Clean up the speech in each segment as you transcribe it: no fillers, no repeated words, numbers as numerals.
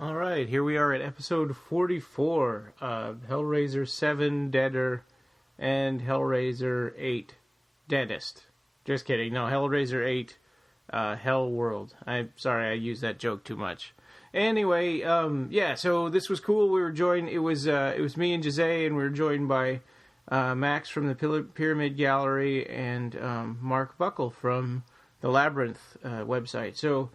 All right, here we are at episode 44 of Hellraiser 7 Deader and Hellraiser 8 Deadest. Just kidding. No, Hellraiser 8 Hellworld. I'm sorry, I used that joke too much. Anyway, so this was cool. We were joined. It was me and Jose, and we were joined by Max from the Pyramid Gallery and Mark Buckle from the Labyrinth website. So,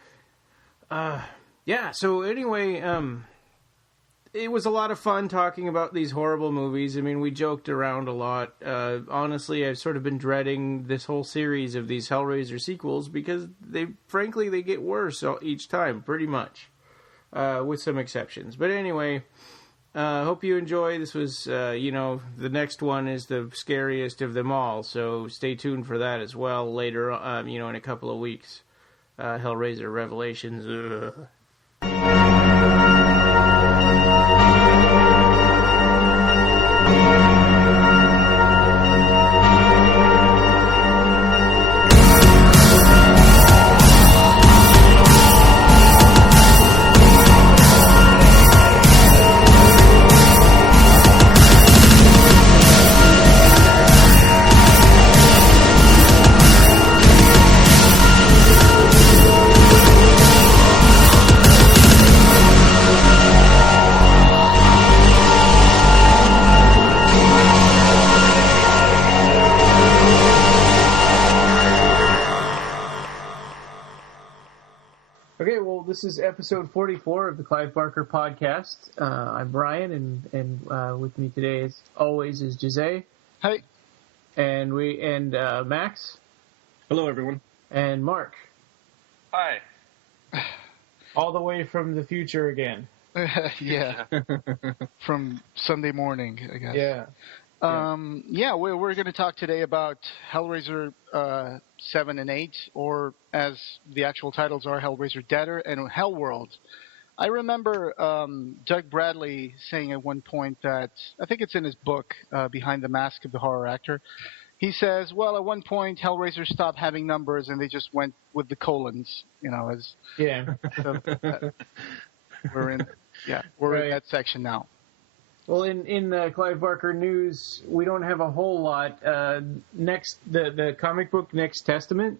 it was a lot of fun talking about these horrible movies. I mean, we joked around a lot. Honestly, I've sort of been dreading this whole series of these Hellraiser sequels because they get worse each time, pretty much, with some exceptions. But anyway, hope you enjoy. This was, the next one is the scariest of them all, so stay tuned for that as well later, in a couple of weeks. Hellraiser Revelations. Ugh. This is episode 44 of the Clive Barker podcast. I'm Brian, and with me today, as always, is Jose. Hi. And Max. Hello, everyone. And Mark. Hi. All the way from the future again. Yeah. From Sunday morning, I guess. Yeah. We're going to talk today about Hellraiser 7 and 8, or as the actual titles are, Hellraiser Deader and Hellworld. I remember Doug Bradley saying at one point that, I think it's in his book, Behind the Mask of the Horror Actor, he says, well, at one point Hellraiser stopped having numbers and they just went with the colons, as... Yeah. We're in that section now. Well, in Clive Barker news, we don't have a whole lot. The comic book Next Testament,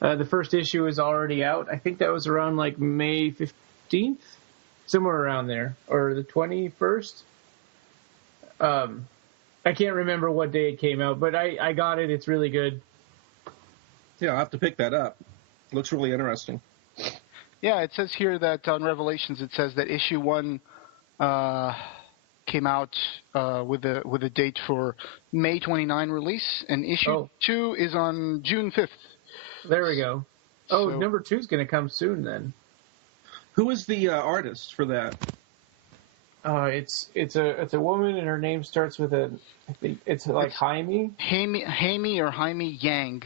the first issue is already out. I think that was around like May 15th, somewhere around there, or the 21st. I can't remember what day it came out, but I got it. It's really good. Yeah, I'll have to pick that up. Looks really interesting. Yeah, it says here that on Revelations, it says that issue 1 came out with a date for May 29 release, and issue 2 is on June 5th. There we go. Oh, so, number 2 is going to come soon then. Who is the artist for that? It's a woman, and her name starts with I think it's like Jaime. Jaime Yang.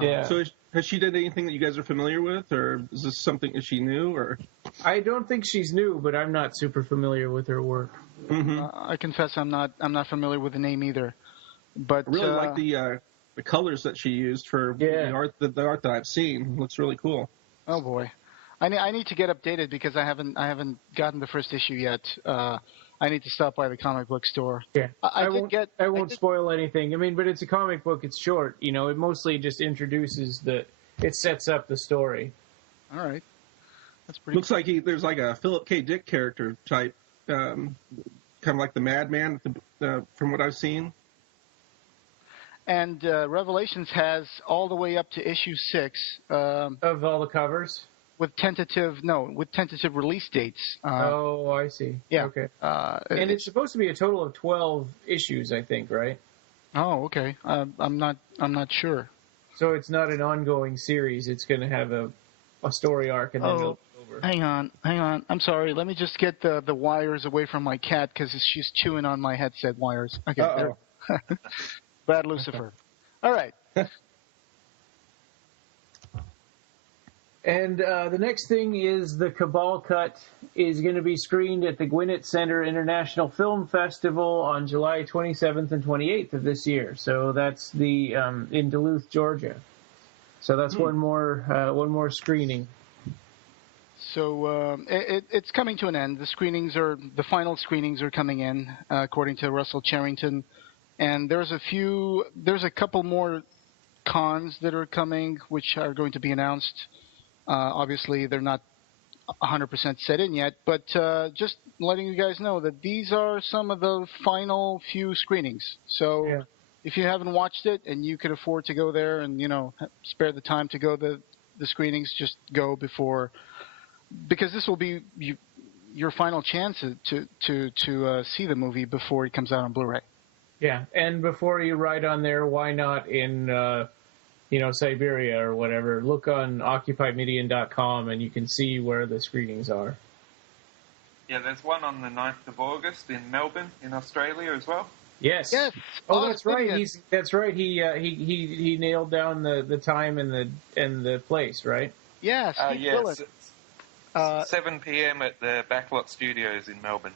Yeah. So has she done anything that you guys are familiar with, or is this something, is she new, or? I don't think she's new, but I'm not super familiar with her work. Mm-hmm. I confess I'm not familiar with the name either. But I really like the colors that she used for the art that I've seen. It looks really cool. Oh boy, I need to get updated because I haven't gotten the first issue yet. I need to stop by the comic book store. Yeah, I won't spoil anything. I mean, but it's a comic book. It's short. It mostly just introduces it sets up the story. All right, that's pretty. Looks like there's like a Philip K. Dick character type, kind of like the Madman from what I've seen. And Revelations has all the way up to issue 6 of all the covers. With tentative release dates. I see. Yeah. Okay. And it's supposed to be a total of 12 issues, I think, right? Oh, okay. I'm not sure. So it's not an ongoing series. It's going to have a story arc and then it'll be over. Hang on. I'm sorry. Let me just get the wires away from my cat because she's chewing on my headset wires. Okay. There. Bad Lucifer. All right. And the next thing is the Cabal Cut is going to be screened at the Gwinnet Center International Film Festival on July 27th and 28th of this year. So that's in Duluth, Georgia. So that's one more screening. So it's coming to an end. The final screenings are coming in, according to Russell Charrington, and there's a couple more cons that are coming, which are going to be announced. Obviously, they're not 100% set in yet, but just letting you guys know that these are some of the final few screenings. So if you haven't watched it and you can afford to go there and spare the time to go the screenings, just go before, because this will be your final chance to see the movie before it comes out on Blu-ray. Yeah, and before you ride on there, why not in Siberia or whatever? Look on OccupyMedian.com and you can see where the screenings are. Yeah, there's one on the 9th of August in Melbourne, in Australia as well. Yes. Yes. Oh, that's right. That's right. He nailed down the time and the place, right? Yeah, Steve Dillon. 7 p.m. at the Backlot Studios in Melbourne.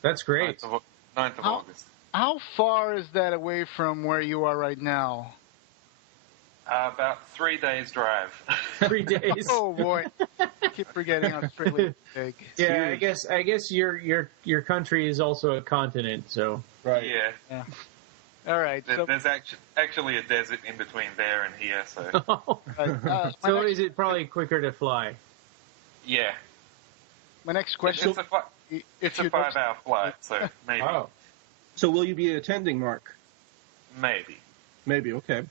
That's great. 9th of August. How far is that away from where you are right now? About 3 days drive. 3 days. Oh boy, I keep forgetting Australia's big. Yeah, I guess your country is also a continent, so. Right. Yeah. All right. There's actually a desert in between there and here, so. So is it probably quicker to fly? Yeah. My next question. It's a 5-hour flight, so maybe. Oh. So will you be attending, Mark? Maybe. Maybe. Okay.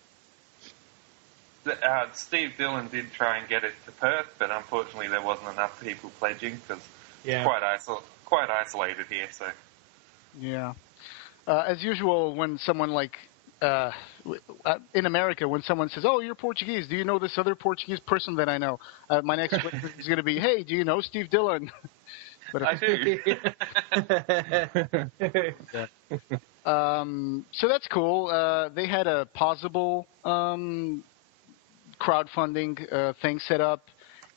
Steve Dillon did try and get it to Perth, but unfortunately there wasn't enough people pledging because it's quite isolated here. So. Yeah. As usual, when someone in America, when someone says, "Oh, you're Portuguese. Do you know this other Portuguese person that I know?" My next question is going to be, "Hey, do you know Steve Dillon?" But I do. So that's cool. They had a possible crowdfunding thing set up,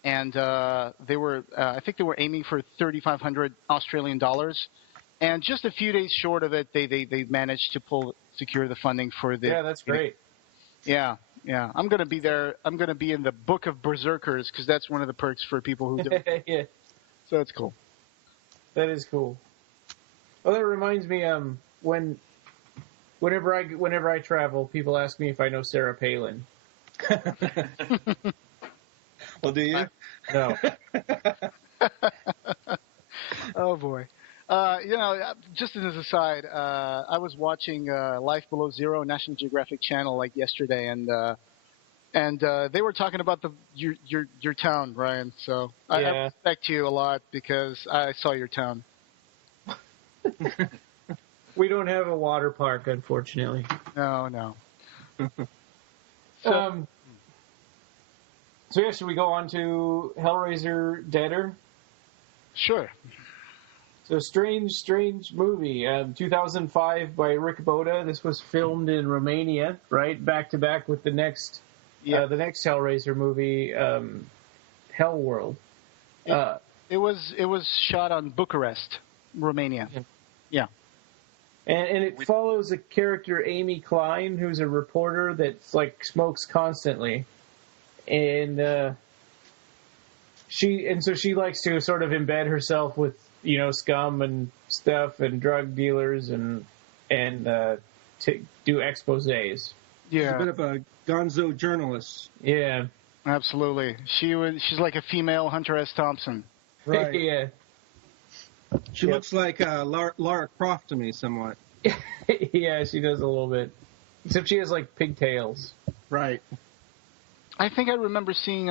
and they were, I think they were aiming for 3,500 Australian dollars, and just a few days short of it, they managed to secure the funding for the. Yeah, that's great. Yeah. I'm gonna be there. I'm gonna be in the book of berserkers because that's one of the perks for people who do. Yeah. So that's cool. That is cool. Well, that reminds me, whenever I travel, people ask me if I know Sarah Palin. Well, do you? No. Oh boy. Just as an aside, I was watching Life Below Zero, National Geographic Channel, yesterday, and they were talking about your town, Ryan. So I respect you a lot because I saw your town. We don't have a water park, unfortunately. No. So should we go on to Hellraiser DEADER? Sure. So strange movie. 2005 by Rick Boda. This was filmed in Romania, right? Back to back with the next Hellraiser movie, Hellworld. It was shot on Bucharest, Romania. Yeah. And it follows a character, Amy Klein, who's a reporter that smokes constantly, and she likes to sort of embed herself with scum and stuff and drug dealers and do exposés. Yeah, she's a bit of a gonzo journalist. Yeah, absolutely. She's like a female Hunter S. Thompson. Right. Yeah. She looks like Lara Croft to me somewhat. Yeah, she does a little bit. Except she has pigtails. Right. I think I remember seeing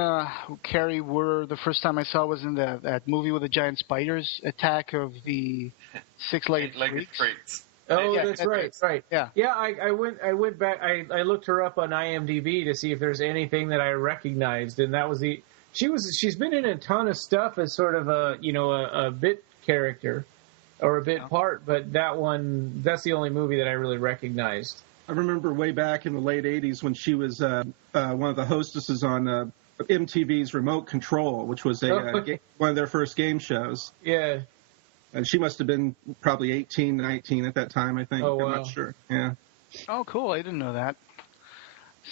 Kerry Wuhrer the first time I saw was in that movie with the giant spiders, Attack of the Six-Legged Freaks. Oh, yeah, that's right. Right. Yeah. Yeah, I went back. I looked her up on IMDb to see if there's anything that I recognized, and that was she's been in a ton of stuff as sort of a bit character or a bit part, but that's the only movie that I really recognized. I remember way back in the late 80s when she was one of the hostesses on MTV's Remote Control, which was one of their first game shows. Yeah. And she must have been probably 18, 19 at that time, I think. Oh, wow. I'm not sure. Yeah. Oh, cool. I didn't know that.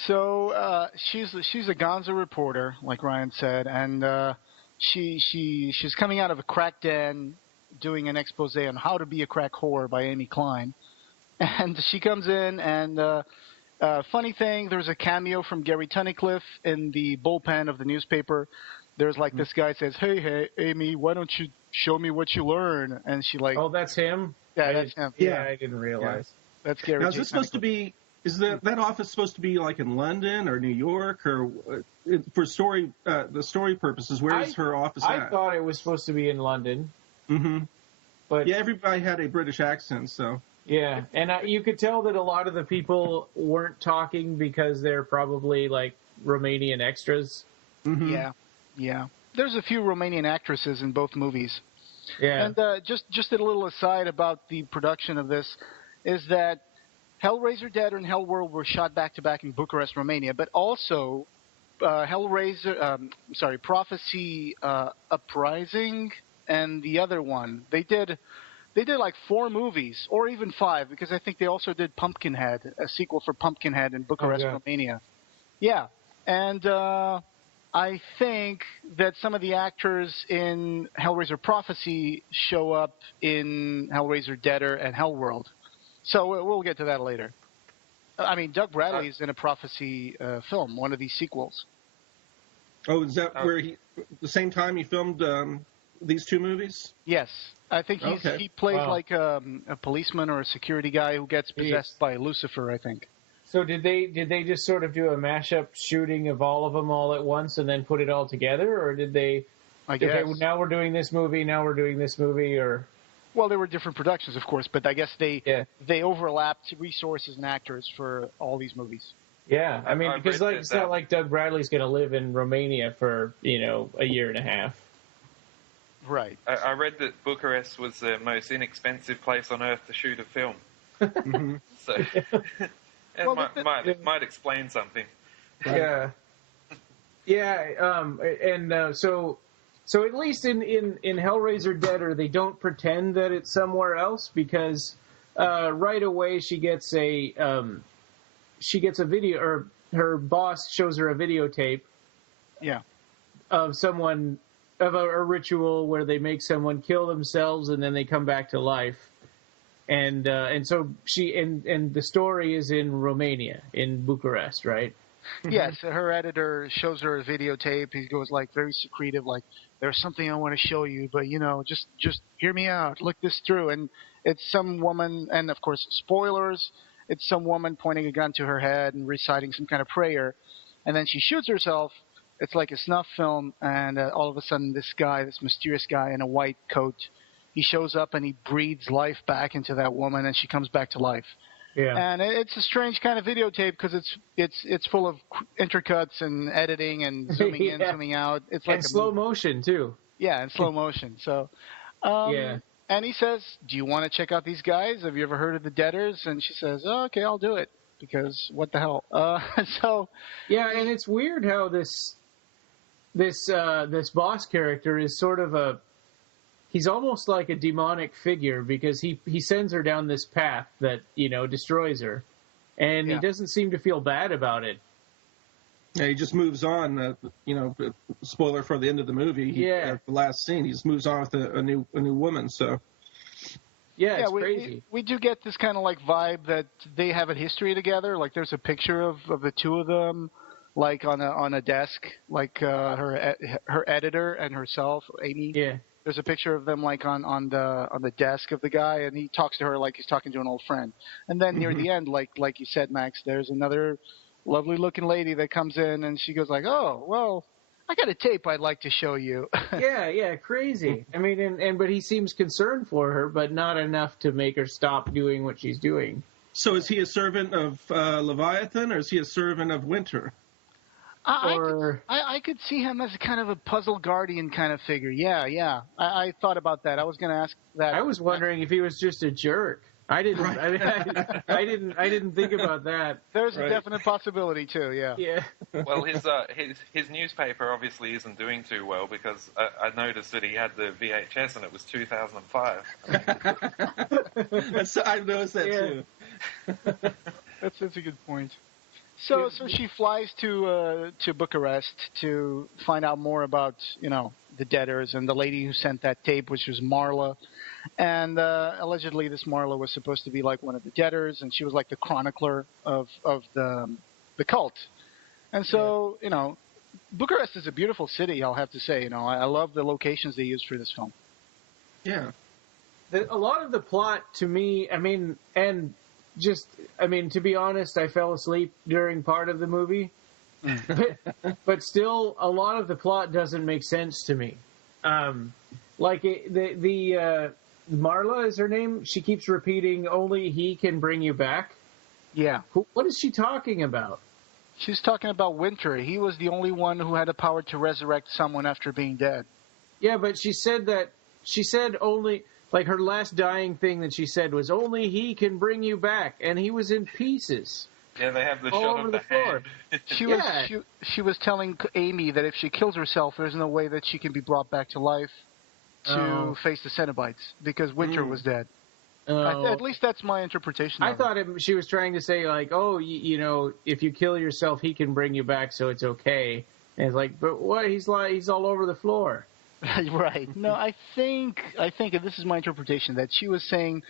So she's a gonzo reporter, like Ryan said, and she's coming out of a crack den doing an expose on how to be a crack whore by Amy Klein. And she comes in and funny thing, there's a cameo from Gary Tunnicliffe in the bullpen of the newspaper. There's like this guy says, hey, Amy, why don't you show me what you learn? And she like... Oh, that's him? Yeah, that's him. Yeah, I didn't realize. Yeah. That's Gary. Now, is this supposed to be... Is that office supposed to be like in London or New York or for the story purposes? Where is her office at? I thought it was supposed to be in London. Mm-hmm. But yeah, everybody had a British accent, so. Yeah, and you could tell that a lot of the people weren't talking because they're probably like Romanian extras. Mm-hmm. Yeah. There's a few Romanian actresses in both movies. Yeah. And just a little aside about the production of this is that Hellraiser Deader and Hellworld were shot back-to-back in Bucharest, Romania, but also Prophecy Uprising and the other one. They did like 4 movies, or even 5, because I think they also did Pumpkinhead, a sequel for Pumpkinhead in Bucharest, Romania. Yeah, and I think that some of the actors in Hellraiser Prophecy show up in Hellraiser Deader and Hellworld. So we'll get to that later. I mean, Doug Bradley's in a Prophecy film, one of these sequels. Oh, is that where the same time he filmed these 2 movies? Yes. I think he plays like a policeman or a security guy who gets possessed by Lucifer, I think. So did they just sort of do a mashup shooting of all of them all at once and then put it all together? Or did they... I guess. Okay, now we're doing this movie, or... Well, there were different productions, of course, but I guess they overlapped resources and actors for all these movies. Yeah, I mean, because it's not like Doug Bradley's going to live in Romania for, a year and a half. Right. I read that Bucharest was the most inexpensive place on earth to shoot a film. Mm-hmm. So it might explain something. Yeah. Yeah, So at least in Hellraiser Deader, they don't pretend that it's somewhere else because right away she gets a video, or her boss shows her a videotape. Yeah. Of a ritual where they make someone kill themselves and then they come back to life, and so and the story is in Romania, in Bucharest, right? Yes, her editor shows her a videotape. He goes like very secretive, like, there's something I want to show you, but just hear me out. Look this through. And it's some woman, and of course, spoilers, it's some woman pointing a gun to her head and reciting some kind of prayer. And then she shoots herself. It's like a snuff film. And all of a sudden, this mysterious guy in a white coat, he shows up and he breathes life back into that woman, and she comes back to life. Yeah. And it's a strange kind of videotape because it's full of intercuts and editing and zooming in, zooming out. It's like slow motion too. Yeah, in slow motion. So, and he says, "Do you want to check out these guys? Have you ever heard of the Deaders?" And she says, "Oh, okay, I'll do it because what the hell." Yeah, and it's weird how this boss character is sort of he's almost like a demonic figure because he sends her down this path that, destroys her. And he doesn't seem to feel bad about it. Yeah, he just moves on, spoiler for the end of the movie. The last scene, he just moves on with a new woman, so. Yeah, it's crazy. We do get this kind of like vibe that they have a history together. Like there's a picture of the two of them, like on a desk, like her editor and herself, Amy. Yeah. There's a picture of them like on the desk of the guy, and he talks to her like he's talking to an old friend. And then near the end, like you said, Max, there's another lovely looking lady that comes in, and she goes like, "Oh, well, I got a tape I'd like to show you." Yeah, crazy. I mean, but he seems concerned for her, but not enough to make her stop doing what she's doing. So is he a servant of Leviathan, or is he a servant of Winter? I could see him as a kind of a puzzle guardian kind of figure. Yeah. I thought about that. I was going to ask that. I was wondering if he was just a jerk. I didn't. Right. I didn't think about that. There's a definite possibility too. Yeah. Yeah. Well, his newspaper obviously isn't doing too well because I noticed that he had the VHS and it was 2005. I noticed that too. That's a good point. So she flies to Bucharest to find out more about the Deaders and the lady who sent that tape, which was Marla. And allegedly this Marla was supposed to be like one of the Deaders, and she was like the chronicler of the cult. And so, you know, Bucharest is a beautiful city, I'll have to say. You know, I love the locations they used for this film. Yeah. A lot of the plot, to me, to be honest, I fell asleep during part of the movie. but still, a lot of the plot doesn't make sense to me. Marla is her name. She keeps repeating, "Only he can bring you back." Yeah. What is she talking about? She's talking about Winter. He was the only one who had the power to resurrect someone after being dead. Yeah, but she said only, like, her last dying thing that she said was, "Only he can bring you back," and he was in pieces. Yeah, they have the all shot over of the floor. She was telling Amy that if she kills herself, there's no way that she can be brought back to life to face the Cenobites because Winter was dead. At least that's my interpretation. I thought she was trying to say, like, oh, you know, if you kill yourself, he can bring you back, so it's okay. And it's like, but what? He's all over the floor. Right. No, I think, and this is my interpretation, that she was saying,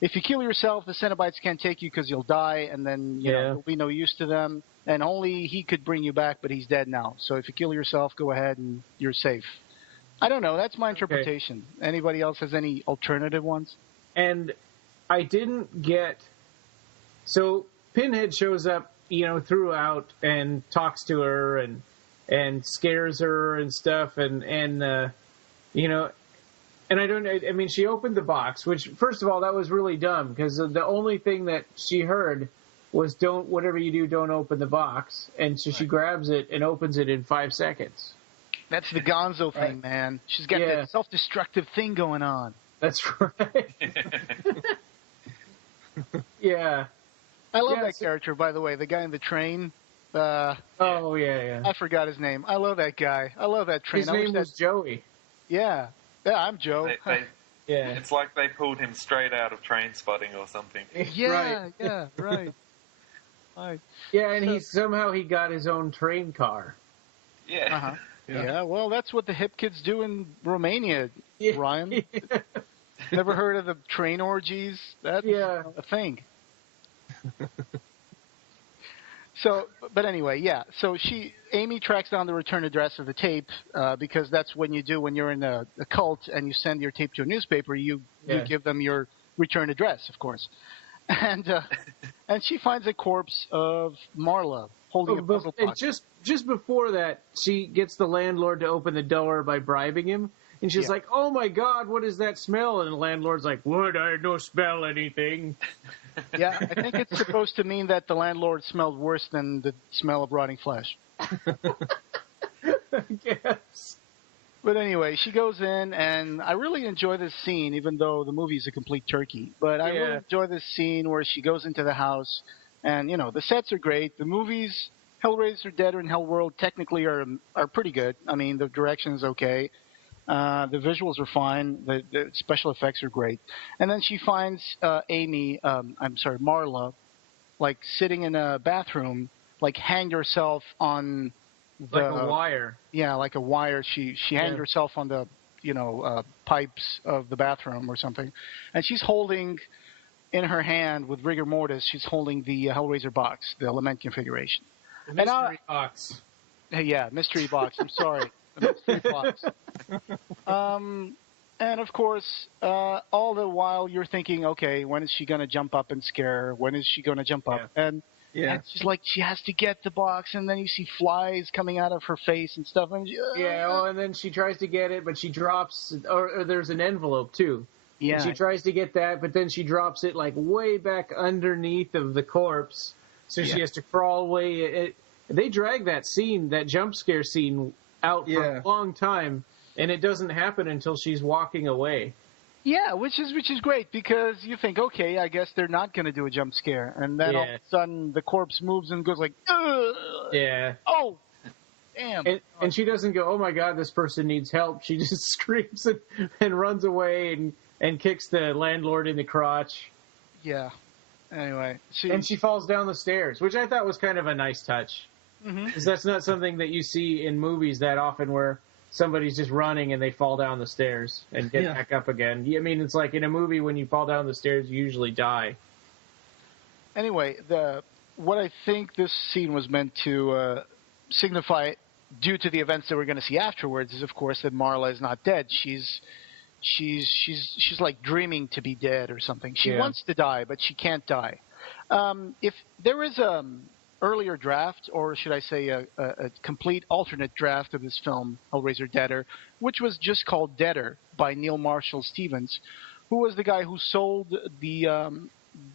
if you kill yourself, the Cenobites can't take you because you'll die, and then you know, you'll be no use to them. And only he could bring you back, but he's dead now. So if you kill yourself, go ahead and you're safe. I don't know. That's my interpretation. Okay. Anybody else has any alternative ones? And I didn't get... So Pinhead shows up, you know, throughout and talks to her and scares her and stuff. And you know... And I mean, she opened the box, which, first of all, that was really dumb, because the only thing that she heard was, whatever you do, don't open the box. And so she grabs it and opens it in 5 seconds. That's the Gonzo thing, man. She's got that self-destructive thing going on. That's right. Yeah. I love that character, by the way, the guy in the train. I forgot his name. I love that guy. I love that train. His name was Joey. Yeah. Yeah, I'm Joe. It's like they pulled him straight out of Train Spotting or something. Yeah, right. Yeah, and he got his own train car. Yeah. Uh-huh. Yeah, well, that's what the hip kids do in Romania, Ryan. Never heard of the train orgies? That's a thing. So, but anyway, so Amy tracks down the return address of the tape because that's when you do when you're in a cult and you send your tape to a newspaper. You give them your return address, of course, and she finds a corpse of Marla holding a puzzle box. Just before that, she gets the landlord to open the door by bribing him. And she's like, "Oh my God, what is that smell?" And the landlord's like, "What? I don't smell anything." Yeah, I think it's supposed to mean that the landlord smelled worse than the smell of rotting flesh. I guess. But anyway, she goes in, and I really enjoy this scene, even though the movie's a complete turkey. But I really enjoy this scene where she goes into the house, and, you know, the sets are great. The movies, Hellraiser, Deader, and Hellworld, technically are pretty good. I mean, the direction is okay. The visuals are fine. The special effects are great. And then she finds Marla, like sitting in a bathroom, like hanged herself on like a wire. Yeah, like a wire. She hanged herself on the pipes of the bathroom or something, and she's holding in her hand with rigor mortis. She's holding the Hellraiser box, the Lament configuration. The mystery box. Yeah, mystery box. I'm sorry. The mystery box. And of course, all the while you're thinking, okay, when is she going to jump up and scare her? When is she going to jump up? And she's like, she has to get the box, and then you see flies coming out of her face and stuff. And and then she tries to get it, but she drops, or there's an envelope too. Yeah. And she tries to get that, but then she drops it like way back underneath of the corpse, so she has to crawl away. They drag that jump scare scene out for a long time, and it doesn't happen until she's walking away. Yeah, which is great, because you think, okay, I guess they're not going to do a jump scare, and then all of a sudden the corpse moves and goes like, ugh! Yeah. Oh, damn. And she doesn't go, oh my God, this person needs help. She just screams and runs away and kicks the landlord in the crotch. Yeah. Anyway. She falls down the stairs, which I thought was kind of a nice touch. Because that's not something that you see in movies that often, where somebody's just running and they fall down the stairs and get back up again. I mean, it's like in a movie when you fall down the stairs, you usually die. Anyway, what I think this scene was meant to signify, due to the events that we're going to see afterwards, is of course that Marla is not dead. She's like dreaming to be dead or something. She wants to die, but she can't die. If there is earlier draft, or should I say a complete alternate draft of this film, Hellraiser Deader, which was just called Deader by Neil Marshall Stevens, who was the guy who sold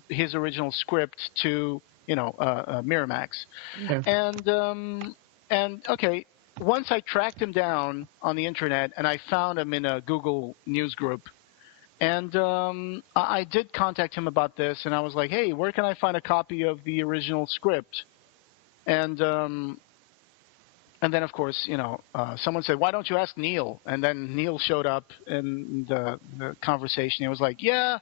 his original script to Miramax. And okay, once I tracked him down on the internet and I found him in a Google News group. And I did contact him about this, and I was like, hey, where can I find a copy of the original script? And then, of course, someone said, why don't you ask Neil? And then Neil showed up in the conversation. He was like, I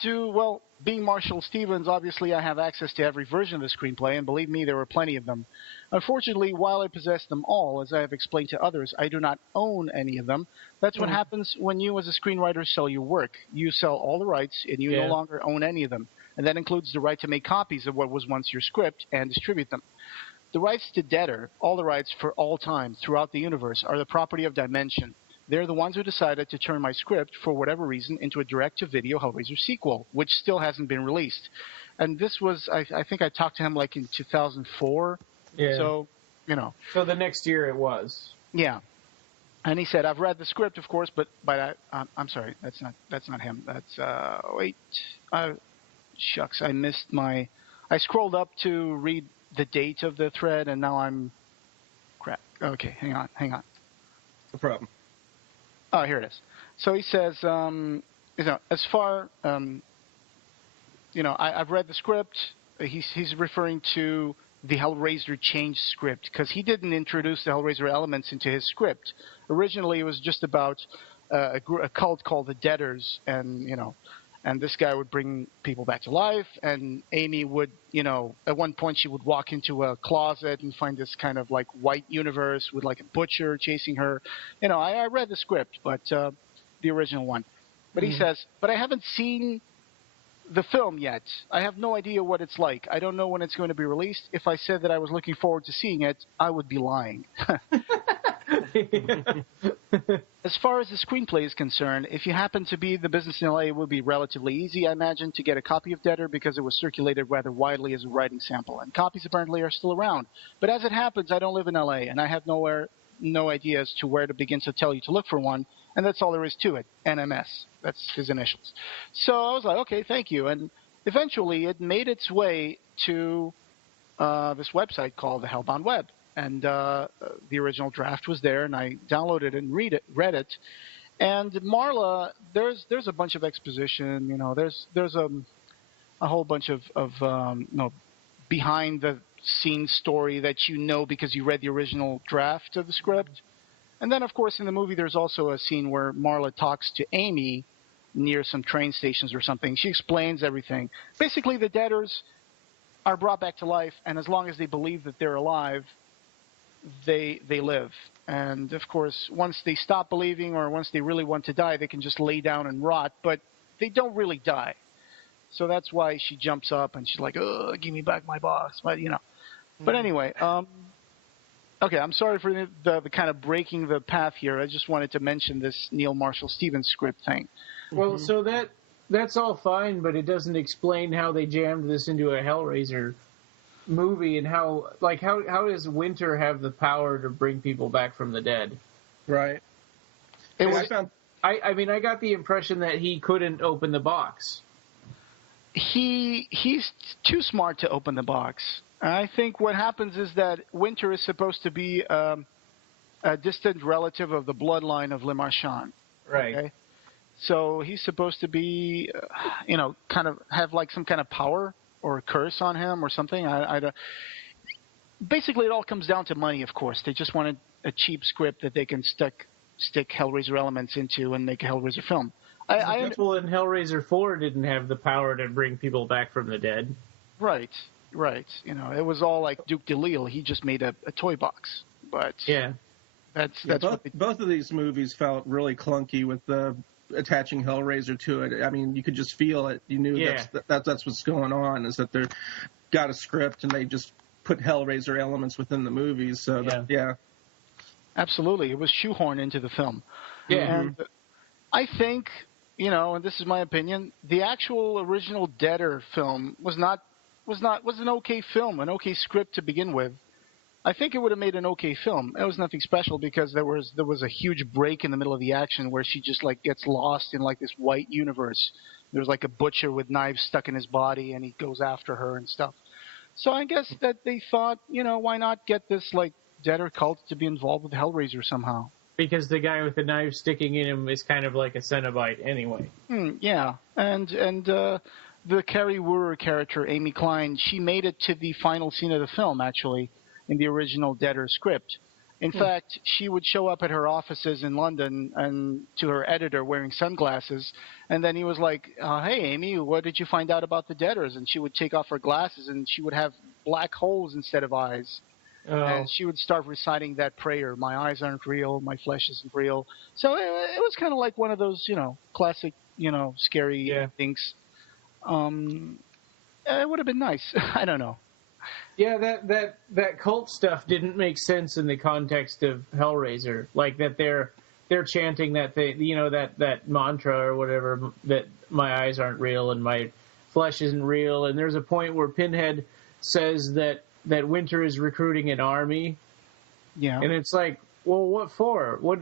do, well, being Marshall Stevens, obviously I have access to every version of the screenplay, and believe me, there were plenty of them. Unfortunately, while I possess them all, as I have explained to others, I do not own any of them. That's what happens when you as a screenwriter sell your work. You sell all the rights, and you no longer own any of them. And that includes the right to make copies of what was once your script and distribute them. The rights to Deader, all the rights for all time throughout the universe, are the property of Dimension. They're the ones who decided to turn my script, for whatever reason, into a direct-to-video Hellraiser sequel, which still hasn't been released. And this was, I think I talked to him like in 2004. Yeah. So, So the next year it was. Yeah. And he said, I've read the script, of course, but I'm sorry, that's not him. That's, shucks, I scrolled up to read the date of the thread, and now crap. Okay, hang on. No problem. Oh, here it is. So he says, as far, I've read the script. He's referring to the Hellraiser changed script, because he didn't introduce the Hellraiser elements into his script. Originally, it was just about a cult called the Deaders, and this guy would bring people back to life, and Amy would, at one point she would walk into a closet and find this kind of like white universe with like a butcher chasing her. I read the script, but the original one. But he says, but I haven't seen the film yet. I have no idea what it's like. I don't know when it's going to be released. If I said that I was looking forward to seeing it, I would be lying. As far as the screenplay is concerned, if you happen to be in the business in LA, it would be relatively easy, I imagine, to get a copy of Deader, because it was circulated rather widely as a writing sample, and copies apparently are still around. But as it happens, I don't live in LA, and I have no idea as to where to begin to tell you to look for one, and that's all there is to it. NMS. That's his initials. So I was like, okay, thank you. And eventually it made its way to this website called the Hellbound Web. And the original draft was there, and I downloaded and read it. And Marla, there's a bunch of exposition. There's a whole bunch of behind the scenes story that because you read the original draft of the script. And then, of course, in the movie, there's also a scene where Marla talks to Amy near some train stations or something. She explains everything. Basically, the Deaders are brought back to life, and as long as they believe that they're alive, they live. And, of course, once they stop believing or once they really want to die, they can just lay down and rot, but they don't really die. So that's why she jumps up and she's like, "Oh, give me back my box." But, But anyway, okay, I'm sorry for the kind of breaking the path here. I just wanted to mention this Neil Marshall Stevens script thing. Well, so that's all fine, but it doesn't explain how they jammed this into a Hellraiser movie, and how does Winter have the power to bring people back from the dead? Right. I got the impression that he couldn't open the box. He's too smart to open the box. I think what happens is that Winter is supposed to be a distant relative of the bloodline of Le Marchand. Right. Okay? So he's supposed to be, kind of have like some kind of power or a curse on him or something. Basically, it all comes down to money, of course. They just wanted a cheap script that they can stick Hellraiser elements into and make a Hellraiser film. Well, in Hellraiser 4 didn't have the power to bring people back from the dead. Right. It was all like Duke DeLille. He just made a toy box. But yeah, that's both of these movies felt really clunky with the attaching Hellraiser to it. I mean, you could just feel it. You knew that's what's going on, is that they're got a script and they just put Hellraiser elements within the movies. So absolutely, it was shoehorned into the film. Yeah, and I think, and this is my opinion, the actual original Deader film was an okay film, an okay script to begin with. I think it would have made an okay film. It was nothing special because there was a huge break in the middle of the action where she just like gets lost in like this white universe. There's like a butcher with knives stuck in his body, and he goes after her and stuff. So I guess that they thought, why not get this like Deader cult to be involved with Hellraiser somehow? Because the guy with the knife sticking in him is kind of like a Cenobite anyway. Yeah, and the Kerry Wuhrer character, Amy Klein, she made it to the final scene of the film, actually, in the original Deader script. In fact, she would show up at her offices in London and to her editor wearing sunglasses, and then he was like, hey, Amy, what did you find out about the Deaders? And she would take off her glasses, and she would have black holes instead of eyes. Oh. And she would start reciting that prayer, my eyes aren't real, my flesh isn't real. So it was kind of like one of those, classic, scary things. It would have been nice. I don't know. Yeah, that cult stuff didn't make sense in the context of Hellraiser. Like that they're chanting that thing, that mantra or whatever, that my eyes aren't real and my flesh isn't real. And there's a point where Pinhead says that Winter is recruiting an army. Yeah. And it's like, well, what for? What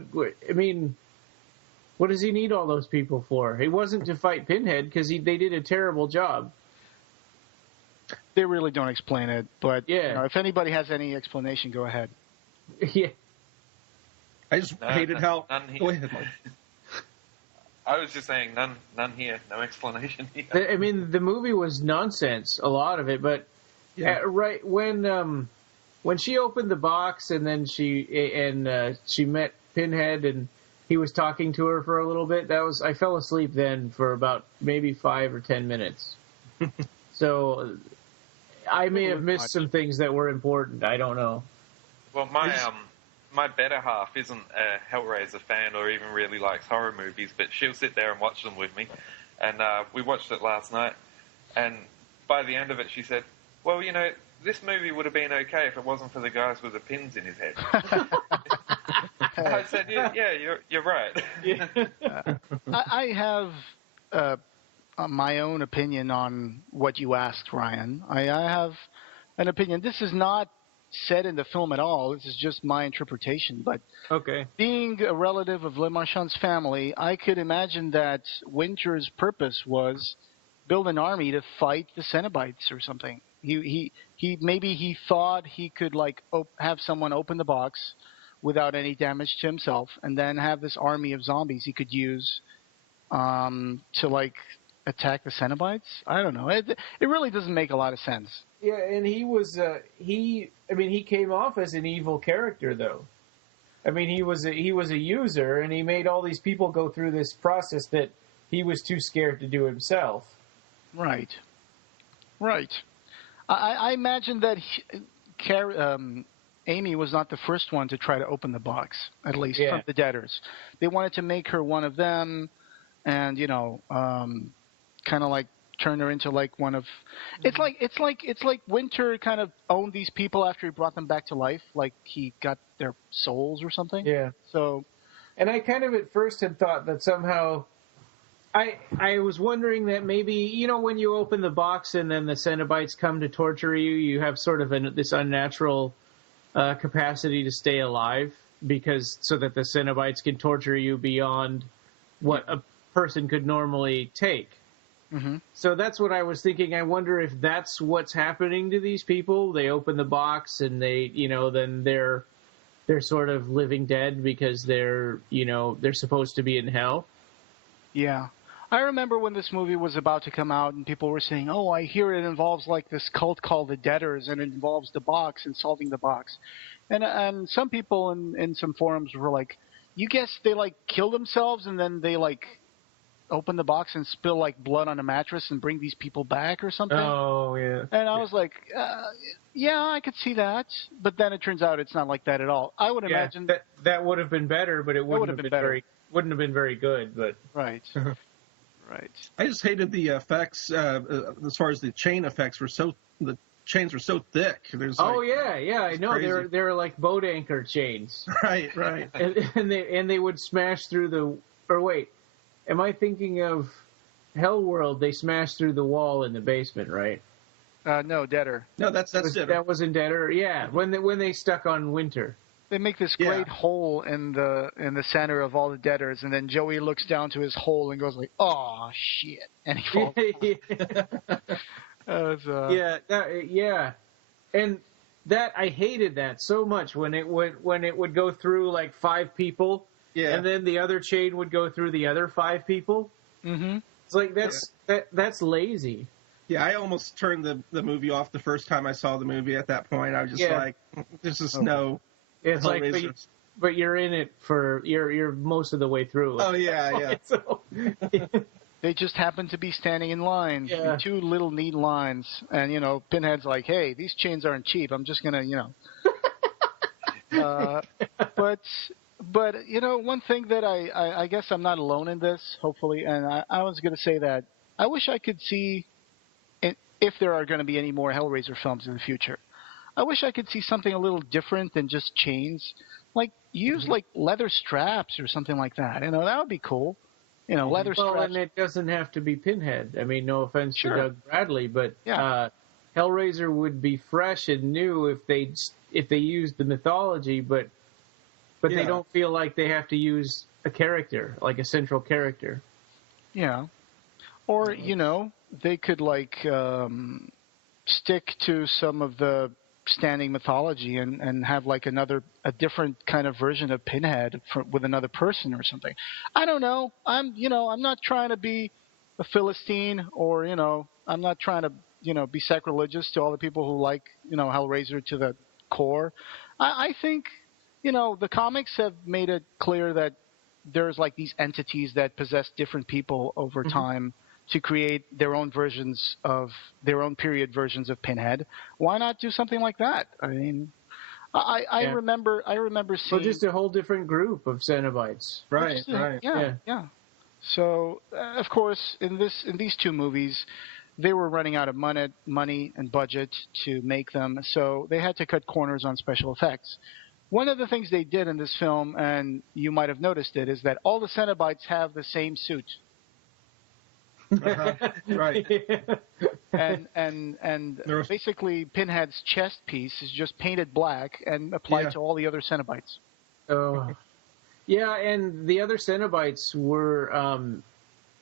does he need all those people for? It wasn't to fight Pinhead because they did a terrible job. They really don't explain it, but if anybody has any explanation, go ahead. Yeah. I just hated how... Go ahead, Mike. I was just saying, none here, no explanation here. I mean, the movie was nonsense, a lot of it, but right when she opened the box and then she met Pinhead and he was talking to her for a little bit, I fell asleep then for about maybe 5 or 10 minutes. So I may have missed some things that were important. I don't know. Well, my better half isn't a Hellraiser fan or even really likes horror movies, but she'll sit there and watch them with me. And we watched it last night, and by the end of it, she said, well, this movie would have been okay if it wasn't for the guys with the pins in his head. I said, yeah, you're right. Yeah. I have... my own opinion on what you asked, Ryan. I have an opinion. This is not said in the film at all. This is just my interpretation. But being a relative of Le Marchand's family, I could imagine that Winter's purpose was build an army to fight the Cenobites or something. He maybe he thought he could have someone open the box without any damage to himself, and then have this army of zombies he could use to attack the Cenobites? I don't know. It really doesn't make a lot of sense. Yeah, and he was he came off as an evil character though. I mean, he was a user, and he made all these people go through this process that he was too scared to do himself. Right. I imagine that Amy was not the first one to try to open the box, at least from the Deaders. They wanted to make her one of them, and kind of turn her into one of. It's like Winter kind of owned these people after he brought them back to life, like he got their souls or something. Yeah. So, and I kind of at first had thought that somehow. I was wondering that maybe, when you open the box and then the Cenobites come to torture you, you have sort of this unnatural capacity to stay alive so that the Cenobites can torture you beyond what a person could normally take. Mm-hmm. So that's what I was thinking. I wonder if that's what's happening to these people. They open the box and they, then they're sort of living dead because they're supposed to be in hell. Yeah. I remember when this movie was about to come out and people were saying, oh, I hear it involves this cult called the Deaders and it involves the box and solving the box. And some people in some forums were like, you guess they kill themselves and then they open the box and spill like blood on a mattress and bring these people back or something. Oh, yeah. And I was like, yeah, I could see that. But then it turns out it's not like that at all. I would imagine that would have been better, but it wouldn't have been very good. But right. Right. I just hated the effects as far as the chain effects the chains were so thick. There's I know crazy. they're like boat anchor chains. Right. and they would smash through am I thinking of Hellworld? They smashed through the wall in the basement, right? No, Deader. No, that's Deader. That was in Deader. Yeah, when they stuck on Winter. They make this great hole in the center of all the Deaders, and then Joey looks down to his hole and goes like, "Oh shit!" and he falls. And that I hated that so much when it would go through like 5 people, and then the other chain would go through the other 5 people. Mm-hmm. It's like that's lazy. Yeah, I almost turned the movie off the first time I saw the movie. At that point, I was just like, "This is no." It's like, but you're in it for you're most of the way through. Oh yeah. So, they just happen to be standing in line, in 2 little neat lines, and Pinhead's like, "Hey, these chains aren't cheap. I'm just gonna, But one thing that I guess I'm not alone in this, hopefully, and I was gonna say that I wish I could see if there are going to be any more Hellraiser films in the future. I wish I could see something a little different than just chains. Like, use, like, leather straps or something like that. That would be cool. Leather straps. Well, and it doesn't have to be Pinhead. I mean, no offense to Doug Bradley, but Hellraiser would be fresh and new if they used the mythology, but they don't feel like they have to use a character, like a central character. Yeah. Or, they could, like, stick to some of the standing mythology and have like a different kind of version of Pinhead with another person or something. I don't know. I'm not trying to be a Philistine or, I'm not trying to, be sacrilegious to all the people who like, Hellraiser to the core. I think, the comics have made it clear that there's like these entities that possess different people over time to create their own period versions of Pinhead. Why not do something like that? I mean, I remember seeing just a whole different group of Cenobites. Right. Yeah. So, of course, in these 2 movies, they were running out of money and budget to make them, so they had to cut corners on special effects. One of the things they did in this film, and you might have noticed it, is that all the Cenobites have the same suit. Right. And basically Pinhead's chest piece is just painted black and applied to all the other Cenobites. Oh. Yeah, and the other Cenobites were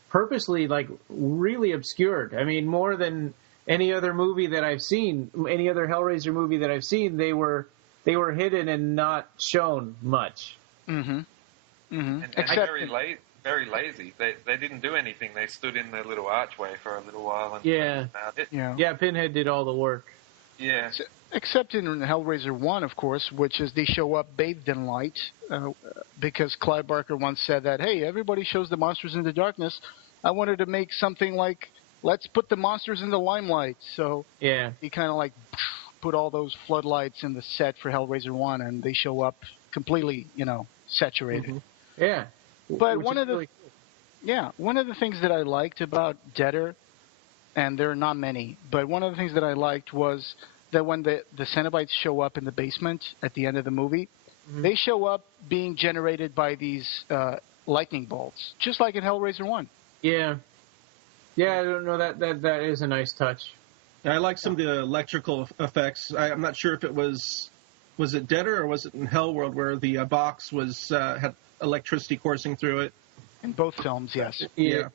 purposely like really obscured. I mean, more than any other movie that I've seen, any other Hellraiser movie that I've seen, they were hidden and not shown much. Mm-hmm. Mm-hmm. And very lazy. They didn't do anything. They stood in their little archway for a little while and about it. Yeah, Pinhead did all the work. Yeah. Except in Hellraiser 1, of course, which is they show up bathed in light, because Clive Barker once said that, hey, everybody shows the monsters in the darkness. I wanted to make something like, let's put the monsters in the limelight. So he kind of like put all those floodlights in the set for Hellraiser 1, and they show up completely, saturated. Mm-hmm. Yeah. But one of the things that I liked about Deader, and there are not many, but one of the things that I liked was that when the Cenobites show up in the basement at the end of the movie, they show up being generated by these lightning bolts, just like in Hellraiser 1. Yeah. Yeah, I don't know, that is a nice touch. I like some of the electrical effects. I'm not sure if it was it Deader or was it in Hellworld where the box had electricity coursing through it? In both films, yes. Yeah.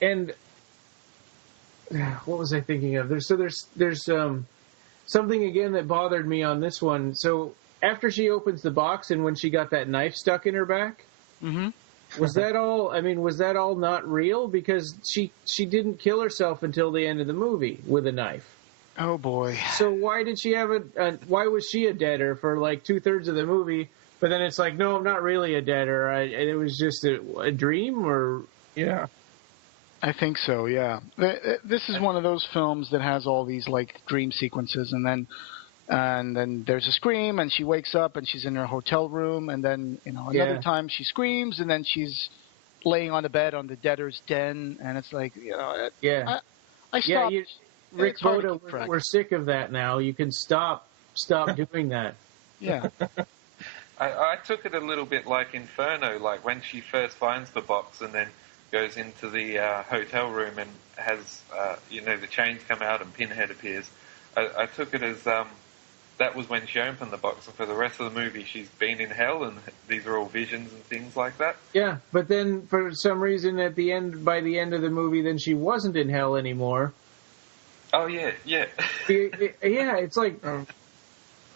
And what was I thinking of? There's something again that bothered me on this one. So after she opens the box and when she got that knife stuck in her back, was that all? I mean, was that all not real? Because she didn't kill herself until the end of the movie with a knife. Oh boy! So why did she have why was she a deader for like 2/3 of the movie? But then it's like, no, I'm not really a deader. It was just a dream, or I think so, yeah. This is one of those films that has all these like dream sequences, and then there's a scream, and she wakes up, and she's in her hotel room, and then another time she screams, and then she's laying on the bed on the debtor's den, and it's like I stopped. Rick Boda, we're sick of that now. You can stop doing that. Yeah. I took it a little bit like Inferno, like when she first finds the box and then goes into the hotel room and has, the chains come out and Pinhead appears. I took it as that was when she opened the box, and for the rest of the movie she's been in hell, and these are all visions and things like that. Yeah, but then for some reason by the end of the movie, then she wasn't in hell anymore. Oh, yeah. Yeah, it's like...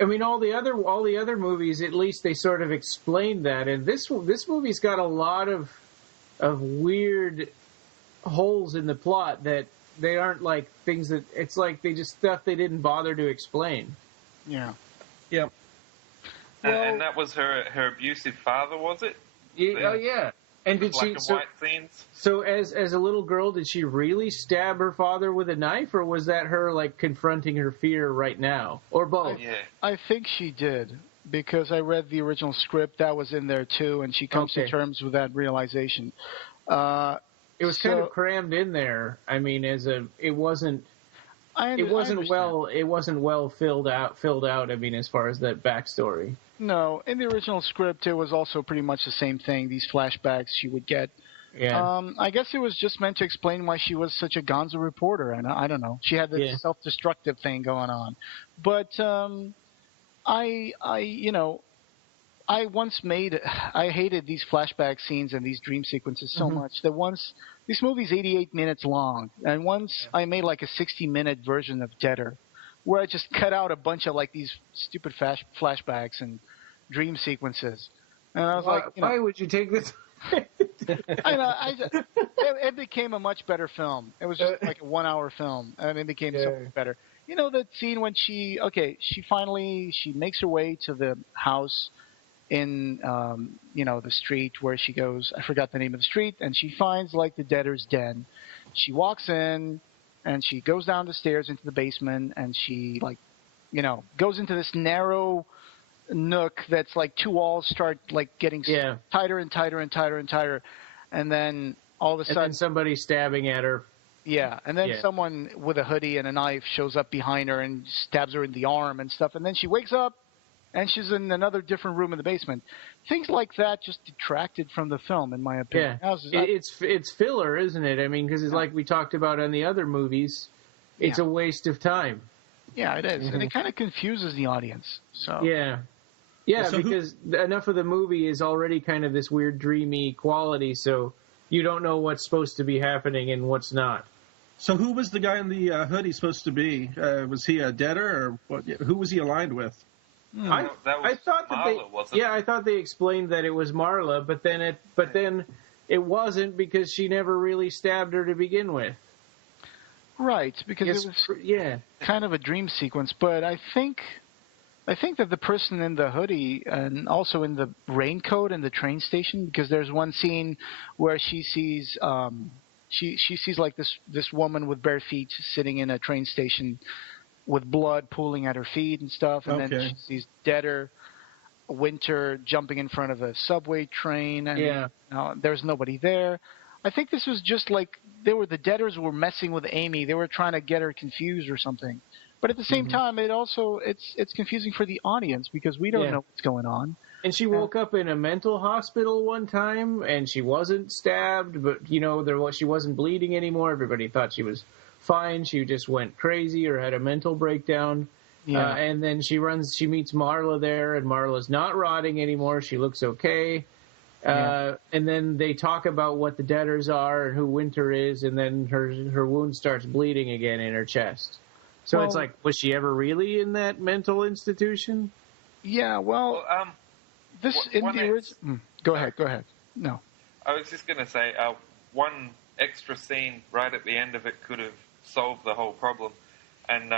I mean, all the other movies, at least they sort of explained that, and this movie's got a lot of weird holes in the plot that they aren't like things that it's like they just stuff they didn't bother to explain. Yeah. Yep. And that was her abusive father, was it? Yeah. Oh yeah. And did black and white scenes? So as a little girl, did she really stab her father with a knife, or was that her like confronting her fear right now, or both? I think she did, because I read the original script that was in there too, and she comes to terms with that realization. It was kind of crammed in there. I mean, it wasn't well filled out. I mean, as far as that backstory. No, in the original script, it was also pretty much the same thing. These flashbacks she would get. Yeah. I guess it was just meant to explain why she was such a gonzo reporter, and I don't know. She had this self-destructive thing going on, but I hated these flashback scenes and these dream sequences so much that once this movie's 88 minutes long, and once I made like a 60-minute version of Deader, where I just cut out a bunch of like these stupid flashbacks and dream sequences, and I was why would you take this? I know. It became a much better film. It was just like a 1-hour film, and it became so much better. You know that scene when she finally makes her way to the house in the street where she goes. I forgot the name of the street, and she finds like the debtor's den. She walks in, and she goes down the stairs into the basement, and she goes into this narrow nook that's like two walls start like getting tighter and tighter and tighter and tighter, and then all of a sudden somebody stabbing at her. Yeah, and then someone with a hoodie and a knife shows up behind her and stabs her in the arm and stuff, and then she wakes up and she's in another different room in the basement. Things like that just detracted from the film, in my opinion. Yeah, it's filler, isn't it? I mean, because it's like we talked about on the other movies, it's a waste of time. Yeah, it is, and it kind of confuses the audience. So because enough of the movie is already kind of this weird dreamy quality, so you don't know what's supposed to be happening and what's not. So who was the guy in the hoodie supposed to be? Was he a debtor, or what? Who was he aligned with? I thought Marla, wasn't it? Yeah, I thought they explained that it was Marla, but then it wasn't, because she never really stabbed her to begin with. Right, because it was kind of a dream sequence. But I think that the person in the hoodie and also in the raincoat in the train station, because there's one scene where she sees she sees like this woman with bare feet sitting in a train station with blood pooling at her feet and stuff, and then she sees Deader, Winter jumping in front of a subway train, and there's nobody there. I think this was just like the Deaders were messing with Amy. They were trying to get her confused or something. But at the same time, it's confusing for the audience, because we don't know what's going on. And she woke up in a mental hospital one time, and she wasn't stabbed, but she wasn't bleeding anymore. Everybody thought she was fine. She just went crazy or had a mental breakdown. Yeah. And then she meets Marla there, and Marla's not rotting anymore. She looks okay. And then they talk about what the debtors are and who Winter is, and then her wound starts bleeding again in her chest. So it's like, was she ever really in that mental institution? Yeah, well, Go ahead. No. I was just going to say, one extra scene right at the end of it could have solved the whole problem. And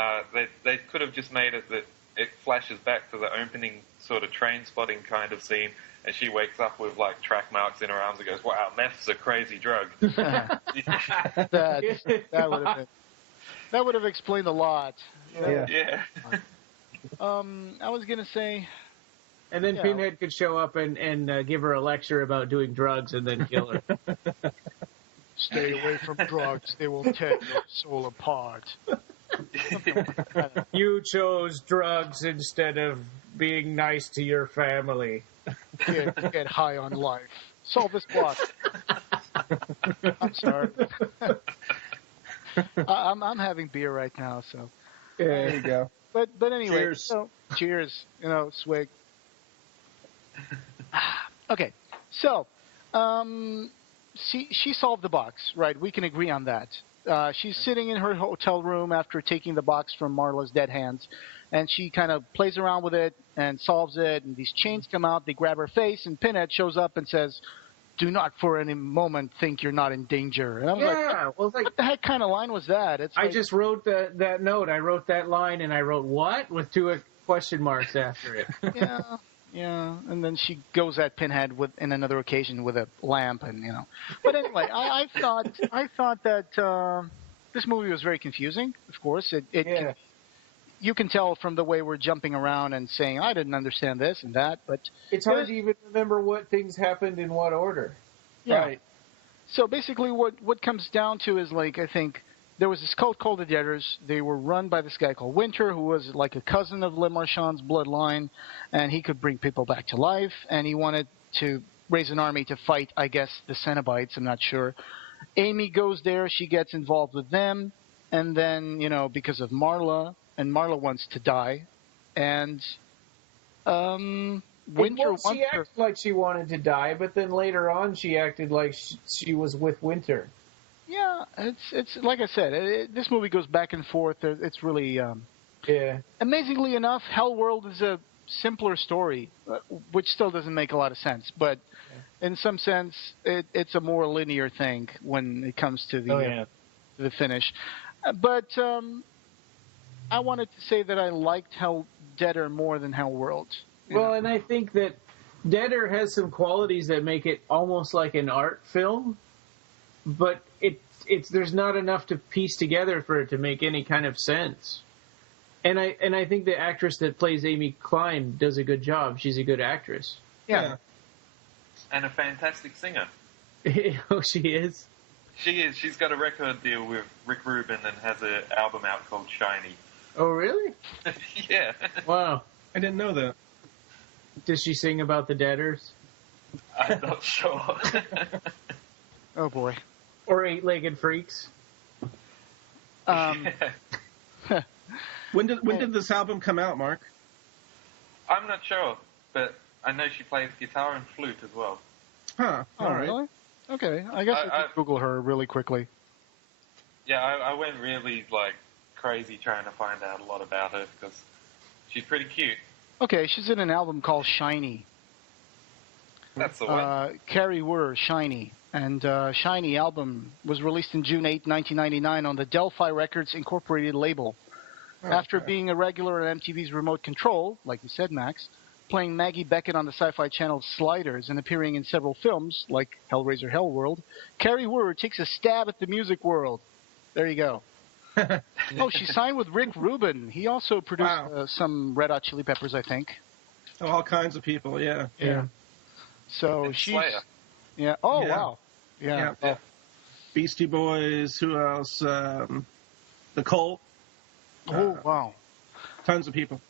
they could have just made it that it flashes back to the opening sort of train spotting kind of scene, and she wakes up with like track marks in her arms and goes, "Wow, meth's a crazy drug." That would have explained a lot. Yeah. I was gonna say. And then Pinhead could show up and give her a lecture about doing drugs and then kill her. Stay away from drugs; they will tear your soul apart. You chose drugs instead of being nice to your family. Get high on life. Solve this plot. I'm sorry. I'm having beer right now, so. There you go. But anyway, cheers. Cheers. Swig. Okay, so she solved the box, right? We can agree on that. She's sitting in her hotel room after taking the box from Marla's dead hands, and she kind of plays around with it and solves it, and these chains come out, they grab her face, and Pinhead shows up and says, "Do not for any moment think you're not in danger." And I was what the heck kind of line was that? I just wrote that note. I wrote that line, and I wrote, "What?" with 2 question marks after it. Yeah, and then she goes at Pinhead in another occasion with a lamp, and But anyway, I thought that this movie was very confusing. Of course, you can tell from the way we're jumping around and saying I didn't understand this and that, but it's hard to even remember what things happened in what order. Yeah. Right. So basically, what comes down to is I think. There was this cult called the Deaders. They were run by this guy called Winter, who was like a cousin of Le Marchand's bloodline, and he could bring people back to life, and he wanted to raise an army to fight, I guess, the Cenobites. I'm not sure. Amy goes there. She gets involved with them, and then, because of Marla, and Marla wants to die, and Winter wants she acted like she wanted to die, but then later on she acted like she was with Winter. Yeah, it's like I said, this movie goes back and forth. It's really, amazingly enough, Hellworld is a simpler story, which still doesn't make a lot of sense. But in some sense, it's a more linear thing when it comes to the finish. But I wanted to say that I liked Deader more than Hellworld. Well, and I think that Deader has some qualities that make it almost like an art film. But there's not enough to piece together for it to make any kind of sense. And I think the actress that plays Amy Klein does a good job. She's a good actress. Yeah. And a fantastic singer. Oh, she is? She is. She's got a record deal with Rick Rubin and has an album out called Shiny. Oh, really? Yeah. Wow. I didn't know that. Does she sing about the Deaders? I'm not sure. Oh, boy. Or 8-legged freaks. When did this album come out, Mark? I'm not sure, but I know she plays guitar and flute as well. Huh. All right. Really? Okay. I guess I could Google her really quickly. Yeah, I went really crazy trying to find out a lot about her because she's pretty cute. Okay, she's in an album called Shiny. That's the one. Kerry Wuhrer, Shiny. And Shiny album was released in June 8, 1999 on the Delphi Records Incorporated label. Okay. After being a regular on MTV's Remote Control, like you said, Max, playing Maggie Beckett on the Sci-Fi Channel's Sliders and appearing in several films, like Hellraiser Hellworld, Kerry Wuhrer takes a stab at the music world. There you go. She signed with Rick Rubin. He also produced some Red Hot Chili Peppers, I think. All kinds of people, yeah. So she's... Slayer. Yeah. Oh, yeah. Wow. Yeah. Oh. Beastie Boys. Who else? The Cult. Oh, wow. Tons of people.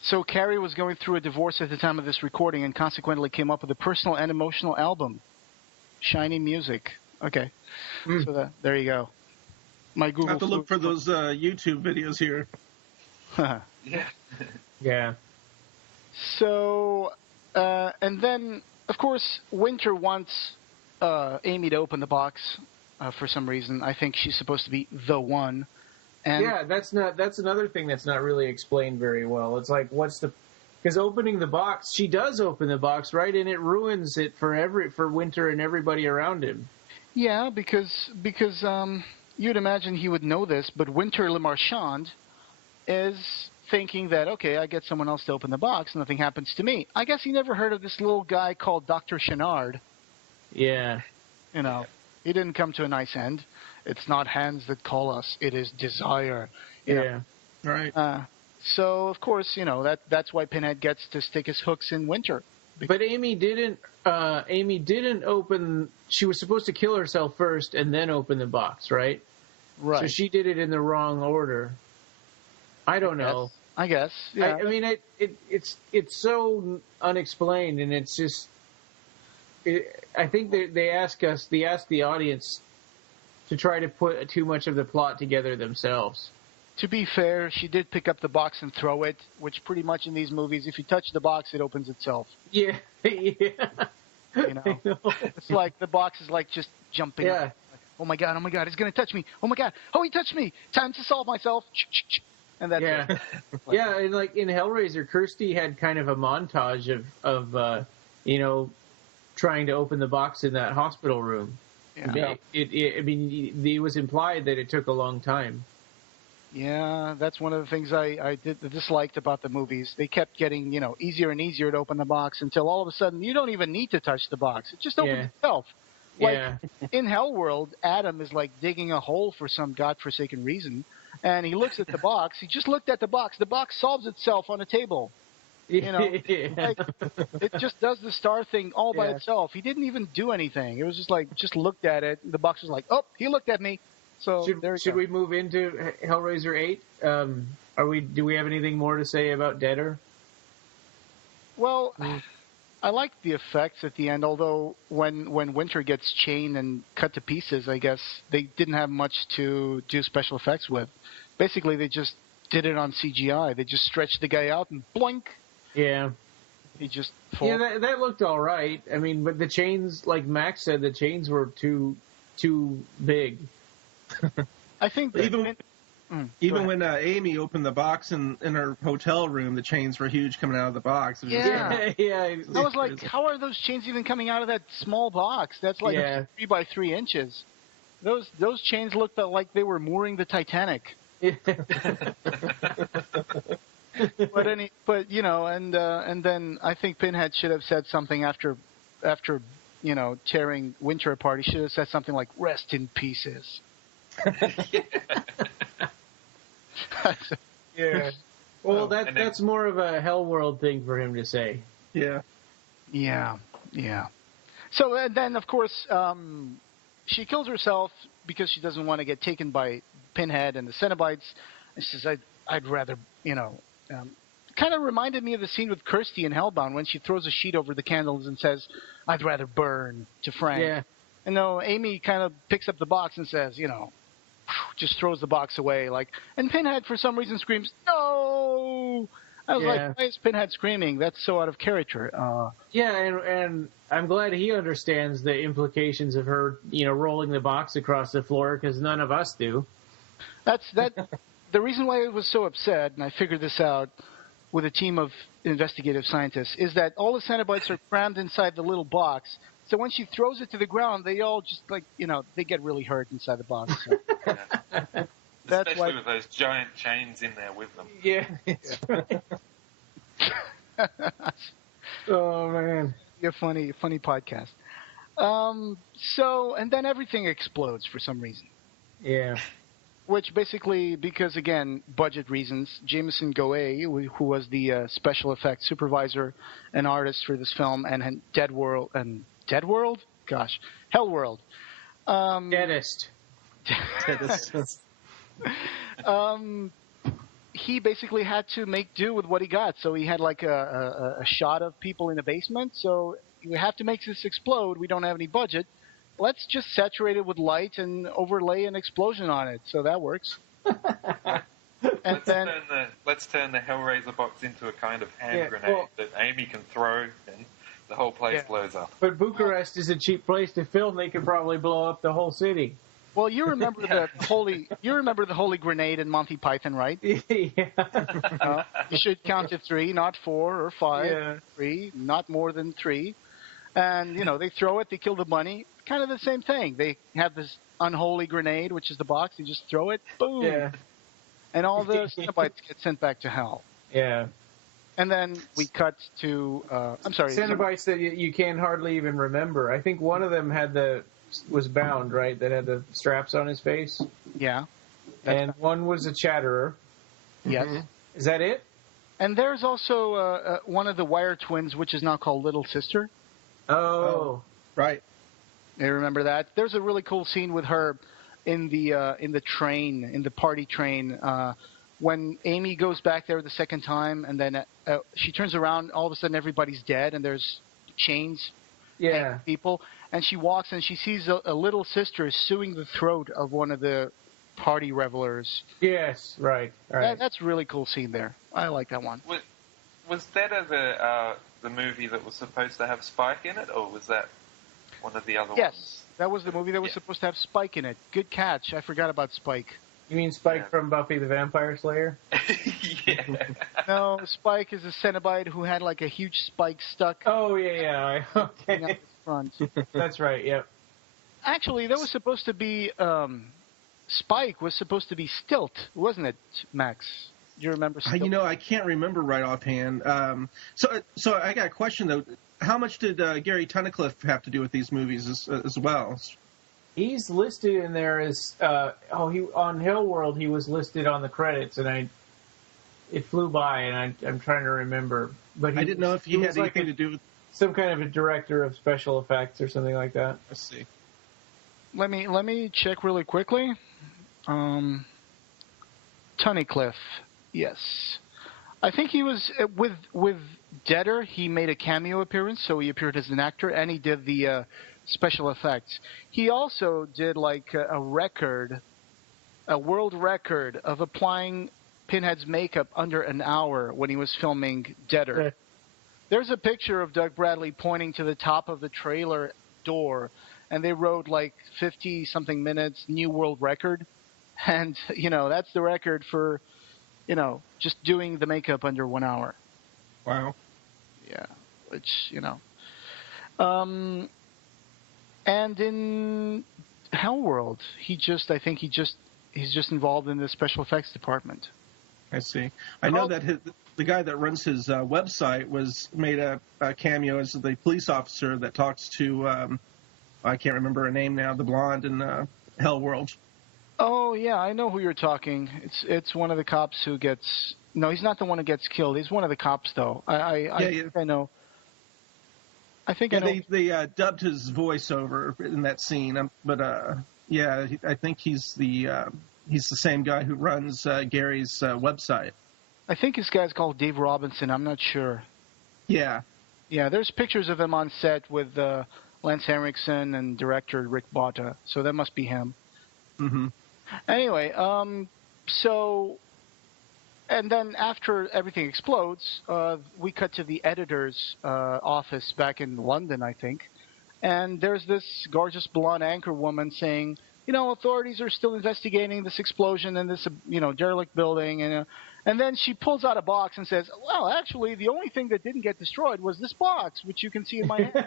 So Kerry was going through a divorce at the time of this recording and consequently came up with a personal and emotional album, Shiny Music. Okay. So there you go. My Google. I have to look for those YouTube videos here. Yeah. So, and then, of course, Winter wants Amy to open the box for some reason. I think she's supposed to be the one. And that's another thing that's not really explained very well. It's like, because opening the box, she does open the box, right? And it ruins it for Winter and everybody around him. Yeah, because you'd imagine he would know this, but Winter Le Marchand is thinking that, okay, I get someone else to open the box, nothing happens to me. I guess he never heard of this little guy called Dr. Chenard. Yeah. You know, he didn't come to a nice end. It's not hands that call us, it is desire. You know? Right. So, of course, you know, that's why Pinhead gets to stick his hooks in Winter. But Amy didn't open... She was supposed to kill herself first and then open the box, right? Right. So she did it in the wrong order. I don't know. I guess. Yeah. I mean, it's so unexplained, and it's just... I think they ask the audience to try to put too much of the plot together themselves. To be fair, she did pick up the box and throw it, which pretty much in these movies, if you touch the box, it opens itself. Yeah, yeah. You know? It's like the box is like just jumping up. Oh my god, he's going to touch me. Oh my god, he touched me. Time to solve myself. And that's it. Yeah, and like in Hellraiser, Kirsty had kind of a montage of you know, trying to open the box in that hospital room. Yeah. It was implied that it took a long time. Yeah, that's one of the things I disliked about the movies. They kept getting, you know, easier and easier to open the box until all of a sudden you don't even need to touch the box. It just opens itself. Like in Hellworld, Adam is like digging a hole for some godforsaken reason, and he looks at the box. He just looked at the box. The box solves itself on a table. You know, like, it just does the star thing all by itself. He didn't even do anything. It was just like, just looked at it. The box was like, oh, he looked at me. So should we move into Hellraiser 8? Do we have anything more to say about Deader? Well, I like the effects at the end, although when Winter gets chained and cut to pieces, I guess they didn't have much to do special effects with. Basically, they just did it on CGI. They just stretched the guy out and boink. Yeah. He just falls. Yeah, that looked all right. I mean, but the chains, like Max said, the chains were too big. I think even when Amy opened the box in her hotel room, the chains were huge coming out of the box. Yeah. I was like, how are those chains even coming out of that small box? That's like 3 by 3 inches. Those chains looked like they were mooring the Titanic. But you know, and then I think Pinhead should have said something after you know, tearing Winter apart. He should have said something like "Rest in pieces." Yeah. Well, that's more of a Hellworld thing for him to say. Yeah. So and then, of course, she kills herself because she doesn't want to get taken by Pinhead and the Cenobites. And she says, I'd rather, you know... kind of reminded me of the scene with Kirsty in Hellbound when she throws a sheet over the candles and says, I'd rather burn, to Frank. Yeah. And though Amy kind of picks up the box and says, you know, just throws the box away. And Pinhead, for some reason, screams, no! I was like, why is Pinhead screaming? That's so out of character. And I'm glad he understands the implications of her, you know, rolling the box across the floor, because none of us do. The reason why I was so upset, and I figured this out with a team of investigative scientists, is that all the Cenobites are crammed inside the little box. So when she throws it to the ground, they all just, like, you know, they get really hurt inside the box. So. Especially with those giant chains in there with them. Yeah. Oh, man. You're funny podcast. And then everything explodes for some reason. Yeah. Which basically, because again, budget reasons, Jameson Goey, who was the special effects supervisor and artist for this film, and Hellworld? Deadest. He basically had to make do with what he got. So he had like a shot of people in the basement. So we have to make this explode. We don't have any budget. Let's just saturate it with light and overlay an explosion on it. So that works. Let's turn the Hellraiser box into a kind of hand grenade that Amy can throw, and the whole place blows up. But Bucharest is a cheap place to film. They could probably blow up the whole city. Well, you remember the holy grenade in Monty Python, right? Yeah. You should count to 3, not 4 or 5. Yeah. 3, not more than 3. And, you know, they throw it, they kill the bunny. Kind of the same thing. They have this unholy grenade, which is the box. They just throw it, boom. Yeah. and all the Cenobites get sent back to hell. Yeah. And then we cut to, Cenobites that you can hardly even remember. I think one of them was bound, right? That had the straps on his face. Yeah. And one was a chatterer. Yes. Mm-hmm. Is that it? And there's also one of the Wire twins, which is now called Little Sister. Oh. Right. You remember that? There's a really cool scene with her in the train, in the party train, when Amy goes back there the second time, and then she turns around, all of a sudden everybody's dead, and there's chains hanging people, and she walks and she sees a little sister suing the throat of one of the party revelers. Yes, right. That's a really cool scene there. I like that one. Was that the movie that was supposed to have Spike in it, or was that one of the other ones? Yes, that was the movie that was supposed to have Spike in it. Good catch. I forgot about Spike. You mean Spike from Buffy the Vampire Slayer? Yeah. No, Spike is a Cenobite who had like a huge spike stuck. Oh, yeah. Okay. Up his front. That's right, yep. Actually, that was supposed to be, Spike was supposed to be Stilt, wasn't it, Max? Do you remember Stilt? I can't remember right offhand. So I got a question, though. How much did Gary Tunnicliffe have to do with these movies as well? He's listed in there as on Hellworld he was listed on the credits, and it flew by, and I'm trying to remember. But I didn't know if he had anything to do with some kind of a director of special effects or something like that. Let's see. Let me check really quickly. Tunnicliffe, yes. I think he was with Deader. He made a cameo appearance, so he appeared as an actor, and he did the special effects. He also did like a world record of applying Pinhead's makeup under an hour when he was filming Deader. Yeah. There's a picture of Doug Bradley pointing to the top of the trailer door, and they wrote like 50-something minutes, new world record. And, that's the record for, just doing the makeup under 1 hour. Wow. Yeah, which, And in Hellworld, he's just involved in the special effects department. I see. I know that the guy that runs his website made a cameo as the police officer that talks to, I can't remember her name now, the blonde in Hellworld. Oh, yeah, I know who you're talking. It's one of the cops who gets... No, he's not the one who gets killed. He's one of the cops, though. I think I know. I think I know. They dubbed his voice over in that scene, but I think he's the same guy who runs Gary's website. I think this guy's called Dave Robinson. I'm not sure. Yeah. Yeah, there's pictures of him on set with Lance Henriksen and director Rick Botta, so that must be him. Mm-hmm. Anyway, and then after everything explodes, we cut to the editor's office back in London, I think. And there's this gorgeous blonde anchor woman saying, authorities are still investigating this explosion in this, derelict building. And then she pulls out a box and says, well, actually, the only thing that didn't get destroyed was this box, which you can see in my hand.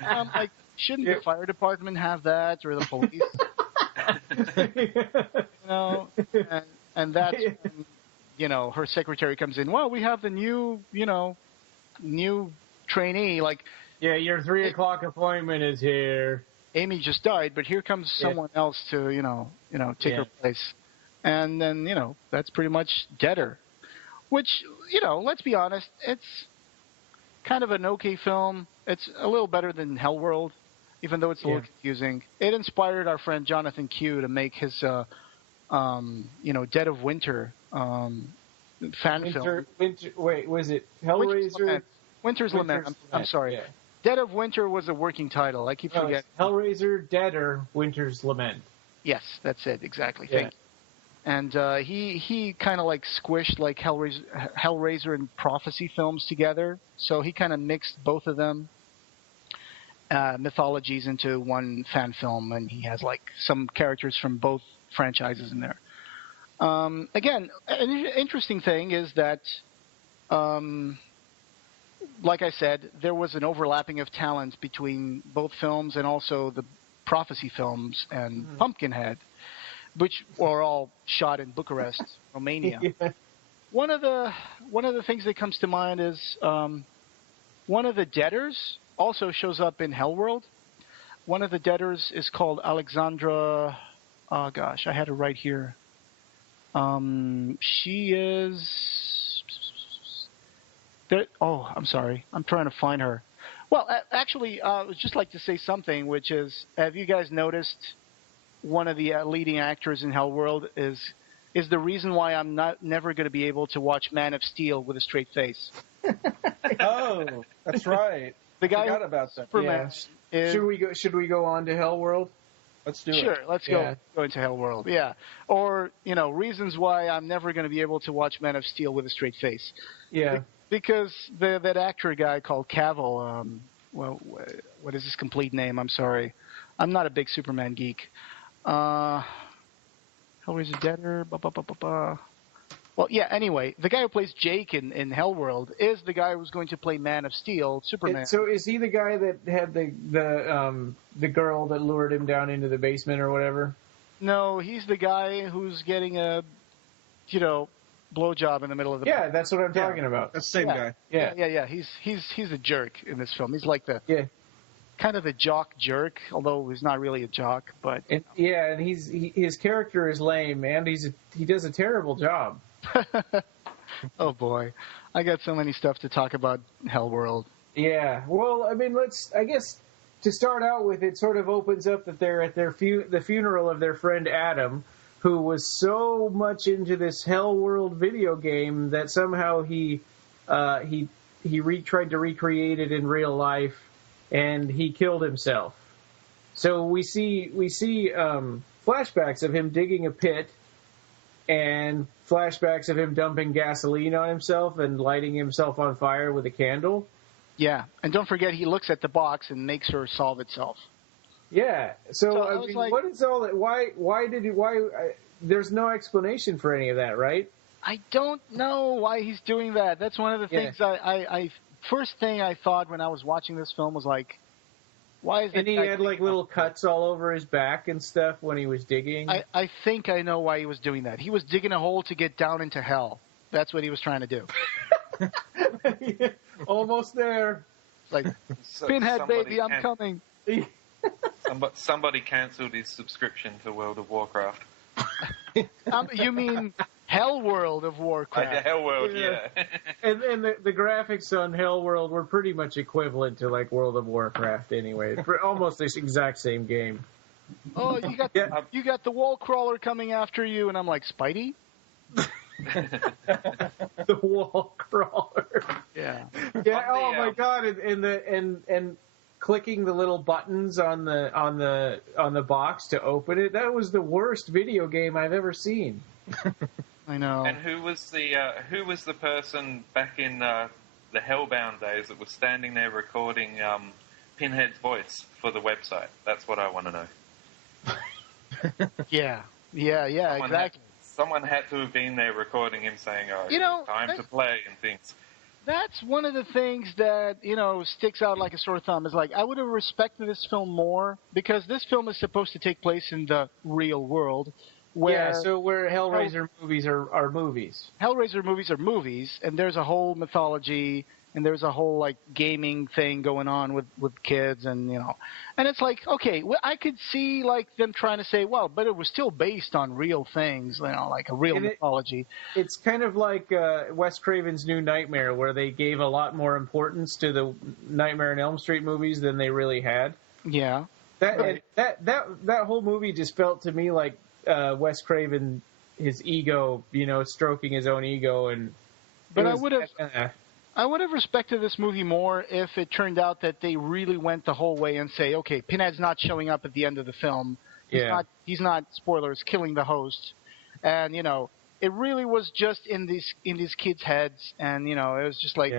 I'm like, shouldn't the fire department have that, or the police? And that's when, her secretary comes in. Well, we have the new trainee. Like, yeah, your 3 o'clock appointment is here. Amy just died, but here comes someone else to, take her place. And then, that's pretty much Deader. Which, let's be honest, it's kind of an okay film. It's a little better than Hellworld, even though it's a little confusing. It inspired our friend Jonathan Q to make his, Dead of Winter fan film. Wait, was it Hellraiser? Winter's Lament. I'm sorry. Yeah. Dead of Winter was a working title. I keep forgetting. Hellraiser, Deader, Winter's Lament. Yes, that's it. Exactly. Thank you. And he kind of like squished like Hellraiser and Prophecy films together. So he kind of mixed both of them mythologies into one fan film, and he has like some characters from both franchises in there. Again, an interesting thing is that, like I said, there was an overlapping of talent between both films and also the Prophecy films and Pumpkinhead. which were all shot in Bucharest, Romania. Yeah. One of the things that comes to mind is one of the debtors also shows up in Hellworld. One of the debtors is called Alexandra. Oh gosh, I had her right here. She is. Oh, I'm sorry. I'm trying to find her. Well, actually, I would just like to say something, which is, have you guys noticed one of the leading actors in Hellworld is the reason why I'm never going to be able to watch Man of Steel with a straight face. Oh, that's right. The guy I forgot about that. Superman is, should we go on to Hellworld? Let's do it. Sure, let's go into Hellworld. Yeah. Or, reasons why I'm never going to be able to watch Man of Steel with a straight face. Yeah. Because that actor guy called Cabal, what is his complete name? I'm sorry. I'm not a big Superman geek. Hellraiser Debtor. Well, yeah, anyway, the guy who plays Jake in Hellworld is the guy who's going to play Man of Steel, Superman. So is he the guy that had the girl that lured him down into the basement or whatever? No, he's the guy who's getting a, blowjob in the middle of the... Yeah, that's what I'm talking about. That's the same guy. Yeah. He's a jerk in this film. He's like the... Yeah. Kind of a jock jerk, although he's not really a jock, but... And his character is lame, and he does a terrible job. Oh boy, I got so many stuff to talk about Hellworld. Yeah, well, I mean, I guess to start out with, it sort of opens up that they're at the funeral of their friend Adam, who was so much into this Hellworld video game that somehow he tried to recreate it in real life, and he killed himself. So we see flashbacks of him digging a pit, and flashbacks of him dumping gasoline on himself and lighting himself on fire with a candle. Yeah, and don't forget he looks at the box and makes her solve itself. Yeah, so I mean, what is all that? Why? There's no explanation for any of that, right? I don't know why he's doing that. That's one of the things I first thing I thought when I was watching this film was like, why is that? And he had like little cuts all over his back and stuff when he was digging. I think I know why he was doing that. He was digging a hole to get down into hell. That's what he was trying to do. Yeah, almost there. Like, Pinhead, baby, I'm coming. Somebody cancelled his subscription to World of Warcraft. You mean Hellworld of Warcraft? Hellworld, yeah. And the graphics on Hellworld were pretty much equivalent to like World of Warcraft anyway. Almost the exact same game. Oh, you got the wall crawler coming after you, and I'm like, Spidey? The wall crawler. Yeah. Yeah. Oh my God! And clicking the little buttons on the box to open it. That was the worst video game I've ever seen. I know. And who was the person back in the Hellbound days that was standing there recording Pinhead's voice for the website? That's what I want to know. Yeah, exactly. Someone had to have been there recording him saying, time to play and things. That's one of the things that, sticks out like a sore thumb. Is like, I would have respected this film more because this film is supposed to take place in the real world. Where Hellraiser movies are movies. Hellraiser movies are movies, and there's a whole mythology, and there's a whole, like, gaming thing going on with kids, and, And it's like, okay, well, I could see, like, them trying to say, well, but it was still based on real things, like a real mythology. It's kind of like Wes Craven's New Nightmare, where they gave a lot more importance to the Nightmare on Elm Street movies than they really had. Yeah. That whole movie just felt to me like Wes Craven, his ego, stroking his own ego, But I would have respected this movie more if it turned out that they really went the whole way and say, okay, Pinhead's not showing up at the end of the film. He's not spoilers, killing the host, and it really was just in these kids' heads, and it was just like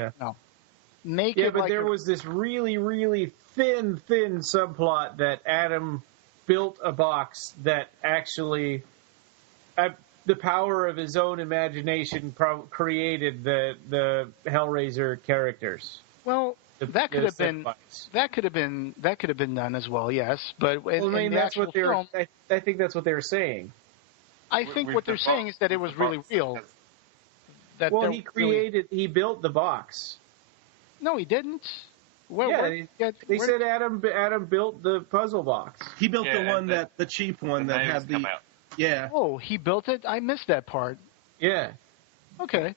make it. Yeah, but there was this really, really thin subplot that Adam built a box that actually, the power of his own imagination created the Hellraiser characters. Well, that could have been done as well. Yes, but that's what they were. I think that's what they were saying. I think what they're saying is that it was really real. That he built the box. No, he didn't. They said Adam built the puzzle box. He built the one the cheap one that had the. Yeah. Oh, he built it? I missed that part. Yeah. Okay.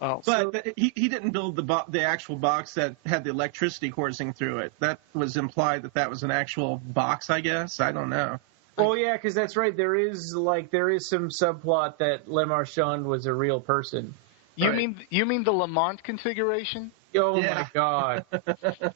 Oh, but he didn't build the actual box that had the electricity coursing through it. That was implied that was an actual box, I guess. I don't know. Oh yeah, because that's right. There is some subplot that Le Marchand was a real person. You mean the Lamont configuration? Oh my God!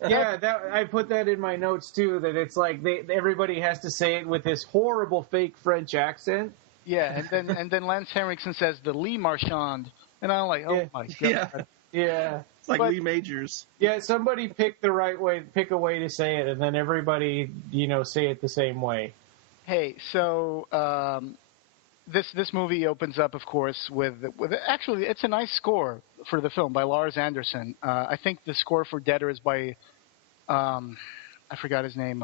Yeah, I put that in my notes too. That it's like everybody has to say it with this horrible fake French accent. Yeah, and then Lance Henriksen says the Lee Marchand, and I'm like, oh my God. Yeah. It's like Lee Majors. Yeah, somebody pick a way to say it, and then everybody say it the same way. Hey, so this movie opens up, of course, with actually it's a nice score for the film by Lars Anderson. I think the score for Deader is by I forgot his name,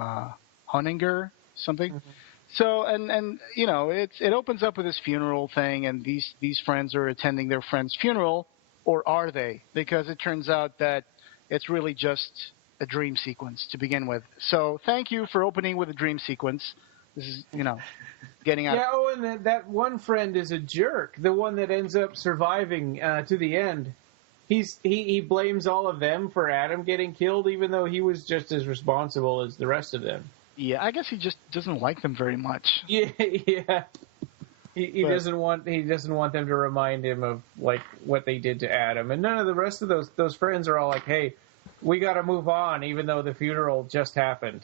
Honinger something. Mm-hmm. So and it opens up with this funeral thing, and these friends are attending their friend's funeral, or are they? Because it turns out that it's really just a dream sequence to begin with. So thank you for opening with a dream sequence. This is, getting out. Yeah, and that one friend is a jerk. The one that ends up surviving to the end. He blames all of them for Adam getting killed, even though he was just as responsible as the rest of them. Yeah, I guess he just doesn't like them very much. Yeah. He doesn't want them to remind him of like what they did to Adam, and none of the rest of those friends are all like, "Hey, we got to move on," even though the funeral just happened.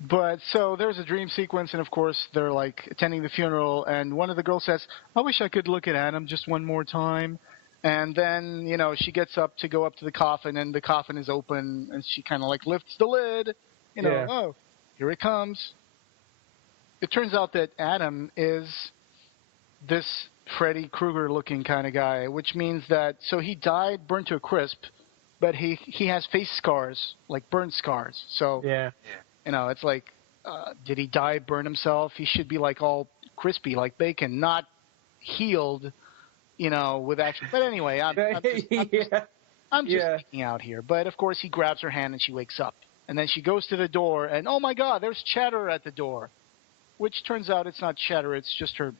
But so there's a dream sequence, and of course they're like attending the funeral, and one of the girls says, "I wish I could look at Adam just one more time." And then she gets up to go up to the coffin, and the coffin is open, and she kind of like lifts the lid. Oh, here it comes. It turns out that Adam is this Freddy Krueger-looking kind of guy, which means that he died burned to a crisp, but he has face scars, like burn scars. So it's like, did he die, burn himself? He should be like all crispy, like bacon, not healed, with action. But anyway, I'm just speaking out here. But of course, he grabs her hand and she wakes up. And then she goes to the door, and oh my God, there's chatter at the door, which turns out it's not chatter; it's just her,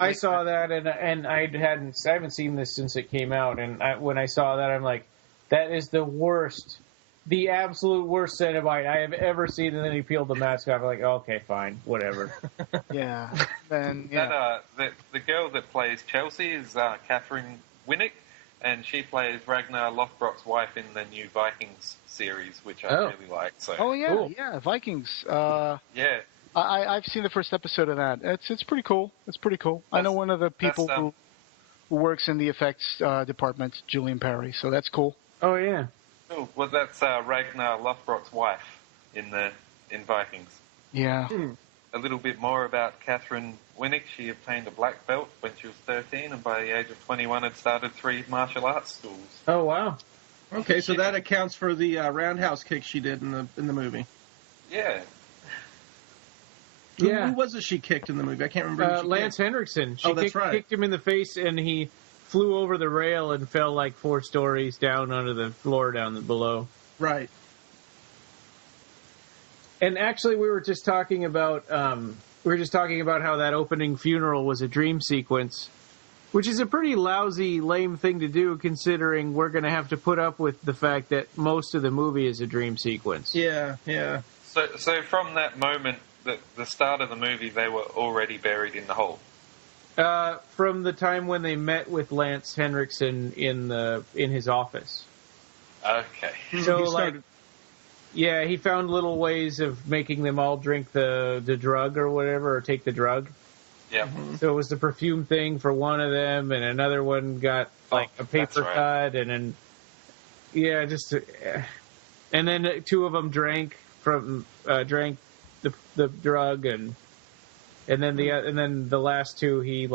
I saw that, and I haven't seen this since it came out, and when I saw that, I'm like, that is the absolute worst Cenobite I have ever seen. And then he peeled the mask off. I'm like, okay, fine, whatever. Yeah. Then the girl that plays Chelsea is Catherine Winnick. And she plays Ragnar Lothbrok's wife in the new Vikings series, which I really like. So. Oh, yeah, cool. Yeah, Vikings. I've seen the first episode of that. It's pretty cool. It's pretty cool. I know one of the people who works in the effects department, Julian Perry, so that's cool. Oh, yeah. Oh, well, that's Ragnar Lothbrok's wife in Vikings. Yeah. A little bit more about Catherine Winnick. She obtained a black belt when she was 13, and by the age of 21 had started 3 martial arts schools. Oh, wow. Okay, so that accounts for the roundhouse kick she did in the movie. Yeah. Who was it she kicked in the movie? I can't remember. Lance Henriksen. She kicked him in the face, and he flew over the rail and fell like 4 stories down onto the floor down below. Right. And actually, we were just talking about how that opening funeral was a dream sequence, which is a pretty lousy, lame thing to do, considering we're going to have to put up with the fact that most of the movie is a dream sequence. Yeah. So from that moment, the start of the movie, they were already buried in the hole. From the time when they met with Lance Henriksen in his office. Okay. So yeah, he found little ways of making them all drink the drug or whatever, or take the drug. Yeah. Mm-hmm. So it was the perfume thing for one of them, and another one got a paper cut, and then and then 2 of them drank the drug, and then the last 2 he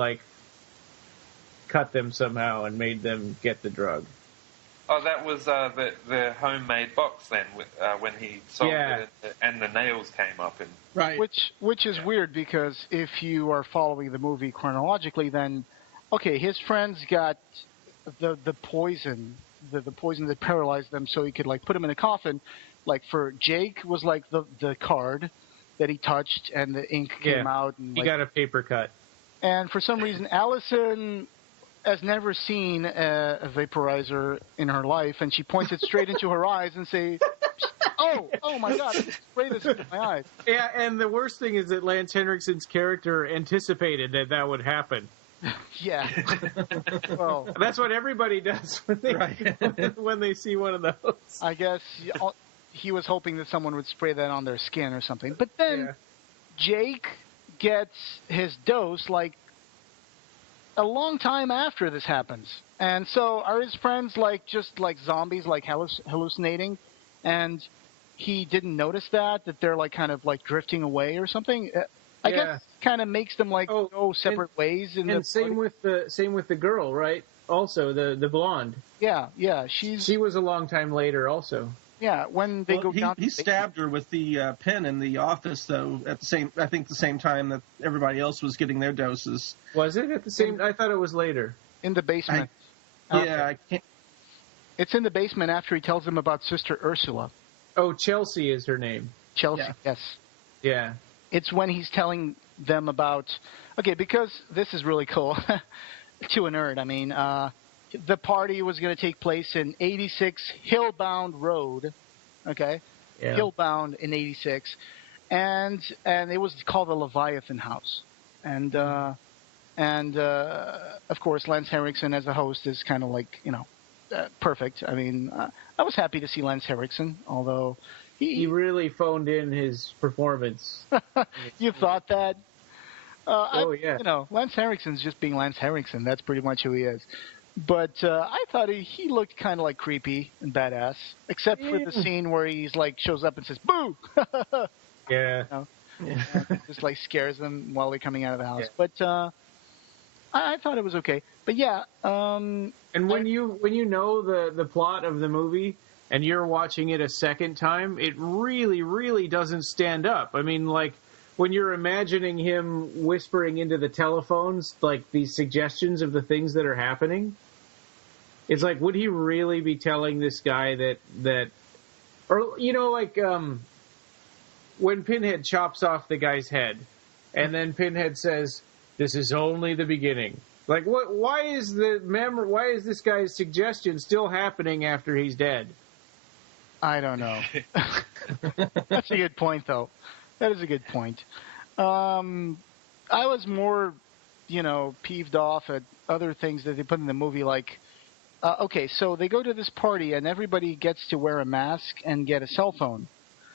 cut them somehow and made them get the drug. Oh, that was the homemade box then, when he sold it, and the nails came up. Right. Which is weird, because if you are following the movie chronologically, then, okay, his friends got the poison, the poison that paralyzed them, so he could, like, put him in a coffin. Like, for Jake was, like, the card that he touched, and the ink came out. And, he got a paper cut. And for some reason, Allison has never seen a vaporizer in her life, and she points it straight into her eyes and say, oh my God, spray this into my eyes. Yeah, and the worst thing is that Lance Henriksen's character anticipated that would happen. Yeah. Well, that's what everybody does when they see one of those. I guess he was hoping that someone would spray that on their skin or something. But then Jake gets his dose, like, a long time after this happens. And so are his friends just like zombies, like hallucinating? And he didn't notice that they're like kind of like drifting away or something? I guess kind of makes them like go separate ways. And same with the girl, right? Also the blonde. Yeah. She was a long time later also. Yeah, when they go down. He stabbed her with the pen in the office, though. At the same time that everybody else was getting their doses. Was it at the same? I thought it was later. In the basement. I can't. It's in the basement after he tells them about Sister Ursula. Oh, Chelsea is her name. Chelsea, yes. Yeah. It's when he's telling them about. Okay, because this is really cool to a nerd. I mean. The party was going to take place in 86 Hillbound Road, okay? Yeah. Hillbound in 86, and it was called the Leviathan House, and of course Lance Henriksen as a host is kind of like perfect. I mean, I was happy to see Lance Henriksen, although he really phoned in his performance. You thought that? Yeah. Lance Henriksen's just being Lance Henriksen. That's pretty much who he is. But I thought he looked kind of like creepy and badass, except for the scene where he's like shows up and says "boo." Just like scares them while they're coming out of the house. Yeah. But I thought it was okay. But yeah. And when you know the plot of the movie and you're watching it a second time, it really, really doesn't stand up. I mean, like. When you're imagining him whispering into the telephones, like these suggestions of the things that are happening, it's like, would he really be telling this guy that, or, when Pinhead chops off the guy's head and then Pinhead says, this is only the beginning. Like, why is this guy's suggestion still happening after he's dead? I don't know. That's a good point, though. That is a good point. I was more, peeved off at other things that they put in the movie. Like, okay, so they go to this party and everybody gets to wear a mask and get a cell phone.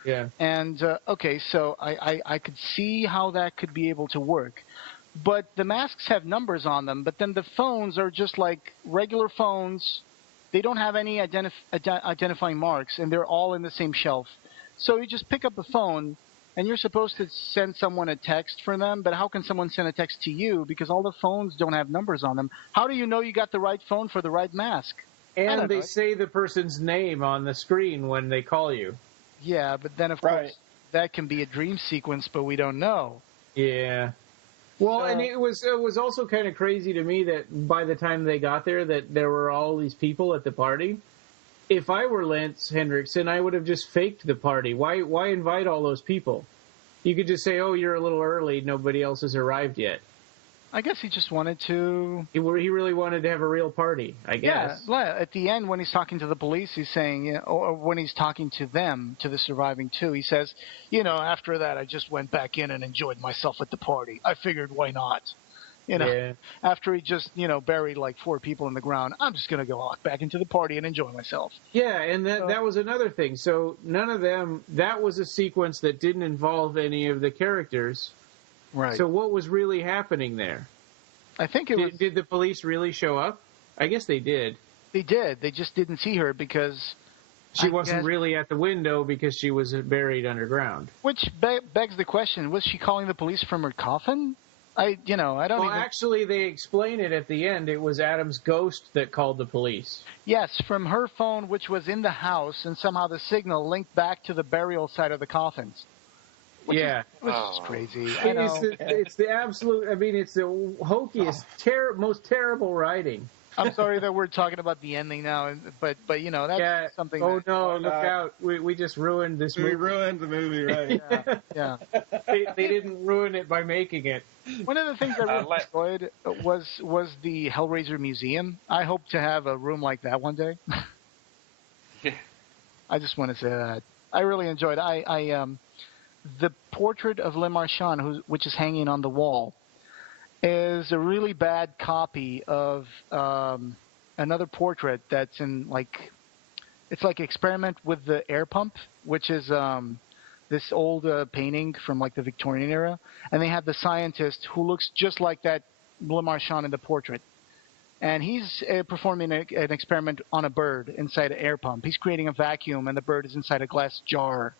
Yeah. And, okay, so I could see how that could be able to work. But the masks have numbers on them, but then the phones are just like regular phones. They don't have any identifying marks, and they're all in the same shelf. So you just pick up the phone. And you're supposed to send someone a text for them, but how can someone send a text to you? Because all the phones don't have numbers on them. How do you know you got the right phone for the right mask? And they say the person's name on the screen when they call you. Yeah, but then, of course, that can be a dream sequence, but we don't know. Yeah. Well, and it was also kind of crazy to me that by the time they got there, that there were all these people at the party. If I were Lance Henriksen, I would have just faked the party. Why invite all those people? You could just say, oh, you're a little early. Nobody else has arrived yet. I guess he just wanted to... He really wanted to have a real party, I guess. Yeah, at the end when he's talking to the police, he's saying, or when he's talking to them, to the surviving two, he says, after that I just went back in and enjoyed myself at the party. I figured, why not? After he just, buried like 4 people in the ground, I'm just going to go back into the party and enjoy myself. Yeah, and that was another thing. So none of them, that was a sequence that didn't involve any of the characters. Right. So what was really happening there? I think it was... Did the police really show up? I guess they did. They did. They just didn't see her because... She wasn't really at the window because she was buried underground. Which begs the question, was she calling the police from her coffin? don't Well, even... actually, they explain it at the end. It was Adam's ghost that called the police. Yes, from her phone, which was in the house, and somehow the signal linked back to the burial site of the coffins. Which is crazy. I know. It's the absolute, I mean, it's the hokiest, most terrible writing. I'm sorry that we're talking about the ending now, but that's something. Oh, no, look out. We just ruined this movie. We ruined the movie, right? Yeah. They didn't ruin it by making it. One of the things I really enjoyed was the Hellraiser Museum. I hope to have a room like that one day. Yeah. I just want to say that. I really enjoyed it. The portrait of Le Marchand, which is hanging on the wall, is a really bad copy of another portrait that's in it's like Experiment with the Air Pump, which is this old painting from the Victorian era, and they have the scientist who looks just like that Le Marchand in the portrait, and he's performing an experiment on a bird inside an air pump. He's creating a vacuum, and the bird is inside a glass jar.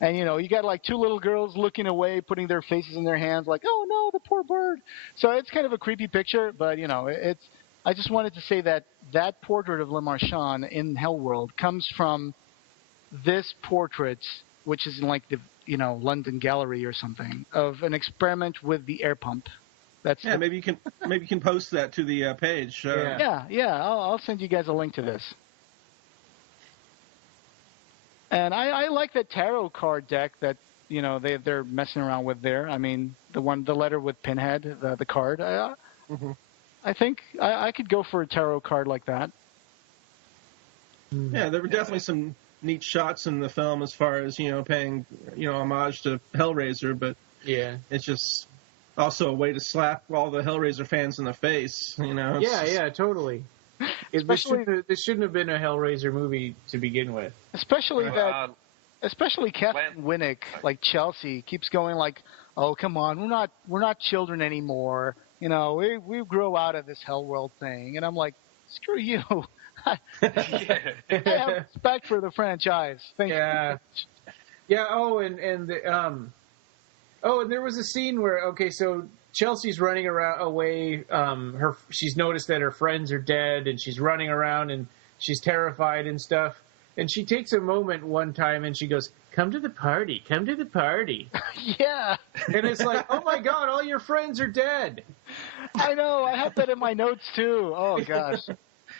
And, you got two little girls looking away, putting their faces in their hands like, oh, no, the poor bird. So it's kind of a creepy picture, but, I just wanted to say that portrait of Le Marchand in Hellworld comes from this portrait, which is in the, London Gallery or something, of an experiment with the air pump. Maybe you can post that to the page. I'll send you guys a link to this. And I like that tarot card deck that they're messing around with there. I mean, the letter with Pinhead, the card. I think I could go for a tarot card like that. Yeah, there were definitely some neat shots in the film as far as paying homage to Hellraiser, but it's just also a way to slap all the Hellraiser fans in the face. Yeah, totally. This shouldn't have been a Hellraiser movie to begin with. Especially Catherine Winnick, like Chelsea, keeps going oh, come on, we're not children anymore. We grow out of this Hellworld thing. And I'm like, screw you. I have respect for the franchise. Thank you. Yeah. Oh, and there was a scene where, so Chelsea's running around away. She's noticed that her friends are dead, and she's running around, and she's terrified and stuff. And she takes a moment one time, and she goes, "Come to the party, come to the party." Yeah. And it's like, oh my God, all your friends are dead. I know. I have that in my notes too. Oh gosh.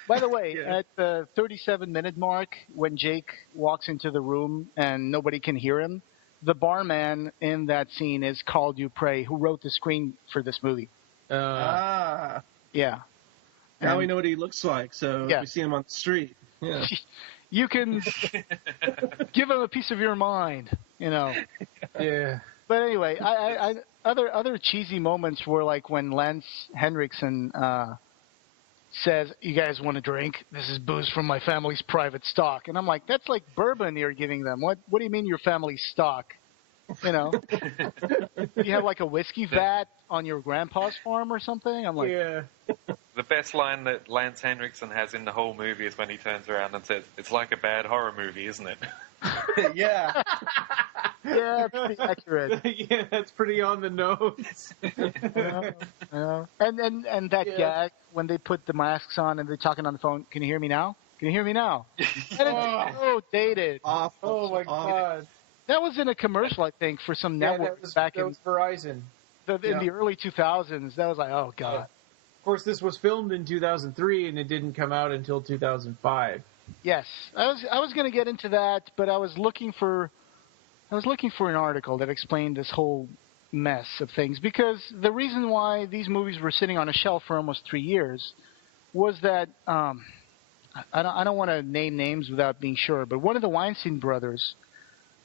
By the way, at the 37-minute mark, when Jake walks into the room and nobody can hear him, the barman in that scene is Carl Dupre, who wrote the screen for this movie. Yeah. Now we know what he looks like, so if we see him on the street. Yeah. You can give him a piece of your mind, Yeah. But anyway, other cheesy moments were when Lance Henriksen says, "You guys want a drink? This is booze from my family's private stock." And I'm like, that's like bourbon you're giving them. What do you mean your family's stock? You have a whiskey vat on your grandpa's farm or something? I'm like... Yeah. The best line that Lance Henriksen has in the whole movie is when he turns around and says, "It's like a bad horror movie, isn't it?" Yeah. Yeah, pretty accurate. Yeah, that's pretty on the nose. And that gag when they put the masks on and they're talking on the phone. Can you hear me now? Can you hear me now? And it's so dated. Awful. Oh my God. That was in a commercial, I think, for some network that was Verizon. In the early 2000s. That was like, oh God. Of course, this was filmed in 2003, and it didn't come out until 2005. Yes, I was going to get into that, but I was looking for an article that explained this whole mess of things, because the reason why these movies were sitting on a shelf for almost 3 years was that I don't want to name names without being sure, but one of the Weinstein brothers.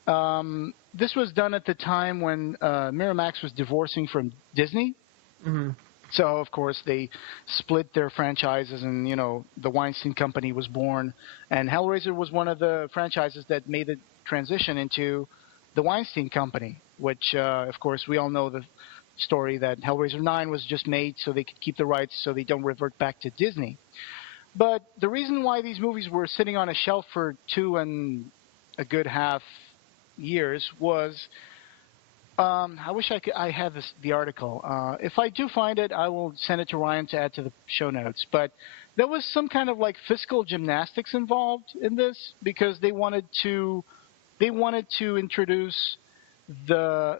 This was done at the time when Miramax was divorcing from Disney. Mm-hmm. So, of course, they split their franchises and, the Weinstein Company was born. And Hellraiser was one of the franchises that made the transition into the Weinstein Company, which, of course, we all know the story that Hellraiser 9 was just made so they could keep the rights so they don't revert back to Disney. But the reason why these movies were sitting on a shelf for 2 and a good half years was I wish I had the article. If I do find it, I will send it to Ryan to add to the show notes. But there was some kind of like fiscal gymnastics involved in this because they wanted to introduce the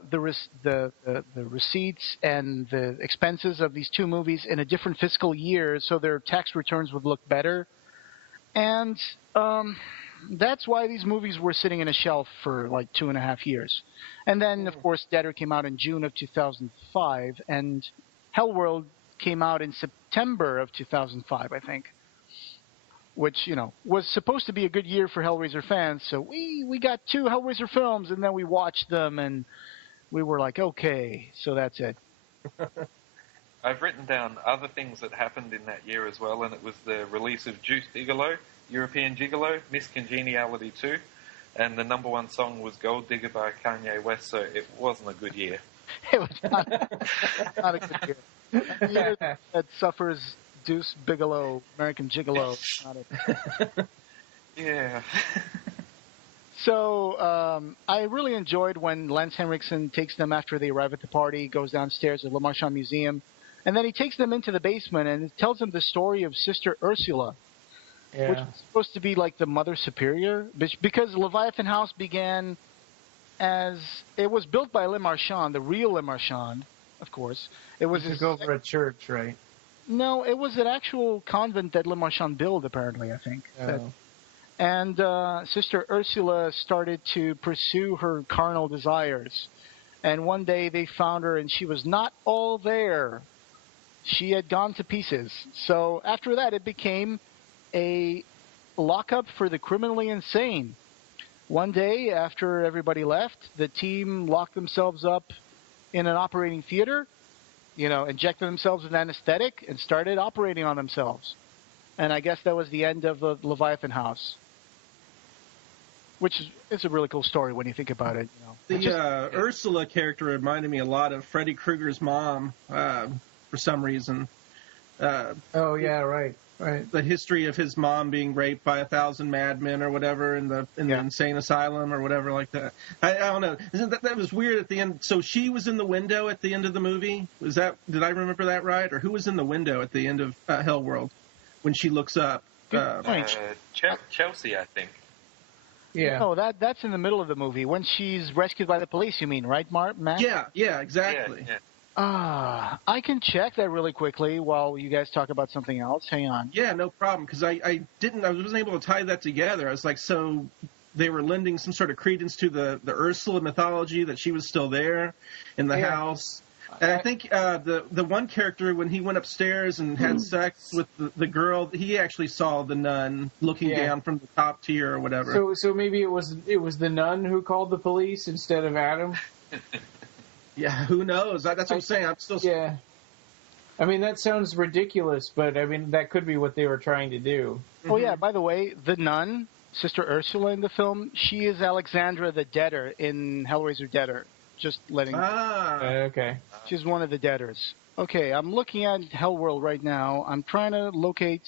receipts and the expenses of these two movies in a different fiscal year, so their tax returns would look better. And that's why these movies were sitting in a shelf for like 2.5 years. And then, of course, Deader came out in June of 2005, and Hellworld came out in September of 2005, I think, which, was supposed to be a good year for Hellraiser fans. So we got 2 Hellraiser films, and then we watched them, and we were like, okay, so that's it. I've written down other things that happened in that year as well, and it was the release of Juice Gigolo, European Gigolo, Miss Congeniality 2, and the number 1 song was Gold Digger by Kanye West, so it wasn't a good year. It was not a good year. A year that suffers Deuce Bigelow, American Gigolo. Yeah. So I really enjoyed when Lance Henriksen takes them after they arrive at the party, goes downstairs at Le Marchand Museum, and then he takes them into the basement and tells them the story of Sister Ursula, which was supposed to be like the Mother Superior, because Leviathan House began as it was built by Le Marchand, the real Le Marchand, of course. It was over a church, right? No, it was an actual convent that Le Marchand built, apparently, I think. Oh. And Sister Ursula started to pursue her carnal desires. And one day they found her, and she was not all there. She had gone to pieces. So after that, it became a lockup for the criminally insane. One day, after everybody left, the team locked themselves up in an operating theater, injected themselves with anesthetic, and started operating on themselves. And I guess that was the end of the Leviathan House. Which is a really cool story when you think about it. The Ursula character reminded me a lot of Freddy Krueger's mom for some reason. Right. The history of his mom being raped by 1,000 madmen or whatever in the insane asylum or whatever like that. I don't know. That was weird at the end? So she was in the window at the end of the movie? Did I remember that right? Or who was in the window at the end of Hellworld when she looks up? Chelsea, I think. Yeah. No, that's in the middle of the movie when she's rescued by the police. You mean, right, Matt? Yeah, exactly. Yeah. I can check that really quickly while you guys talk about something else. Hang on. Yeah, no problem. Because I wasn't able to tie that together. I was like, so they were lending some sort of credence to the Ursula mythology that she was still there in the house. And I think the one character, when he went upstairs and had sex with the girl, he actually saw the nun looking down from the top tier or whatever. So maybe it was the nun who called the police instead of Adam? Yeah, who knows? That's what I'm saying. I'm still... Yeah. I mean, that sounds ridiculous, but, I mean, that could be what they were trying to do. Oh, yeah, by the way, the nun, Sister Ursula in the film, she is Alexandra the Deader in Hellraiser Deader. Just letting... okay. She's one of the Deaders. Okay, I'm looking at Hellworld right now. I'm trying to locate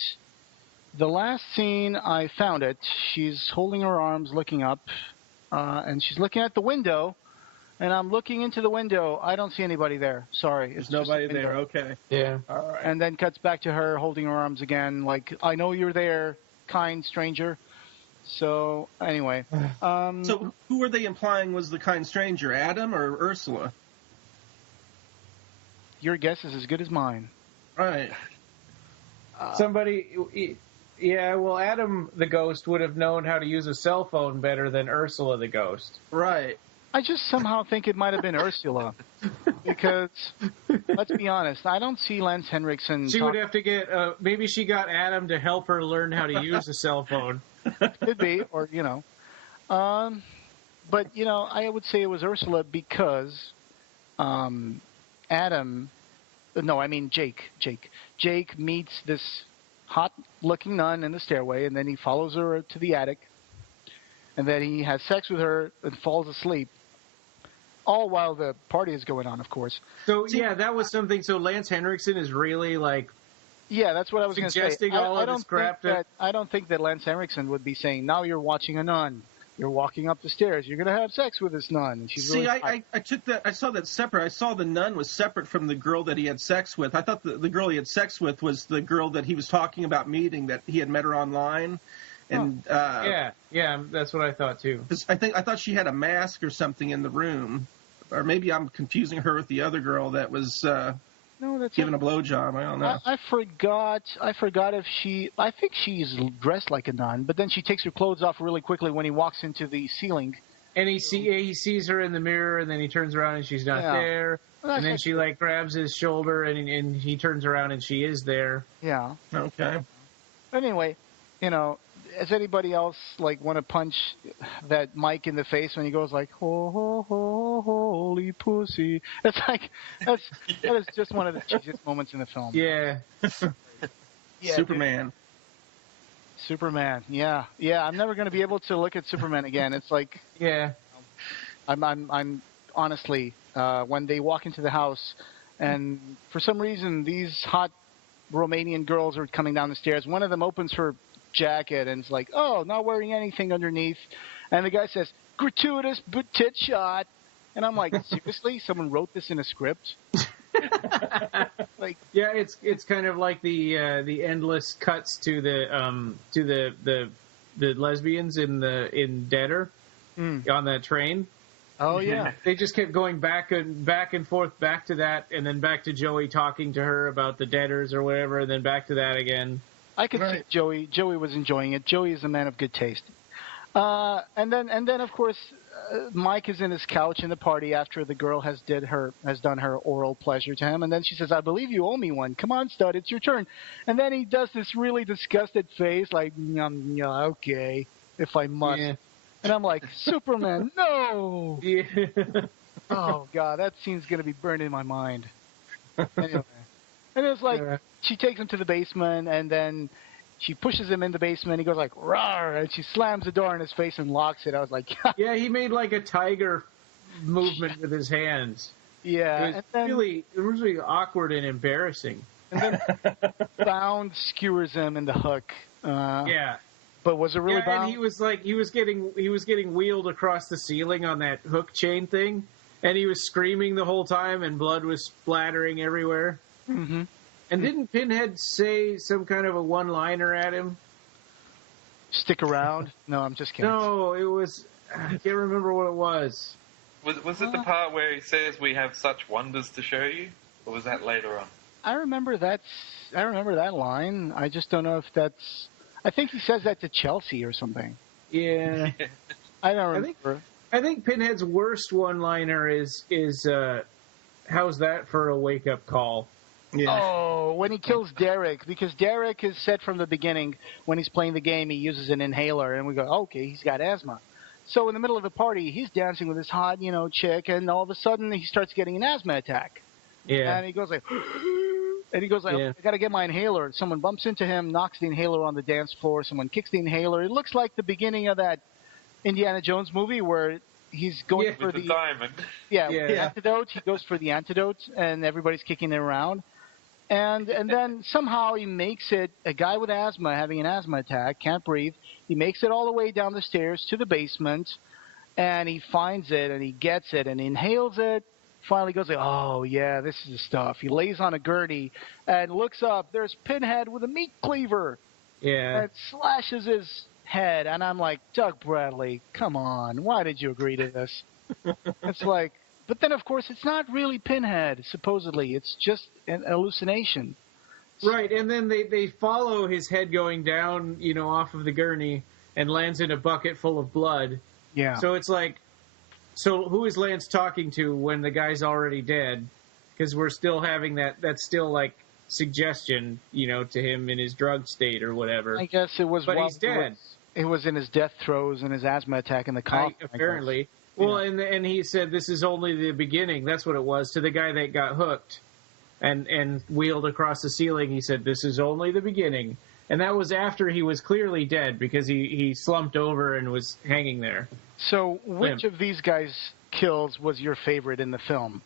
the last scene. I found it. She's holding her arms, looking up, and she's looking at the window. And I'm looking into the window. I don't see anybody there. Sorry. There's nobody there. Okay. Yeah. All right. And then cuts back to her holding her arms again, like, I know you're there, kind stranger. So, anyway. So, who were they implying was the kind stranger, Adam or Ursula? Your guess is as good as mine. Right. Somebody... Yeah, well, Adam the ghost would have known how to use a cell phone better than Ursula the ghost. Right. I just somehow think it might have been Ursula. Because, let's be honest, I don't see Lance Henriksen... She would have to get... maybe she got Adam to help her learn how to use a cell phone. Could be, or, but, I would say it was Ursula because Jake meets this hot-looking nun in the stairway, and then he follows her to the attic, and then he has sex with her and falls asleep. All while the party is going on, of course. So, that was something. So, Lance Henriksen is really, yeah, that's what I was going to say. Suggesting all of this crap. I don't think that Lance Henriksen would be saying, now you're watching a nun. you're walking up the stairs. You're going to have sex with this nun. And she's really I saw that separate. I saw the nun was separate from the girl that he had sex with. I thought the girl he had sex with was the girl that he was talking about meeting, that he had met her online. And yeah, that's what I thought too. I thought she had a mask or something in the room, or maybe I'm confusing her with the other girl that was giving a blowjob. I don't know. I forgot if she. I think she's dressed like a nun, but then she takes her clothes off really quickly when he walks into the ceiling. And he sees her in the mirror, and then he turns around and she's not there. Well, and then she grabs his shoulder, and he turns around and she is there. Yeah. Okay. Anyway, does anybody else want to punch that Mike in the face when he goes holy pussy? It's that is just one of the cheesiest moments in the film. Yeah. Superman. Superman. Yeah. I'm never going to be able to look at Superman again. It's I'm honestly when they walk into the house, and for some reason these hot Romanian girls are coming down the stairs. One of them opens her jacket and it's not wearing anything underneath, and the guy says gratuitous but tit shot, and I'm like, seriously, someone wrote this in a script? Yeah, it's kind of like the endless cuts to the lesbians in Deader on that train. Oh yeah. They just kept going back and forth, back to that, and then back to Joey talking to her about the Deaders or whatever, and then back to that again. I could see Joey. Joey was enjoying it. Joey is a man of good taste. And then of course, Mike is in his couch in the party after the girl has done her oral pleasure to him, and then she says, "I believe you owe me one. Come on, stud, it's your turn." And then he does this really disgusted face, okay, if I must. Yeah. And I'm like, Superman, no! Yeah. Oh God, that scene's gonna be burned in my mind. Anyway. And it's she takes him to the basement, and then she pushes him in the basement. He goes "Rawr!" and she slams the door in his face and locks it. I was like, yeah, he made a tiger movement with his hands. Yeah. It was really awkward and embarrassing. And then Bound skewers him in the hook. Yeah. But was it really Bound? And he was getting wheeled across the ceiling on that hook chain thing, and he was screaming the whole time, and blood was splattering everywhere. Mm-hmm. And didn't Pinhead say some kind of a one-liner at him? Stick around? No, I'm just kidding. No, it was... I can't remember what it was. Was it the part where he says, "We have such wonders to show you"? Or was that later on? I remember that line. I just don't know if that's... I think he says that to Chelsea or something. Yeah. I don't remember. I think Pinhead's worst one-liner is how's that for a wake-up call? Yeah. Oh, when he kills Derek, because Derek is said from the beginning when he's playing the game he uses an inhaler, and we go, okay, he's got asthma. So in the middle of the party, he's dancing with this hot, chick, and all of a sudden he starts getting an asthma attack. Yeah. And he goes I got to get my inhaler. Someone bumps into him, knocks the inhaler on the dance floor. Someone kicks the inhaler. It looks like the beginning of that Indiana Jones movie where he's going for the diamond. Yeah, the antidote. He goes for the antidote, and everybody's kicking it around. And then somehow he makes it, a guy with asthma having an asthma attack, can't breathe. He makes it all the way down the stairs to the basement, and he finds it, and he gets it, and he inhales it. Finally goes oh, yeah, this is the stuff. He lays on a gurney and looks up. There's Pinhead with a meat cleaver. Yeah. And slashes his head. And I'm like, Doug Bradley, come on. Why did you agree to this? It's but then, of course, it's not really Pinhead, supposedly. It's just an hallucination. Right, and then they follow his head going down, off of the gurney and lands in a bucket full of blood. Yeah. So it's so who is Lance talking to when the guy's already dead? Because we're still having that's still suggestion, to him in his drug state or whatever. I guess it was. But he's dead. It was in his death throes and his asthma attack in the coffin. Apparently. Well, and he said this is only the beginning. That's what it was to the guy that got hooked and wheeled across the ceiling. He said this is only the beginning. And that was after he was clearly dead because he slumped over and was hanging there. So which of these guys' kills was your favorite in the film?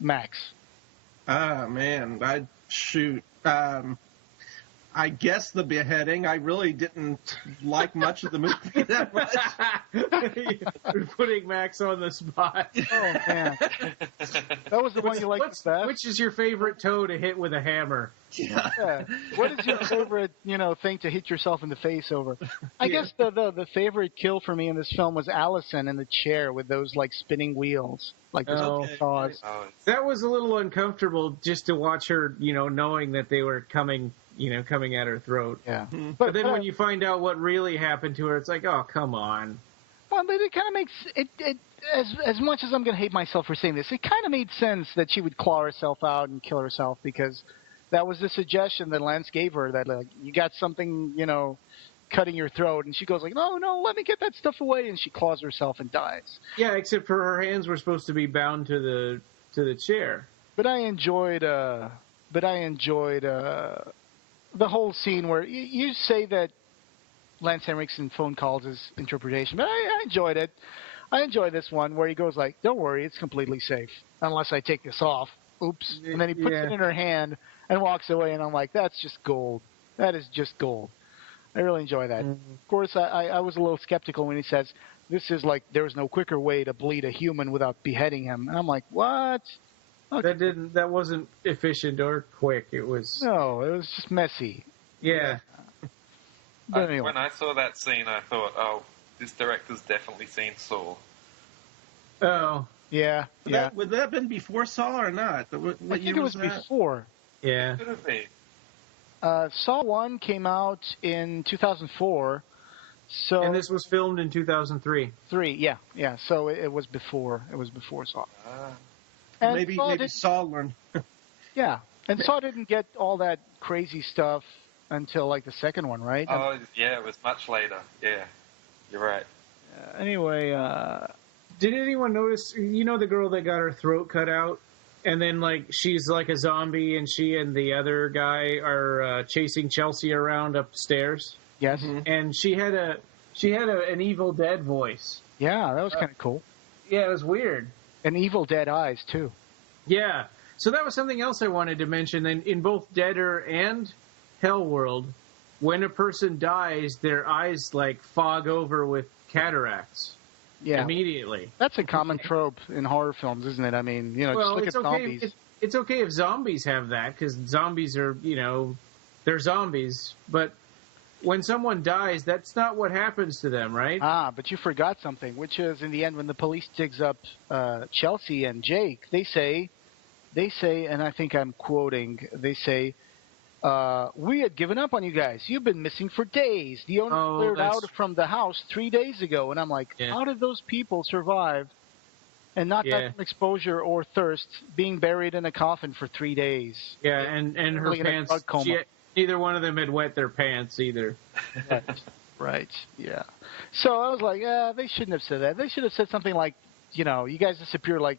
Max. Man, I'd shoot. I guess the beheading. I really didn't like much of the movie that much. You're putting Max on the spot. Oh, man. That was the one you liked the best? Which is your favorite toe to hit with a hammer? Yeah. What is your favorite, thing to hit yourself in the face over? I guess the favorite kill for me in this film was Allison in the chair with those, like, spinning wheels. Like those saws. That was a little uncomfortable just to watch her, knowing that they were coming at her throat. Yeah. But then when you find out what really happened to her, it's like, oh, come on. Well, but it kind of makes it as much as I'm going to hate myself for saying this, it kind of made sense that she would claw herself out and kill herself, because that was the suggestion that Lance gave her, that, like, you got something, cutting your throat, and she goes like, no, let me get that stuff away, and she claws herself and dies. Yeah, except for her hands were supposed to be bound to the chair. But I enjoyed the whole scene where you say that Lance Henriksen phone calls his interpretation, but I enjoyed it. I enjoy this one where he goes like, don't worry, it's completely safe unless I take this off. Oops. And then he puts it in her hand and walks away, and I'm like, that's just gold. That is just gold. I really enjoy that. Of course, I was a little skeptical when he says, this is like, there's no quicker way to bleed a human without beheading him. And I'm like, what? Okay. That wasn't efficient or quick. It was... No, it was just messy. Yeah. But anyway. When I saw that scene, I thought, oh, this director's definitely seen Saw. Oh. Yeah, Would that have been before Saw or not? I think it was before. Yeah. Could have been. Saw 1 came out in 2004. And this was filmed in 2003. Yeah. So it was before. It was before Saw. And maybe Saw learned. Yeah, and Saw didn't get all that crazy stuff until like the second one, right? Oh, yeah, it was much later. Yeah, you're right. Anyway, did anyone notice? The girl that got her throat cut out, and then like she's like a zombie, and she and the other guy are chasing Chelsea around upstairs. Yes, and she had an Evil Dead voice. Yeah, that was kind of cool. Yeah, it was weird. And Evil Dead eyes, too. Yeah. So that was something else I wanted to mention. In both Deader and Hellworld, when a person dies, their eyes, like, fog over with cataracts. Yeah. Immediately. That's a common trope in horror films, isn't it? I mean, just look at zombies. It's okay if zombies have that, because zombies are, they're zombies. But when someone dies, that's not what happens to them, right? But you forgot something, which is in the end when the police digs up Chelsea and Jake, they say, and I think I'm quoting, they say, we had given up on you guys. You've been missing for days. The owner cleared out from the house 3 days ago. And I'm like, how did those people survive and not die from exposure or thirst being buried in a coffin for 3 days? Yeah, and her pants... Neither one of them had wet their pants either. Right, yeah. So I was like, they shouldn't have said that. They should have said something like, you guys disappear like,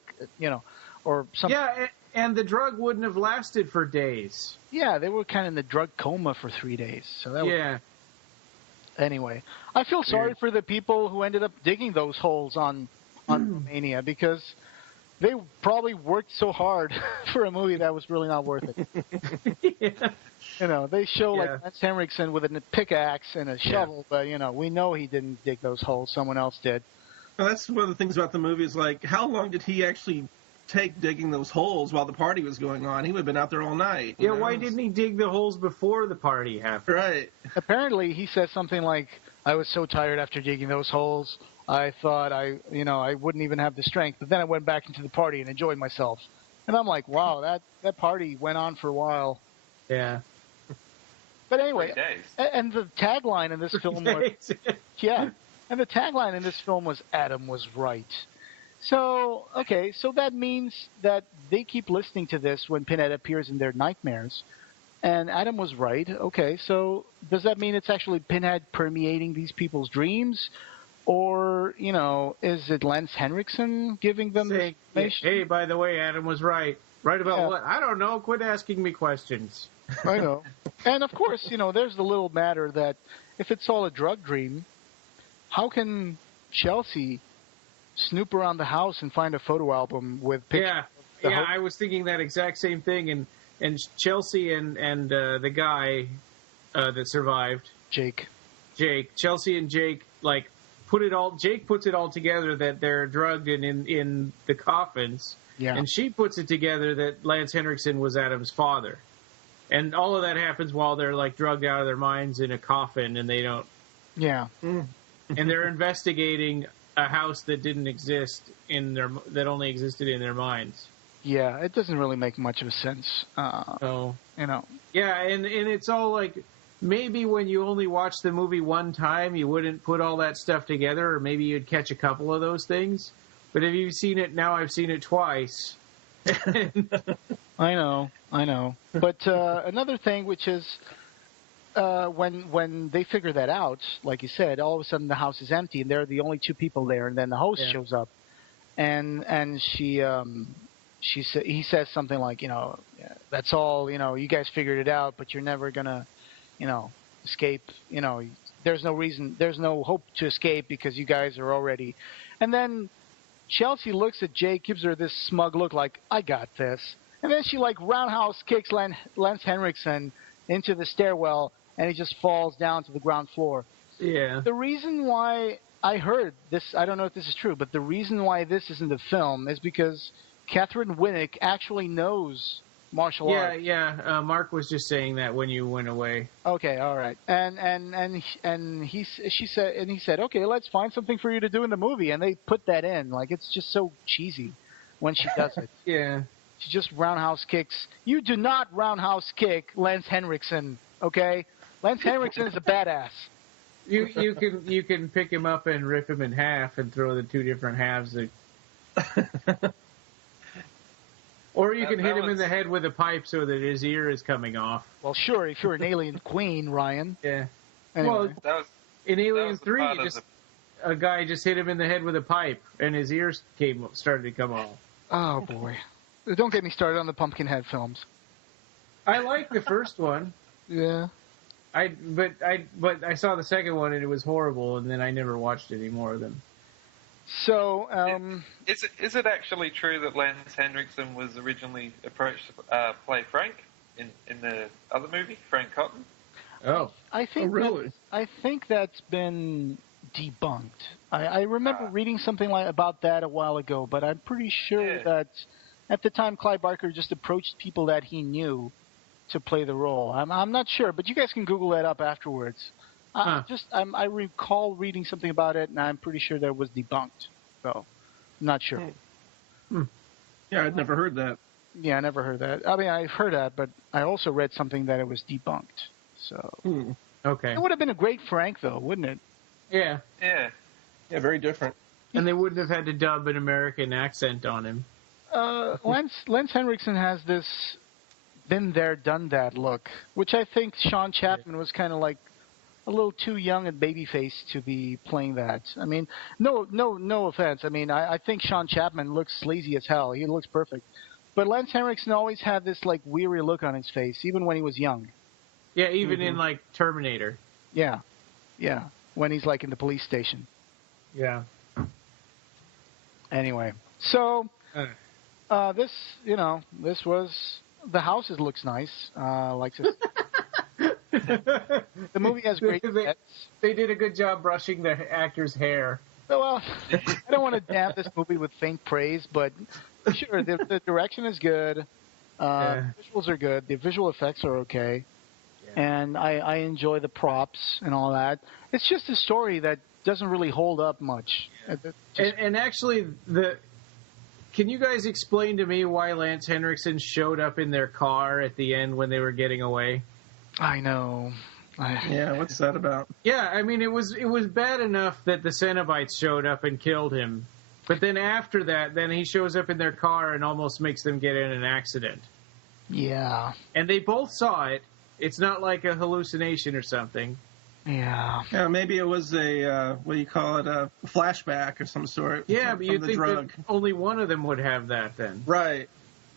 or something. Yeah, and the drug wouldn't have lasted for days. Yeah, they were kind of in the drug coma for 3 days. So that was... Anyway, I feel sorry for the people who ended up digging those holes on Romania, because they probably worked so hard for a movie that was really not worth it. They show like Lance Henriksen with a pickaxe and a shovel, but we know he didn't dig those holes. Someone else did. Well, that's one of the things about the movie is like, how long did he actually take digging those holes while the party was going on? He would have been out there all night. Yeah, why didn't he dig the holes before the party happened? Right. Apparently, he says something like, I was so tired after digging those holes, I thought I wouldn't even have the strength. But then I went back into the party and enjoyed myself. And I'm like, wow, that party went on for a while. Yeah. But anyway, and the tagline in this film was, and the tagline in this film was, Adam was right. So, okay, so that means that they keep listening to this when Pinhead appears in their nightmares. And Adam was right. Okay, so does that mean it's actually Pinhead permeating these people's dreams? Or, is it Lance Henriksen giving them this information? Hey, by the way, Adam was right. Right about what? I don't know. Quit asking me questions. I know. And, of course, there's the little matter that if it's all a drug dream, how can Chelsea snoop around the house and find a photo album with pictures? Yeah, I was thinking that exact same thing. And Chelsea and the guy, that survived. Jake, Chelsea and Jake Jake puts it all together that they're drugged and in the coffins. Yeah. And she puts it together that Lance Henriksen was Adam's father. And all of that happens while they're drugged out of their minds in a coffin, and they don't. Yeah. And they're investigating a house that didn't exist that only existed in their minds. Yeah, it doesn't really make much of a sense. So Yeah, and it's all maybe when you only watch the movie one time, you wouldn't put all that stuff together, or maybe you'd catch a couple of those things. But if you've seen it now, I've seen it twice. I know. But another thing, which is when they figure that out, like you said, all of a sudden the house is empty, and they're the only two people there, and then the host shows up, and he says something like, that's all, you guys figured it out, but you're never gonna, escape. There's no hope to escape because you guys are already, and then Chelsea looks at Jake, gives her this smug look like, I got this. And then she roundhouse kicks Lance Henriksen into the stairwell, and he just falls down to the ground floor. Yeah. The reason why I heard this, I don't know if this is true, but the reason why this is in the film is because Catherine Winnick actually knows martial arts. Yeah. Mark was just saying that when you went away. Okay, all right. And he said, okay, let's find something for you to do in the movie, and they put that in. It's just so cheesy when she does it. Yeah. She just roundhouse kicks. You do not roundhouse kick Lance Henriksen, okay? Lance Henriksen is a badass. You can pick him up and rip him in half and throw the two different halves. Or you can hit him in the head with a pipe so that his ear is coming off. Well, sure, if you're an alien queen, Ryan. Yeah. Anyway. Well, in Alien 3, a guy just hit him in the head with a pipe, and his ears started to come off. Oh, boy. Don't get me started on the Pumpkinhead films. I like the first one. Yeah. But I saw the second one, and it was horrible, and then I never watched any more of them. So, is it actually true that Lance Henriksen was originally approached to play Frank in the other movie, Frank Cotton? Oh, I think really? I think that's been debunked. I remember reading something about that a while ago, but I'm pretty sure that at the time Clive Barker just approached people that he knew to play the role. I'm not sure, but you guys can Google that up afterwards. I recall reading something about it, and I'm pretty sure that it was debunked. So, I'm not sure. Yeah, I'd never heard that. Yeah, I never heard that. I mean, I've heard that, but I also read something that it was debunked. So, okay. It would have been a great Frank, though, wouldn't it? Yeah. Yeah. Yeah, very different. And they wouldn't have had to dub an American accent on him. Lance Henriksen has this been there, done that look, which I think Sean Chapman was kind of a little too young and babyface to be playing that. I mean, no offense. I mean, I think Sean Chapman looks sleazy as hell. He looks perfect. But Lance Henriksen always had this weary look on his face, even when he was young. Yeah, even in Terminator. Yeah, when he's in the police station. Yeah. Anyway, so this was the house. Looks nice. The movie has great sets. They did a good job brushing the actor's hair. Well, I don't want to damn this movie with faint praise, but sure, the direction is good. Visuals are good. The visual effects are okay. And I enjoy the props and all that. It's just a story that doesn't really hold up much. And actually, can you guys explain to me why Lance Henriksen showed up in their car at the end when they were getting away? I know. Yeah, what's that about? Yeah, I mean, it was bad enough that the Cenobites showed up and killed him. But then after that, then he shows up in their car and almost makes them get in an accident. Yeah. And they both saw it. It's not like a hallucination or something. Yeah. Yeah, maybe it was a, what do you call it, a flashback of some sort. Yeah, but you'd think that only one of them would have that then. Right.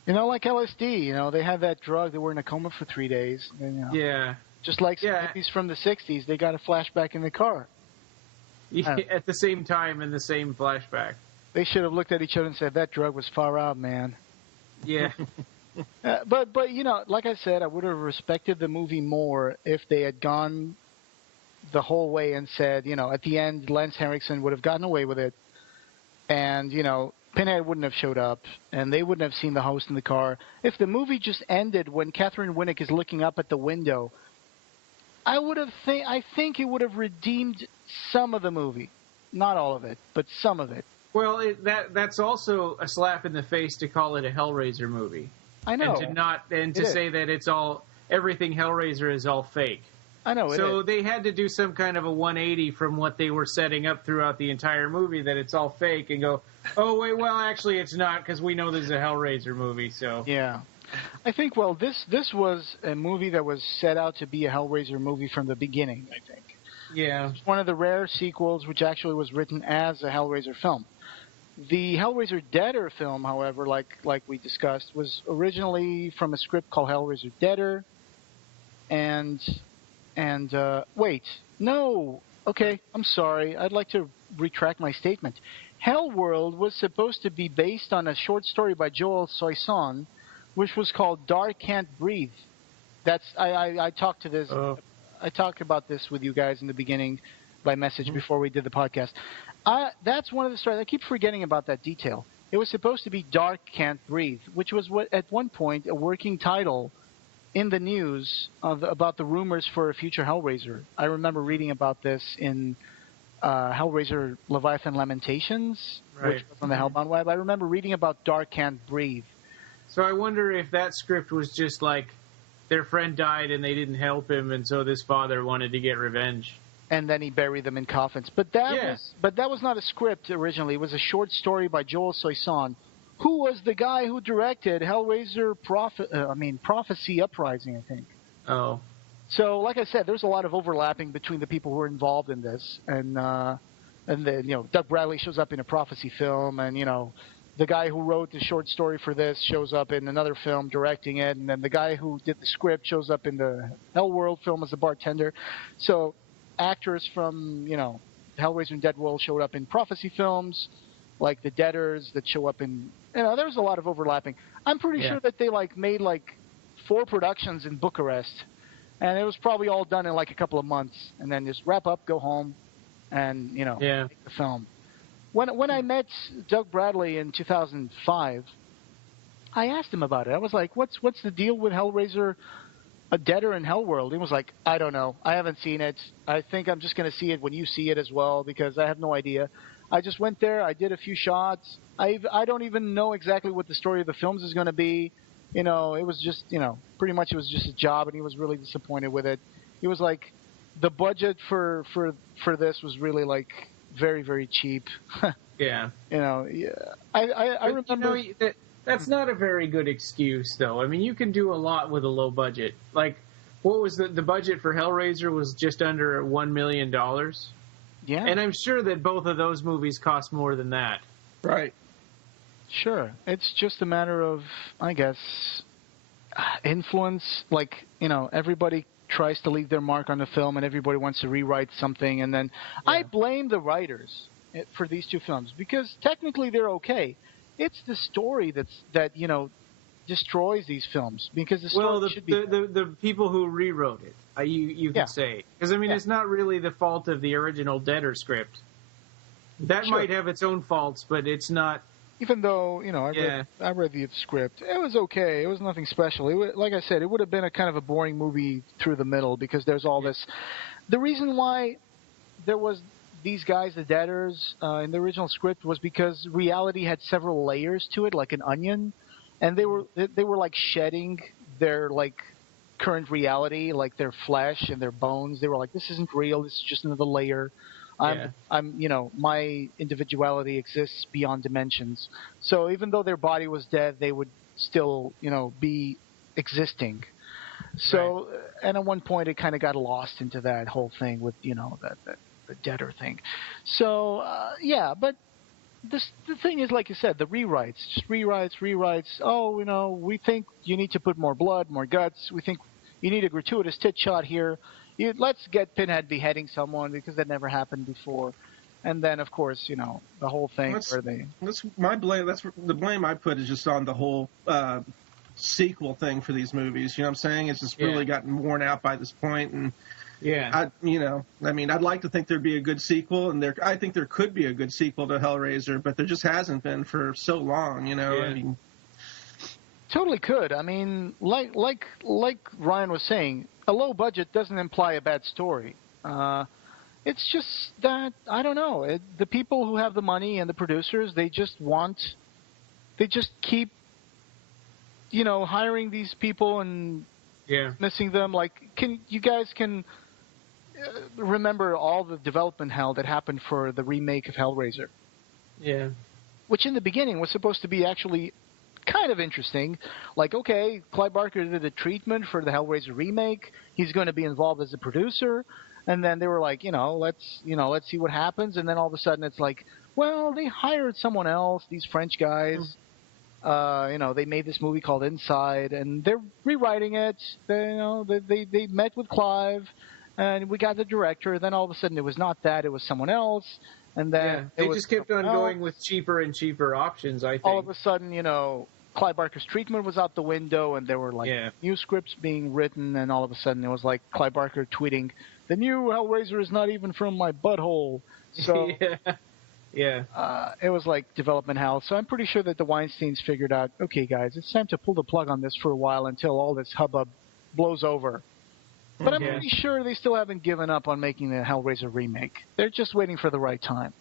Like LSD, they had that drug. They were in a coma for 3 days. And, yeah. Just like some hippies from the 60s, they got a flashback in the car. At the same time in the same flashback. They should have looked at each other and said, that drug was far out, man. Yeah. But you know, like I said, I would have respected the movie more if they had gone the whole way and said, you know, at the end, Lance Henriksen would have gotten away with it, and you know, Pinhead wouldn't have showed up, and they wouldn't have seen the host in the car. If the movie just ended when Catherine Winnick is looking up at the window, I think it would have redeemed some of the movie, not all of it, but some of it. Well, that's also a slap in the face to call it a Hellraiser movie. I know. And to say that it's everything Hellraiser is all fake. I know. So they had to do some kind of a 180 from what they were setting up throughout the entire movie, that it's all fake, and go, oh wait, well actually it's not, because we know this is a Hellraiser movie. So yeah, I think this was a movie that was set out to be a Hellraiser movie from the beginning. I think. Yeah. It's one of the rare sequels which actually was written as a Hellraiser film. The Hellraiser Deader film, however, like we discussed, was originally from a script called Hellraiser Deader, and wait, no, okay, I'm sorry, I'd like to retract my statement. Hellworld was supposed to be based on a short story by Joel Soisson, which was called Dark Can't Breathe. I talked to this. I talked about this with you guys in the beginning by message before we did the podcast. That's one of the stories. I keep forgetting about that detail. It was supposed to be Dark Can't Breathe, which was at one point a working title in the news about the rumors for a future Hellraiser. I remember reading about this in Hellraiser Leviathan Lamentations, which was on the Hellbound web. I remember reading about Dark Can't Breathe. So I wonder if that script was just like their friend died and they didn't help him, and so this father wanted to get revenge. And then he buried them in coffins. But that was not a script originally. It was a short story by Joel Soisson, who was the guy who directed Hellraiser Prophecy Uprising, I think. Oh. So, like I said, there's a lot of overlapping between the people who were involved in this, and then, you know, Doug Bradley shows up in a Prophecy film, and, you know, the guy who wrote the short story for this shows up in another film directing it, and then the guy who did the script shows up in the Hellworld film as a bartender. So actors from, you know, Hellraiser and Dead World showed up in Prophecy films, like the Deaders that show up in, you know, there's a lot of overlapping. I'm pretty sure that they made 4 productions in Bucharest, and it was probably all done in a couple of months, and then just wrap up, go home, and, you know, make the film. When I met Doug Bradley in 2005, I asked him about it. I was like, what's the deal with Hellraiser, Deader and Hellworld? He was like, I don't know. I haven't seen it. I think I'm just going to see it when you see it as well, because I have no idea. I just went there. I did a few shots. I don't even know exactly what the story of the films is going to be. You know, it was just, you know, pretty much it was just a job, and he was really disappointed with it. He was like, the budget for this was really very, very cheap. Yeah. You know, I remember. You know, that's not a very good excuse, though. I mean, you can do a lot with a low budget. Like, what was the budget for Hellraiser was just under $1 million. Yeah. And I'm sure that both of those movies cost more than that. Right. Sure. It's just a matter of, I guess, influence. Like, you know, everybody tries to leave their mark on the film, and everybody wants to rewrite something, and then I blame the writers for these 2 films, because technically they're okay. It's the story that you know, destroys these films, because the story should be the people who rewrote it, you could say, because I mean it's not really the fault of the original Deader script. That might have its own faults, but it's not. Even though, you know, I read the script. It was okay. It was nothing special. Like I said, it would have been a kind of a boring movie through the middle, because there's all this. The reason why there was these guys, the Deaders, in the original script was because reality had several layers to it, like an onion, and they were shedding their current reality, like their flesh and their bones. They were like, this isn't real. This is just another layer. I'm, you know, my individuality exists beyond dimensions. So even though their body was dead, they would still, you know, be existing. So, and at one point it kind of got lost into that whole thing with, you know, the Deader thing. So, but the thing is, like you said, the rewrites, just rewrites. Oh, you know, we think you need to put more blood, more guts. We think you need a gratuitous tit shot here. Let's get Pinhead beheading someone, because that never happened before. And then, of course, you know, the whole thing That's my blame. That's the blame I put is just on the whole sequel thing for these movies. You know what I'm saying? It's just really gotten worn out by this point, and I'd like to think there'd be a good sequel, and I think there could be a good sequel to Hellraiser, but there just hasn't been for so long. You know, I mean, totally could. I mean, like Ryan was saying, a low budget doesn't imply a bad story. It's just that, I don't know, the people who have the money and the producers, they just keep, hiring these people and missing them. Like, you guys can remember all the development hell that happened for the remake of Hellraiser. Yeah. Which in the beginning was supposed to be actually kind of interesting. Like, okay, Clive Barker did a treatment for the Hellraiser remake. He's going to be involved as a producer. And then they were like, let's see what happens. And then all of a sudden it's like, well, they hired someone else, these French guys. They made this movie called Inside, and they're rewriting it. They met with Clive, and we got the director. Then all of a sudden it was not that, it was someone else. And then they just kept on going with cheaper and cheaper options, I think. All of a sudden, Clive Barker's treatment was out the window, and there were new scripts being written, and all of a sudden it was like Clive Barker tweeting, "The new Hellraiser is not even from my butthole." So it was like development hell. So I'm pretty sure that the Weinsteins figured out, okay, guys, it's time to pull the plug on this for a while until all this hubbub blows over. But I'm pretty sure they still haven't given up on making the Hellraiser remake. They're just waiting for the right time.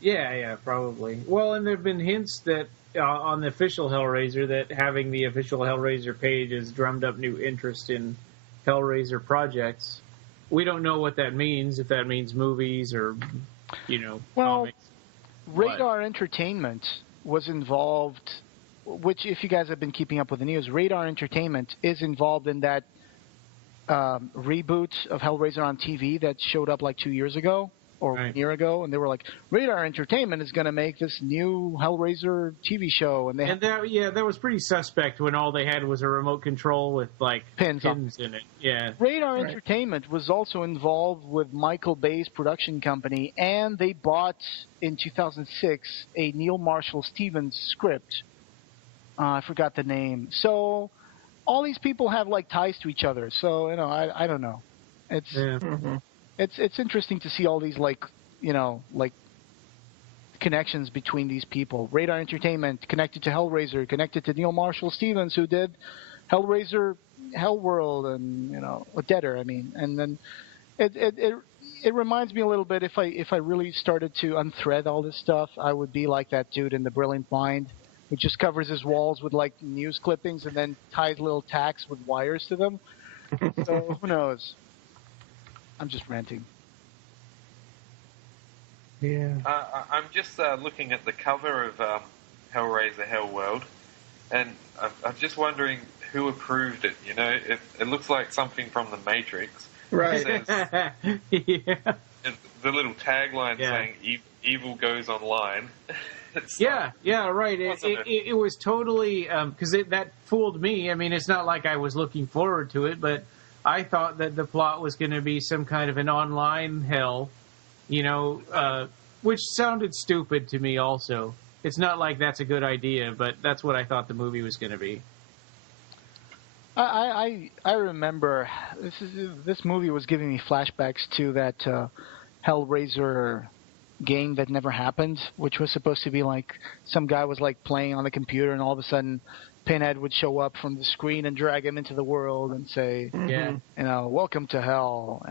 Yeah, probably. Well, and there have been hints that on the official Hellraiser that having the official Hellraiser page has drummed up new interest in Hellraiser projects. We don't know what that means, if that means movies or, comics. Radar Entertainment was involved, which if you guys have been keeping up with the news, Radar Entertainment is involved in that reboot of Hellraiser on TV that showed up like 2 years ago. Or a year ago, and they were like, Radar Entertainment is going to make this new Hellraiser TV show, and that was pretty suspect when all they had was a remote control with like pins in it. Yeah, Radar Entertainment was also involved with Michael Bay's production company, and they bought in 2006 a Neil Marshall Stevens script. I forgot the name. So all these people have like ties to each other. So I don't know. It's. It's interesting to see all these like connections between these people. Radar Entertainment connected to Hellraiser, connected to Neil Marshall Stevens, who did Hellraiser, Hellworld, and Deader. I mean, and then it reminds me a little bit. If I really started to unthread all this stuff, I would be like that dude in The Brilliant Mind, who just covers his walls with like news clippings and then ties little tacks with wires to them. So who knows? I'm just ranting. Yeah. I'm just looking at the cover of Hellraiser Hellworld, and I'm just wondering who approved it. It looks like something from The Matrix. Right. It says, the little tagline saying "Evil goes online." Right. It was totally because that fooled me. I mean, it's not like I was looking forward to it, but I thought that the plot was going to be some kind of an online hell, which sounded stupid to me also. It's not like that's a good idea, but that's what I thought the movie was going to be. I remember this movie was giving me flashbacks to that Hellraiser game that never happened, which was supposed to be like some guy was like playing on the computer and all of a sudden Pinhead would show up from the screen and drag him into the world and say, welcome to hell.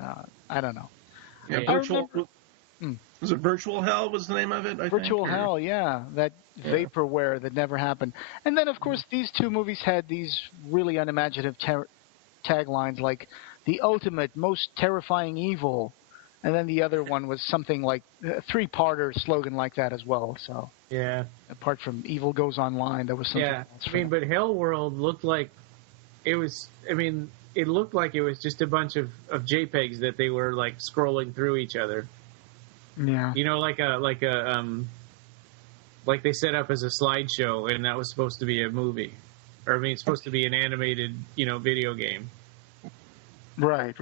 I don't know. Yeah, was it Virtual Hell was the name of it? Virtual Hell, that vaporware that never happened. And then, of course, these two movies had these really unimaginative taglines like the ultimate, most terrifying evil. And then the other one was something like a three-parter slogan like that as well. So apart from Evil Goes Online, there was something else. But Hellworld looked like it was. I mean, it looked like it was just a bunch of JPEGs that they were like scrolling through each other. Yeah. Like they set up as a slideshow, and that was supposed to be a movie, or it's supposed to be an animated, video game. Right.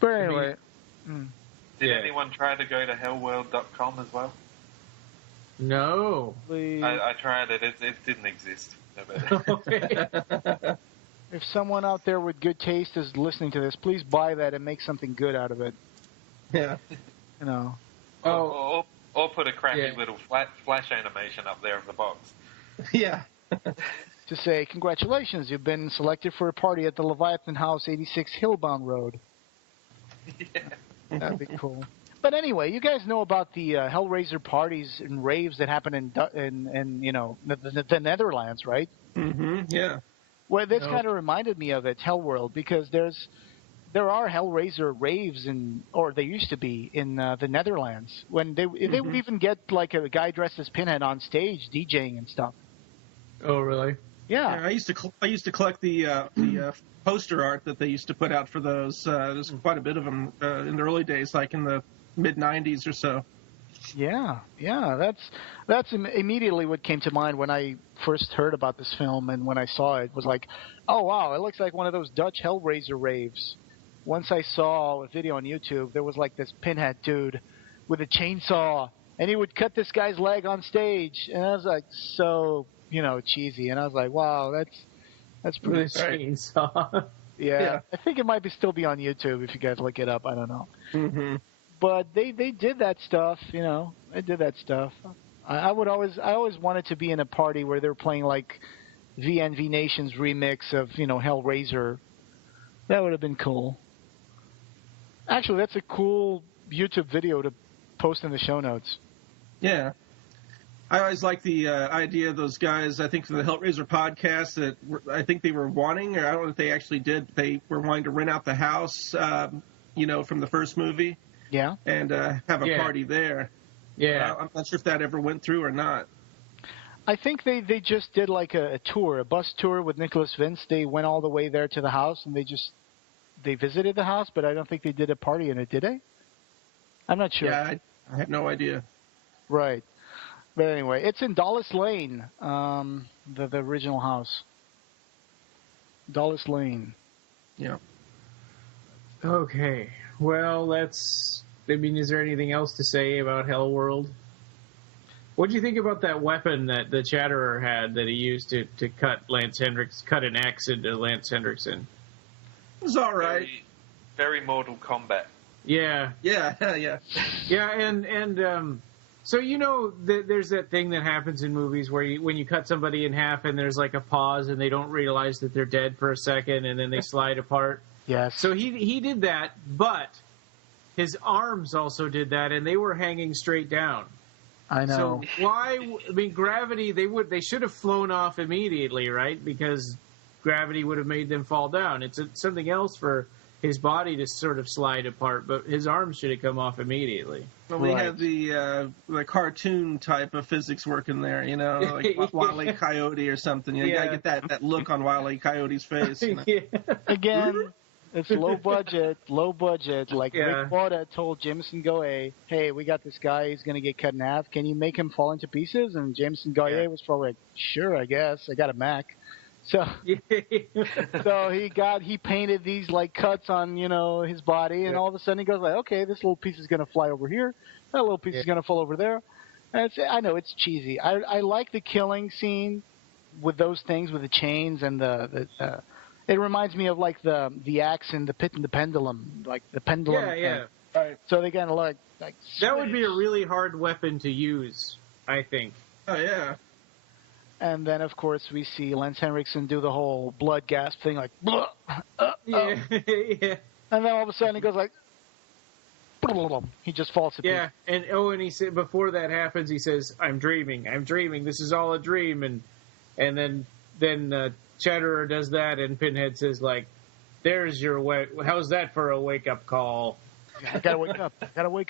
But anyway. Did anyone try to go to hellworld.com as well? No. I tried it. It didn't exist. No, but If someone out there with good taste is listening to this, please buy that and make something good out of it. Yeah. You know. Or put a crappy little flash animation up there of the box. Yeah. To say, congratulations, you've been selected for a party at the Leviathan House, 86 Hillbound Road. Yeah. That'd be cool. But anyway, you guys know about the Hellraiser parties and raves that happen in you know, the Netherlands, right? Mm-hmm. Yeah. Well, this kind of reminded me of it, Hellworld, because there are Hellraiser raves or they used to be in the Netherlands when they would even get like a guy dressed as Pinhead on stage DJing and stuff. Oh, really? Yeah. I used to collect the poster art that they used to put out for those. There's quite a bit of them in the early days, like in the mid '90s or so. Yeah. That's immediately what came to mind when I first heard about this film, and when I saw it was like, oh wow, it looks like one of those Dutch Hellraiser raves. Once I saw a video on YouTube, there was like this Pinhead dude with a chainsaw, and he would cut this guy's leg on stage, and I was like, so, you know, cheesy, and I was like, wow, that's pretty chainsaw. Yeah, I think it might still be on YouTube if you guys look it up. I don't know. Mm-hmm. But they did that stuff, you know. They did that stuff. I always wanted to be in a party where they're playing like VNV Nation's remix of, you know, Hellraiser. That would have been cool. Actually, that's a cool YouTube video to post in the show notes. Yeah. I always like the idea of those guys, I think, for the Hellraiser podcast, that I think they were wanting, or I don't know if they actually did, they were wanting to rent out the house, you know, from the first movie. Yeah. And have a party there. Yeah. I'm not sure if that ever went through or not. I think they just did like a tour, a bus tour with Nicholas Vince. They went all the way there to the house, and they visited the house, but I don't think they did a party in it, did they? I'm not sure. Yeah, I have no idea. Right. But anyway, it's in Dulles Lane, the original house. Dulles Lane. Yeah. Okay. Well, I mean, is there anything else to say about Hellworld? What do you think about that weapon that the Chatterer had that he used to cut an X into Lance Hendrickson? It was all right. Very Mortal Kombat. Yeah. Yeah. Yeah, and so, you know, there's that thing that happens in movies where when you cut somebody in half and there's like a pause and they don't realize that they're dead for a second and then they slide apart. Yes. So he did that, but his arms also did that, and they were hanging straight down. I know. So why? I mean, gravity. They should have flown off immediately, right? Because gravity would have made them fall down. It's something else for his body to sort of slide apart, but his arms should have come off immediately. Well, we have the cartoon type of physics working there, you know, like Wile E. Coyote or something. You gotta get that look on Wile E. Coyote's face. You know? Again, it's low budget. Like Rick Boda told Jameson Goye, hey, we got this guy, he's going to get cut in half. Can you make him fall into pieces? And Jameson Goye was probably like, sure, I guess. I got a Mac. So he painted these like cuts on, you know, his body, and all of a sudden he goes like, okay, this little piece is going to fly over here. That little piece is going to fall over there. And I know it's cheesy. I like the killing scene with those things, with the chains and it reminds me of like the axe and the pit and the pendulum, like the pendulum. Yeah. Right. So they kind of like that would be a really hard weapon to use, I think. Oh yeah. And then of course we see Lance Henriksen do the whole blood gasp thing, like yeah. And then all of a sudden he goes like, he just falls to pieces. Yeah, and he said before that happens, he says, "I'm dreaming. This is all a dream." And then Chatterer does that, and Pinhead says, like, "There's your how's that for a wake up call?" I gotta wake up.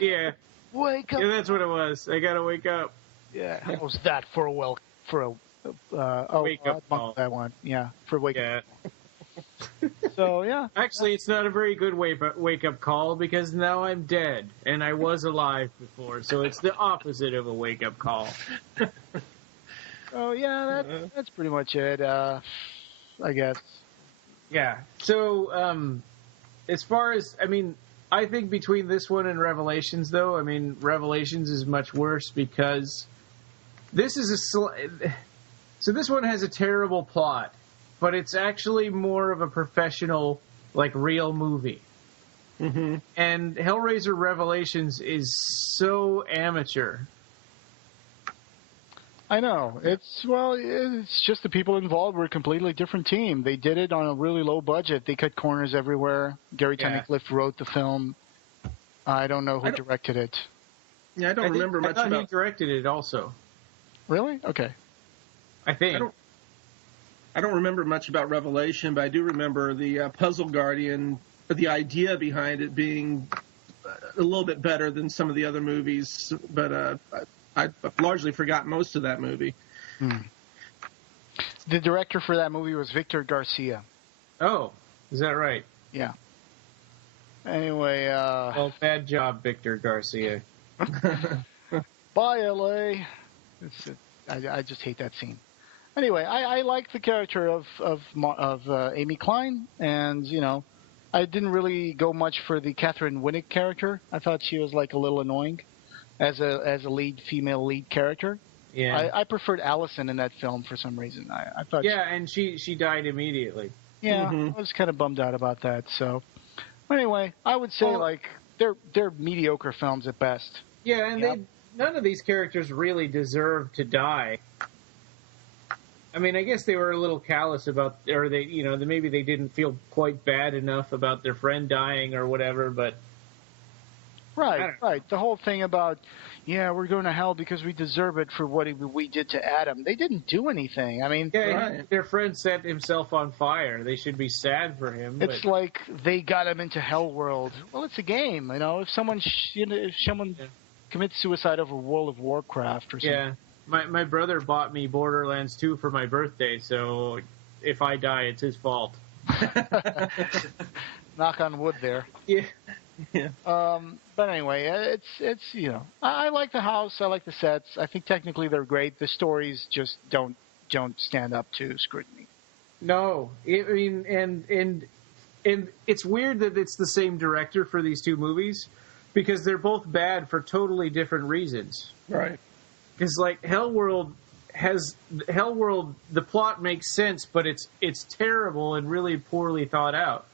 Yeah, wake up. Yeah, that's what it was. I gotta wake up. Yeah, how's that for a wake up call? That one, yeah, for wake up. Yeah. So yeah. Actually, it's not a very good wake up call because now I'm dead and I was alive before, so it's the opposite of a wake up call. Oh yeah, that's pretty much it. I guess. Yeah. So, as far as I think between this one and Revelations, though, Revelations is much worse because this is So this one has a terrible plot, but it's actually more of a professional, like, real movie. Mm-hmm. And Hellraiser Revelations is so amateur. I know. It's just the people involved were a completely different team. They did it on a really low budget. They cut corners everywhere. Gary Tunnicliffe wrote the film. I don't know who directed it. Yeah, I don't remember much about... he directed it also. Really? Okay. I think. I don't remember much about Revelation, but I do remember the Puzzle Guardian, the idea behind it being a little bit better than some of the other movies, but I've largely forgot most of that movie. The director for that movie was Victor Garcia. Oh, is that right? Yeah. Anyway, well, bad job, Victor Garcia. Bye, L.A. I just hate that scene. Anyway, I like the character of Amy Klein, and, you know, I didn't really go much for the Catherine Winnick character. I thought she was, like, a little annoying as a female lead character. Yeah. I preferred Allison in that film for some reason. I thought. Yeah, and she died immediately. Yeah, I was kind of bummed out about that. So, anyway, I would say they're mediocre films at best. Yeah, and none of these characters really deserve to die. I mean, I guess they were a little callous about, or maybe they didn't feel quite bad enough about their friend dying or whatever, but. Right. The whole thing about, we're going to hell because we deserve it for what we did to Adam. They didn't do anything. I mean, their friend set himself on fire. They should be sad for him. It's like they got him into Hellworld. Well, it's a game, you know. If someone commits suicide over World of Warcraft or something. Yeah. My brother bought me Borderlands 2 for my birthday, so if I die, it's his fault. Knock on wood there. Yeah. But anyway, it's I like the house. I like the sets. I think technically they're great. The stories just don't stand up to scrutiny. No, I mean, and it's weird that it's the same director for these two movies because they're both bad for totally different reasons. Right. Because like Hellworld, the plot makes sense, but it's terrible and really poorly thought out.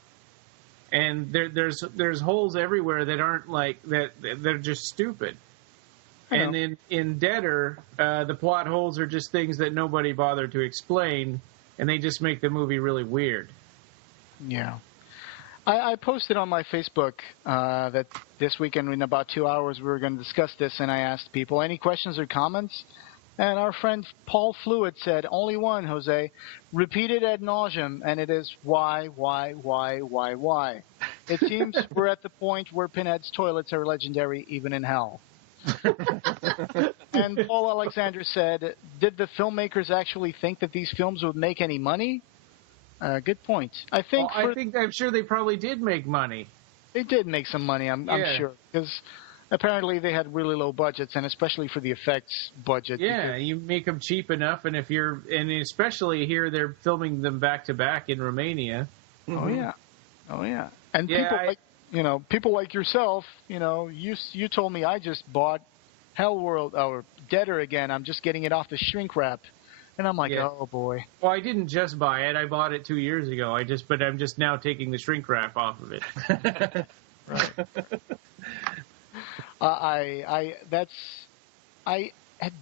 And there's holes everywhere that aren't like that. They're just stupid. And then in Deader, the plot holes are just things that nobody bothered to explain, and they just make the movie really weird. Yeah. I posted on my Facebook that this weekend in about 2 hours we were going to discuss this, and I asked people, any questions or comments? And our friend Paul Fluid said, only one, Jose. Repeated ad nauseum, and it is why? It seems we're at the point where Pinhead's toilets are legendary even in hell. And Paul Alexander said, did the filmmakers actually think that these films would make any money? Good point. I'm sure they probably did make money. They did make some money, I'm sure, because apparently they had really low budgets, and especially for the effects budget. Yeah, you make them cheap enough, and especially here they're filming them back to back in Romania. Mm-hmm. Oh yeah. And people like yourself, you told me I just bought Hellworld or Deader again. I'm just getting it off the shrink wrap. And I'm like, oh boy. Well, I didn't just buy it. I bought it 2 years ago. But I'm just now taking the shrink wrap off of it. Right.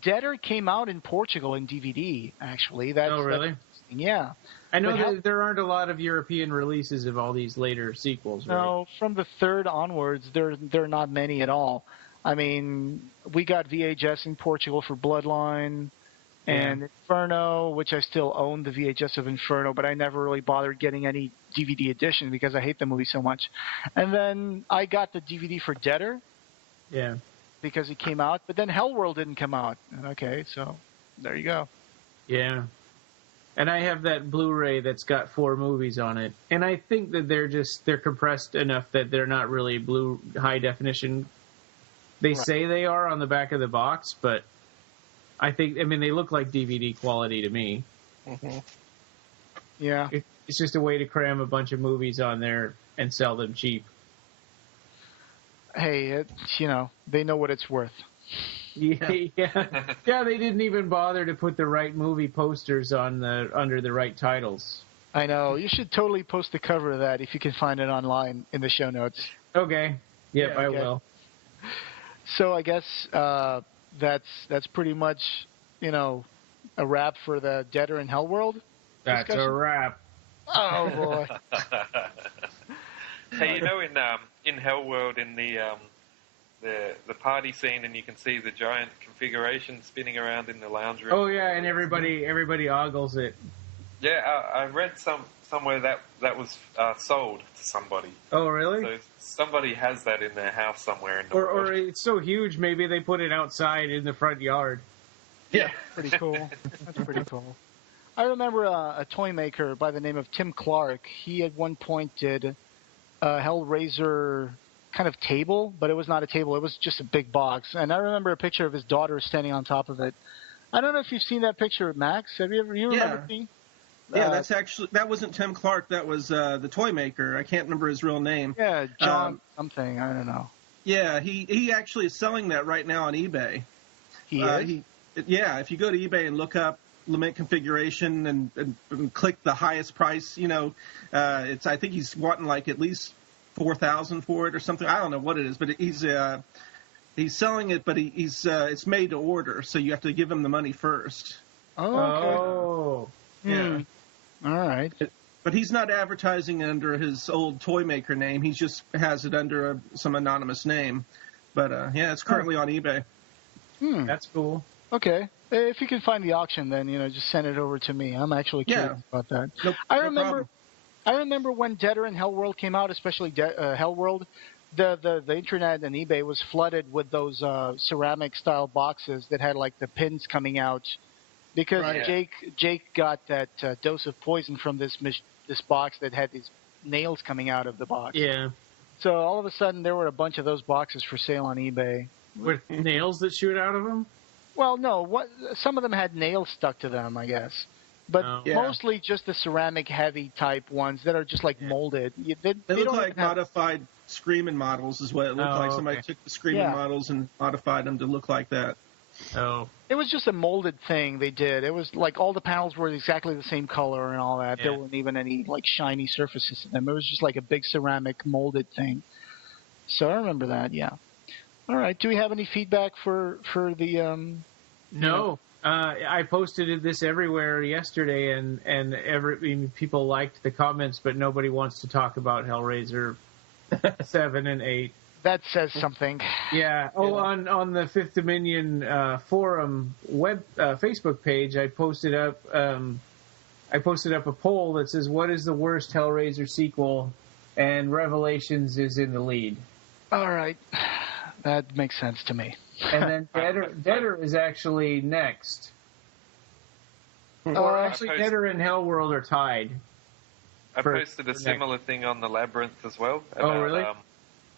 Deader came out in Portugal in DVD. Actually, oh really? Yeah. I know that there aren't a lot of European releases of all these later sequels. Right? No, from the third onwards, there are not many at all. I mean, we got VHS in Portugal for Bloodline. And Inferno, which I still own the VHS of Inferno, but I never really bothered getting any DVD edition because I hate the movie so much. And then I got the DVD for Deader. Yeah. Because it came out, but then Hellworld didn't come out. Okay, so there you go. Yeah. And I have that Blu-ray that's got 4 movies on it. And I think that they're compressed enough that they're not really high definition. They say they are on the back of the box, but they look like DVD quality to me. Mm-hmm. Yeah. It's just a way to cram a bunch of movies on there and sell them cheap. Hey, they know what it's worth. Yeah. Yeah, they didn't even bother to put the right movie posters on under the right titles. I know. You should totally post the cover of that if you can find it online in the show notes. Okay. Yep, yeah, I will. So I guess that's pretty much, a wrap for the Deader and Hellworld discussion? That's a wrap. Oh, boy. Hey, in Hellworld, in the party scene, and you can see the giant configuration spinning around in the lounge room. Oh yeah, and everybody ogles it. Yeah, I read somewhere that was sold to somebody. Oh really? So somebody has that in their house somewhere in the world. Or it's so huge, maybe they put it outside in the front yard. Yeah, pretty cool. That's pretty cool. I remember a toy maker by the name of Tim Clark. He at one point did a Hellraiser kind of table, but it was not a table. It was just a big box. And I remember a picture of his daughter standing on top of it. I don't know if you've seen that picture, Max. Have you remember seeing? Yeah, that wasn't Tim Clark. That was the toy maker. I can't remember his real name. Yeah, John something. I don't know. Yeah, he actually is selling that right now on eBay. He is? If you go to eBay and look up Lament configuration and click the highest price, I think he's wanting like at least $4,000 for it or something. I don't know what it is, but he's selling it, but it's made to order, so you have to give him the money first. Oh, okay. Oh. Yeah. All right. But he's not advertising under his old toy maker name. He just has it under some anonymous name. But it's currently on eBay. That's cool. Okay. If you can find the auction, then just send it over to me. I'm actually curious about that. Nope, I remember when Deader and Hellworld came out, especially Hellworld. The internet and eBay was flooded with those ceramic style boxes that had like the pins coming out, because Jake got that dose of poison from this box that had these nails coming out of the box. Yeah. So all of a sudden there were a bunch of those boxes for sale on eBay. With nails that shoot out of them? Well, no. Some of them had nails stuck to them, I guess. But mostly just the ceramic heavy type ones that are just like molded. They look like modified Screamin' models is what it looked like. Somebody took the Screamin' models and modified them to look like that. Oh. It was just a molded thing they did. It was like all the panels were exactly the same color and all that. Yeah. There weren't even any like shiny surfaces to them. It was just like a big ceramic molded thing. So I remember that, yeah. All right. Do we have any feedback for the No. I posted this everywhere yesterday, and people liked the comments, but nobody wants to talk about Hellraiser 7 and 8. That says something. Yeah. Oh, on the Fifth Dominion forum Facebook page, I posted up a poll that says, "What is the worst Hellraiser sequel?" And Revelations is in the lead. All right. That makes sense to me. And then Deader is actually next. Or actually, Deader and Hellworld are tied. I posted a similar thing on the Labyrinth as well. Oh, really?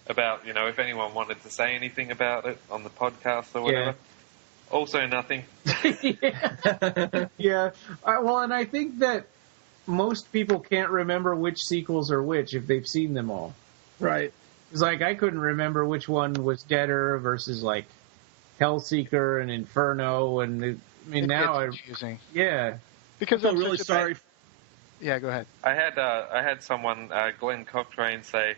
About, if anyone wanted to say anything about it on the podcast or whatever. Yeah. Also nothing. Yeah. Well, and I think that most people can't remember which sequels are which if they've seen them all. Right. It's like I couldn't remember which one was Deader versus like Hellseeker and Inferno, and now it's confusing. Yeah. Because I'm really sorry. Yeah, go ahead. I had someone, Glenn Cochrane, say,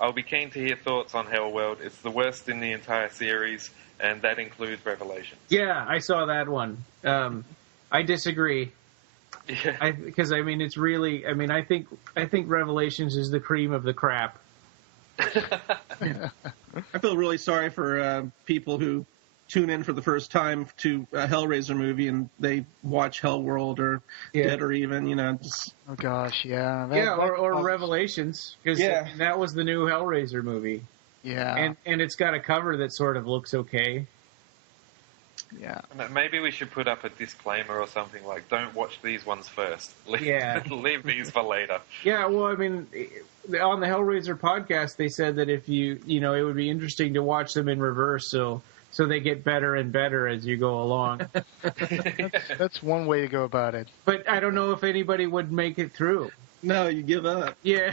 "I'll be keen to hear thoughts on Hellworld. It's the worst in the entire series, and that includes Revelations." Yeah, I saw that one. I disagree. Yeah. Because it's really. I think Revelations is the cream of the crap. I feel really sorry for people who tune in for the first time to a Hellraiser movie and they watch Hellworld or Deader even, just... Oh gosh, yeah. Or Revelations, because that was the new Hellraiser movie. Yeah. And it's got a cover that sort of looks okay. Yeah. Maybe we should put up a disclaimer or something like, don't watch these ones first. Leave these for later. Yeah, well, on the Hellraiser podcast, they said that if it would be interesting to watch them in reverse, so they get better and better as you go along. That's one way to go about it. But I don't know if anybody would make it through. No, you give up. Yeah.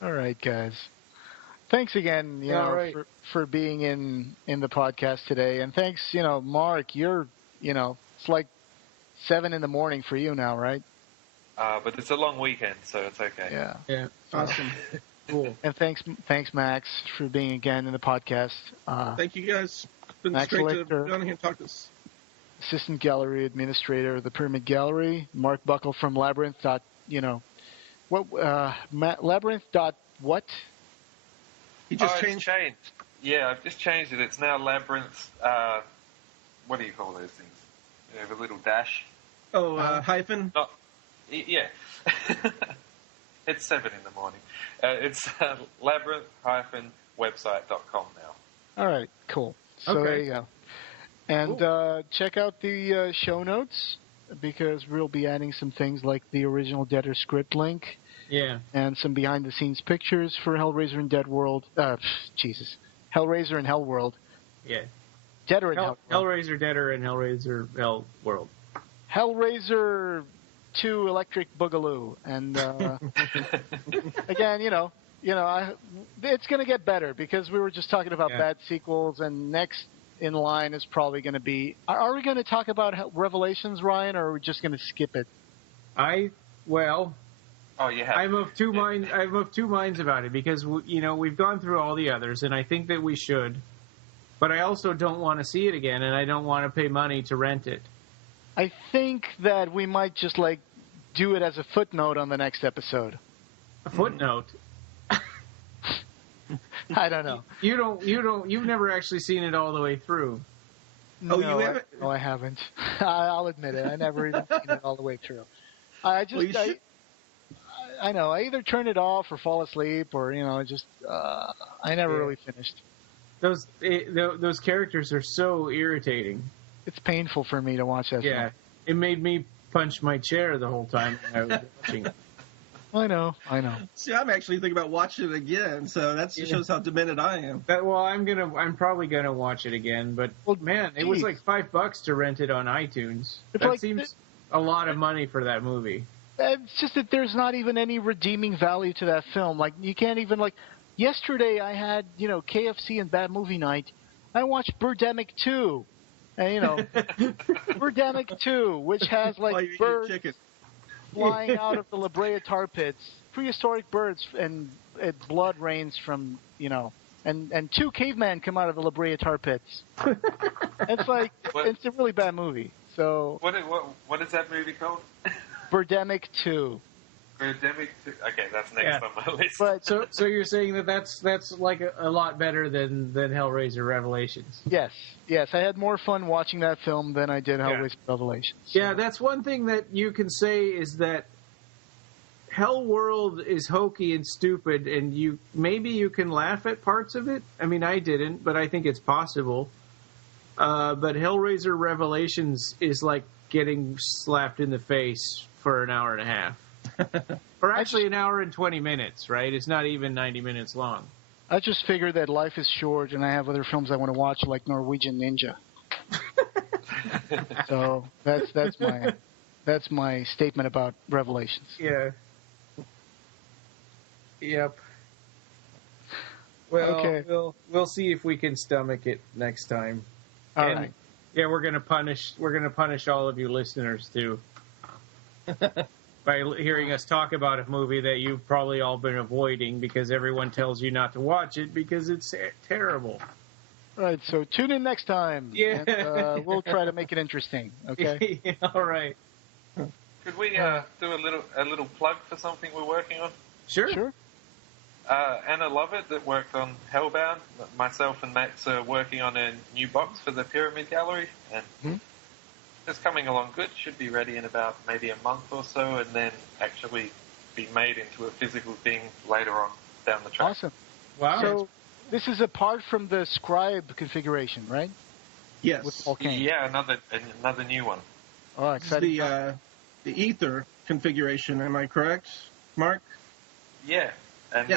All right, guys. thanks again, for being in the podcast today, and thanks, Mark. You're, it's like 7 a.m. for you now, right? But it's a long weekend, so it's okay. Yeah. Awesome. Cool. And thanks, Max, for being again in the podcast. Thank you, guys. It's been Max great Lichter, to be on here and talk to us. Assistant Gallery Administrator of the Pyramid Gallery, Mark Buckle from Labyrinth. Labyrinth. What? He just changed. Yeah, I've just changed it. It's now Labyrinth. What do you call those things? You have a little dash. Oh, hyphen. Yeah. It's 7 a.m. It's labyrinth-website.com now. All right, cool. So there you go. And check out the show notes, because we'll be adding some things like the original Deader script link. Yeah. And some behind-the-scenes pictures for Hellraiser and Hellraiser and Hellworld. Yeah. Deader and Hellworld. Hellraiser Deader and Hellraiser Hellworld. Hellraiser 2 Electric Boogaloo. And again, it's going to get better, because we were just talking about bad sequels, and next in line is probably going to be... Are we going to talk about Revelations, Ryan, or are we just going to skip it? Oh, you have. I'm of two minds about it, because we've gone through all the others, and I think that we should, but I also don't want to see it again, and I don't want to pay money to rent it. I think that we might just do it as a footnote on the next episode. A footnote? I don't know. You've never actually seen it all the way through. No, you haven't? No, I haven't. I'll admit it. I never even seen it all the way through. I know. I either turn it off or fall asleep, or I never really finished. Those characters are so irritating. It's painful for me to watch that. Yeah, it made me punch my chair the whole time I was watching it. I know. See, I'm actually thinking about watching it again, so that shows how demented I am. I'm probably gonna watch it again, but man, it was like $5 to rent it on iTunes. That seems a lot of money for that movie. It's just that there's not even any redeeming value to that film. You can't even yesterday I had KFC and Bad Movie Night. I watched Birdemic 2, and Birdemic 2, which has birds flying out of the La Brea tar pits, prehistoric birds, and blood rains from and 2 cavemen come out of the La Brea tar pits. It's it's a really bad movie. So what is that movie called? Birdemic 2. Birdemic 2. Okay, that's next on my list. But, so you're saying that's a lot better than Hellraiser Revelations? Yes. I had more fun watching that film than I did Hellraiser Revelations. So. Yeah, that's one thing that you can say, is that Hellworld is hokey and stupid, and maybe you can laugh at parts of it. I mean, I didn't, but I think it's possible. But Hellraiser Revelations is like getting slapped in the face for an hour and a half. Or actually an hour and 20 minutes, right? It's not even 90 minutes long. I just figured that life is short and I have other films I want to watch, like Norwegian Ninja. So that's my statement about Revelations. Yeah. Yep. Well, okay. We'll see if we can stomach it next time. All right. Yeah, we're gonna punish all of you listeners too. By hearing us talk about a movie that you've probably all been avoiding because everyone tells you not to watch it because it's terrible. All right, so tune in next time. Yeah. And, we'll try to make it interesting, okay? Yeah, all right. Could we do a little plug for something we're working on? Sure. Anna Lovett, that worked on Hellbound. Myself and Max are working on a new box for the Pyramid Gallery, and it's coming along good. Should be ready in about maybe a month or so, and then actually be made into a physical thing later on down the track. Awesome. Wow. So this is apart from the Scribe configuration, right? Yes. With Paul Kane. Yeah, another new one. Oh, exciting. The Ether configuration, am I correct, Mark? Yeah. And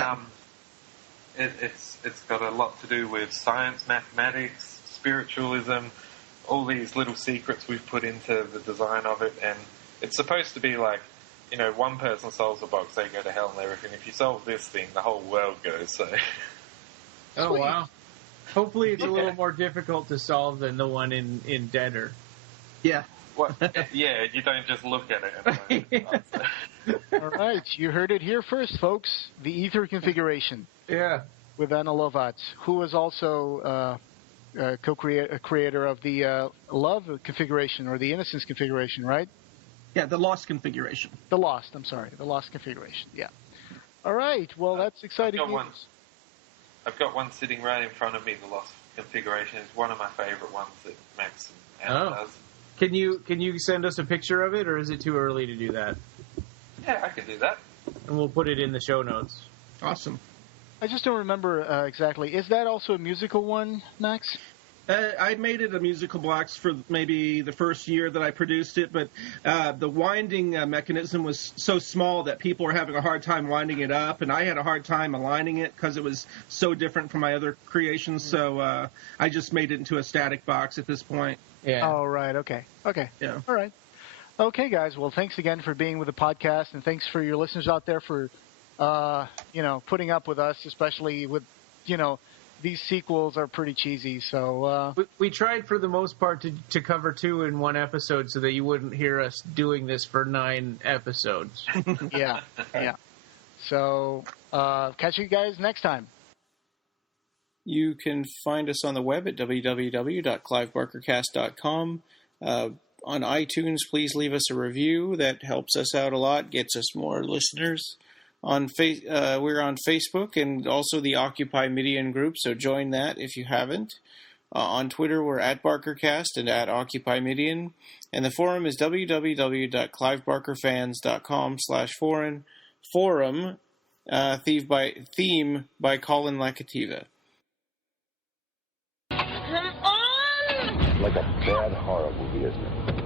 it's got a lot to do with science, mathematics, spiritualism, all these little secrets we've put into the design of it. And it's supposed to be like, one person solves a box, they go to hell, and they reckon if you solve this thing, the whole world goes. So Oh, wow. Hopefully it's a little more difficult to solve than the one in Deader. Yeah. Well, yeah, you don't just look at it. All right, you heard it here first, folks. The Ether configuration. Yeah. With Anna Lovat, who was also creator of the Love configuration or the Innocence configuration, right? Yeah, the Lost configuration. The Lost configuration, yeah. All right, well, that's exciting news. I've got one sitting right in front of me, the Lost configuration. It's one of my favorite ones that Max and Anna does. Can you send us a picture of it, or is it too early to do that? Yeah, I can do that. And we'll put it in the show notes. Awesome. I just don't remember exactly. Is that also a musical one, Max? I made it a musical box for maybe the first year that I produced it, but the winding mechanism was so small that people were having a hard time winding it up, and I had a hard time aligning it because it was so different from my other creations, so I just made it into a static box at this point. Yeah. Oh, right. Okay. Yeah. All right. Okay, guys. Well, thanks again for being with the podcast, and thanks for your listeners out there for, putting up with us, especially with, these sequels are pretty cheesy. So we tried for the most part to cover 2 in one episode so that you wouldn't hear us doing this for 9 episodes. Yeah. So catch you guys next time. You can find us on the web at www.clivebarkercast.com. On iTunes, please leave us a review. That helps us out a lot, gets us more listeners. We're on Facebook and also the Occupy Midian group, so join that if you haven't. On Twitter, we're at BarkerCast and at Occupy Midian. And the forum is www.clivebarkerfans.com/forum, theme by Colin Lakativa. Like a bad horror movie, isn't it?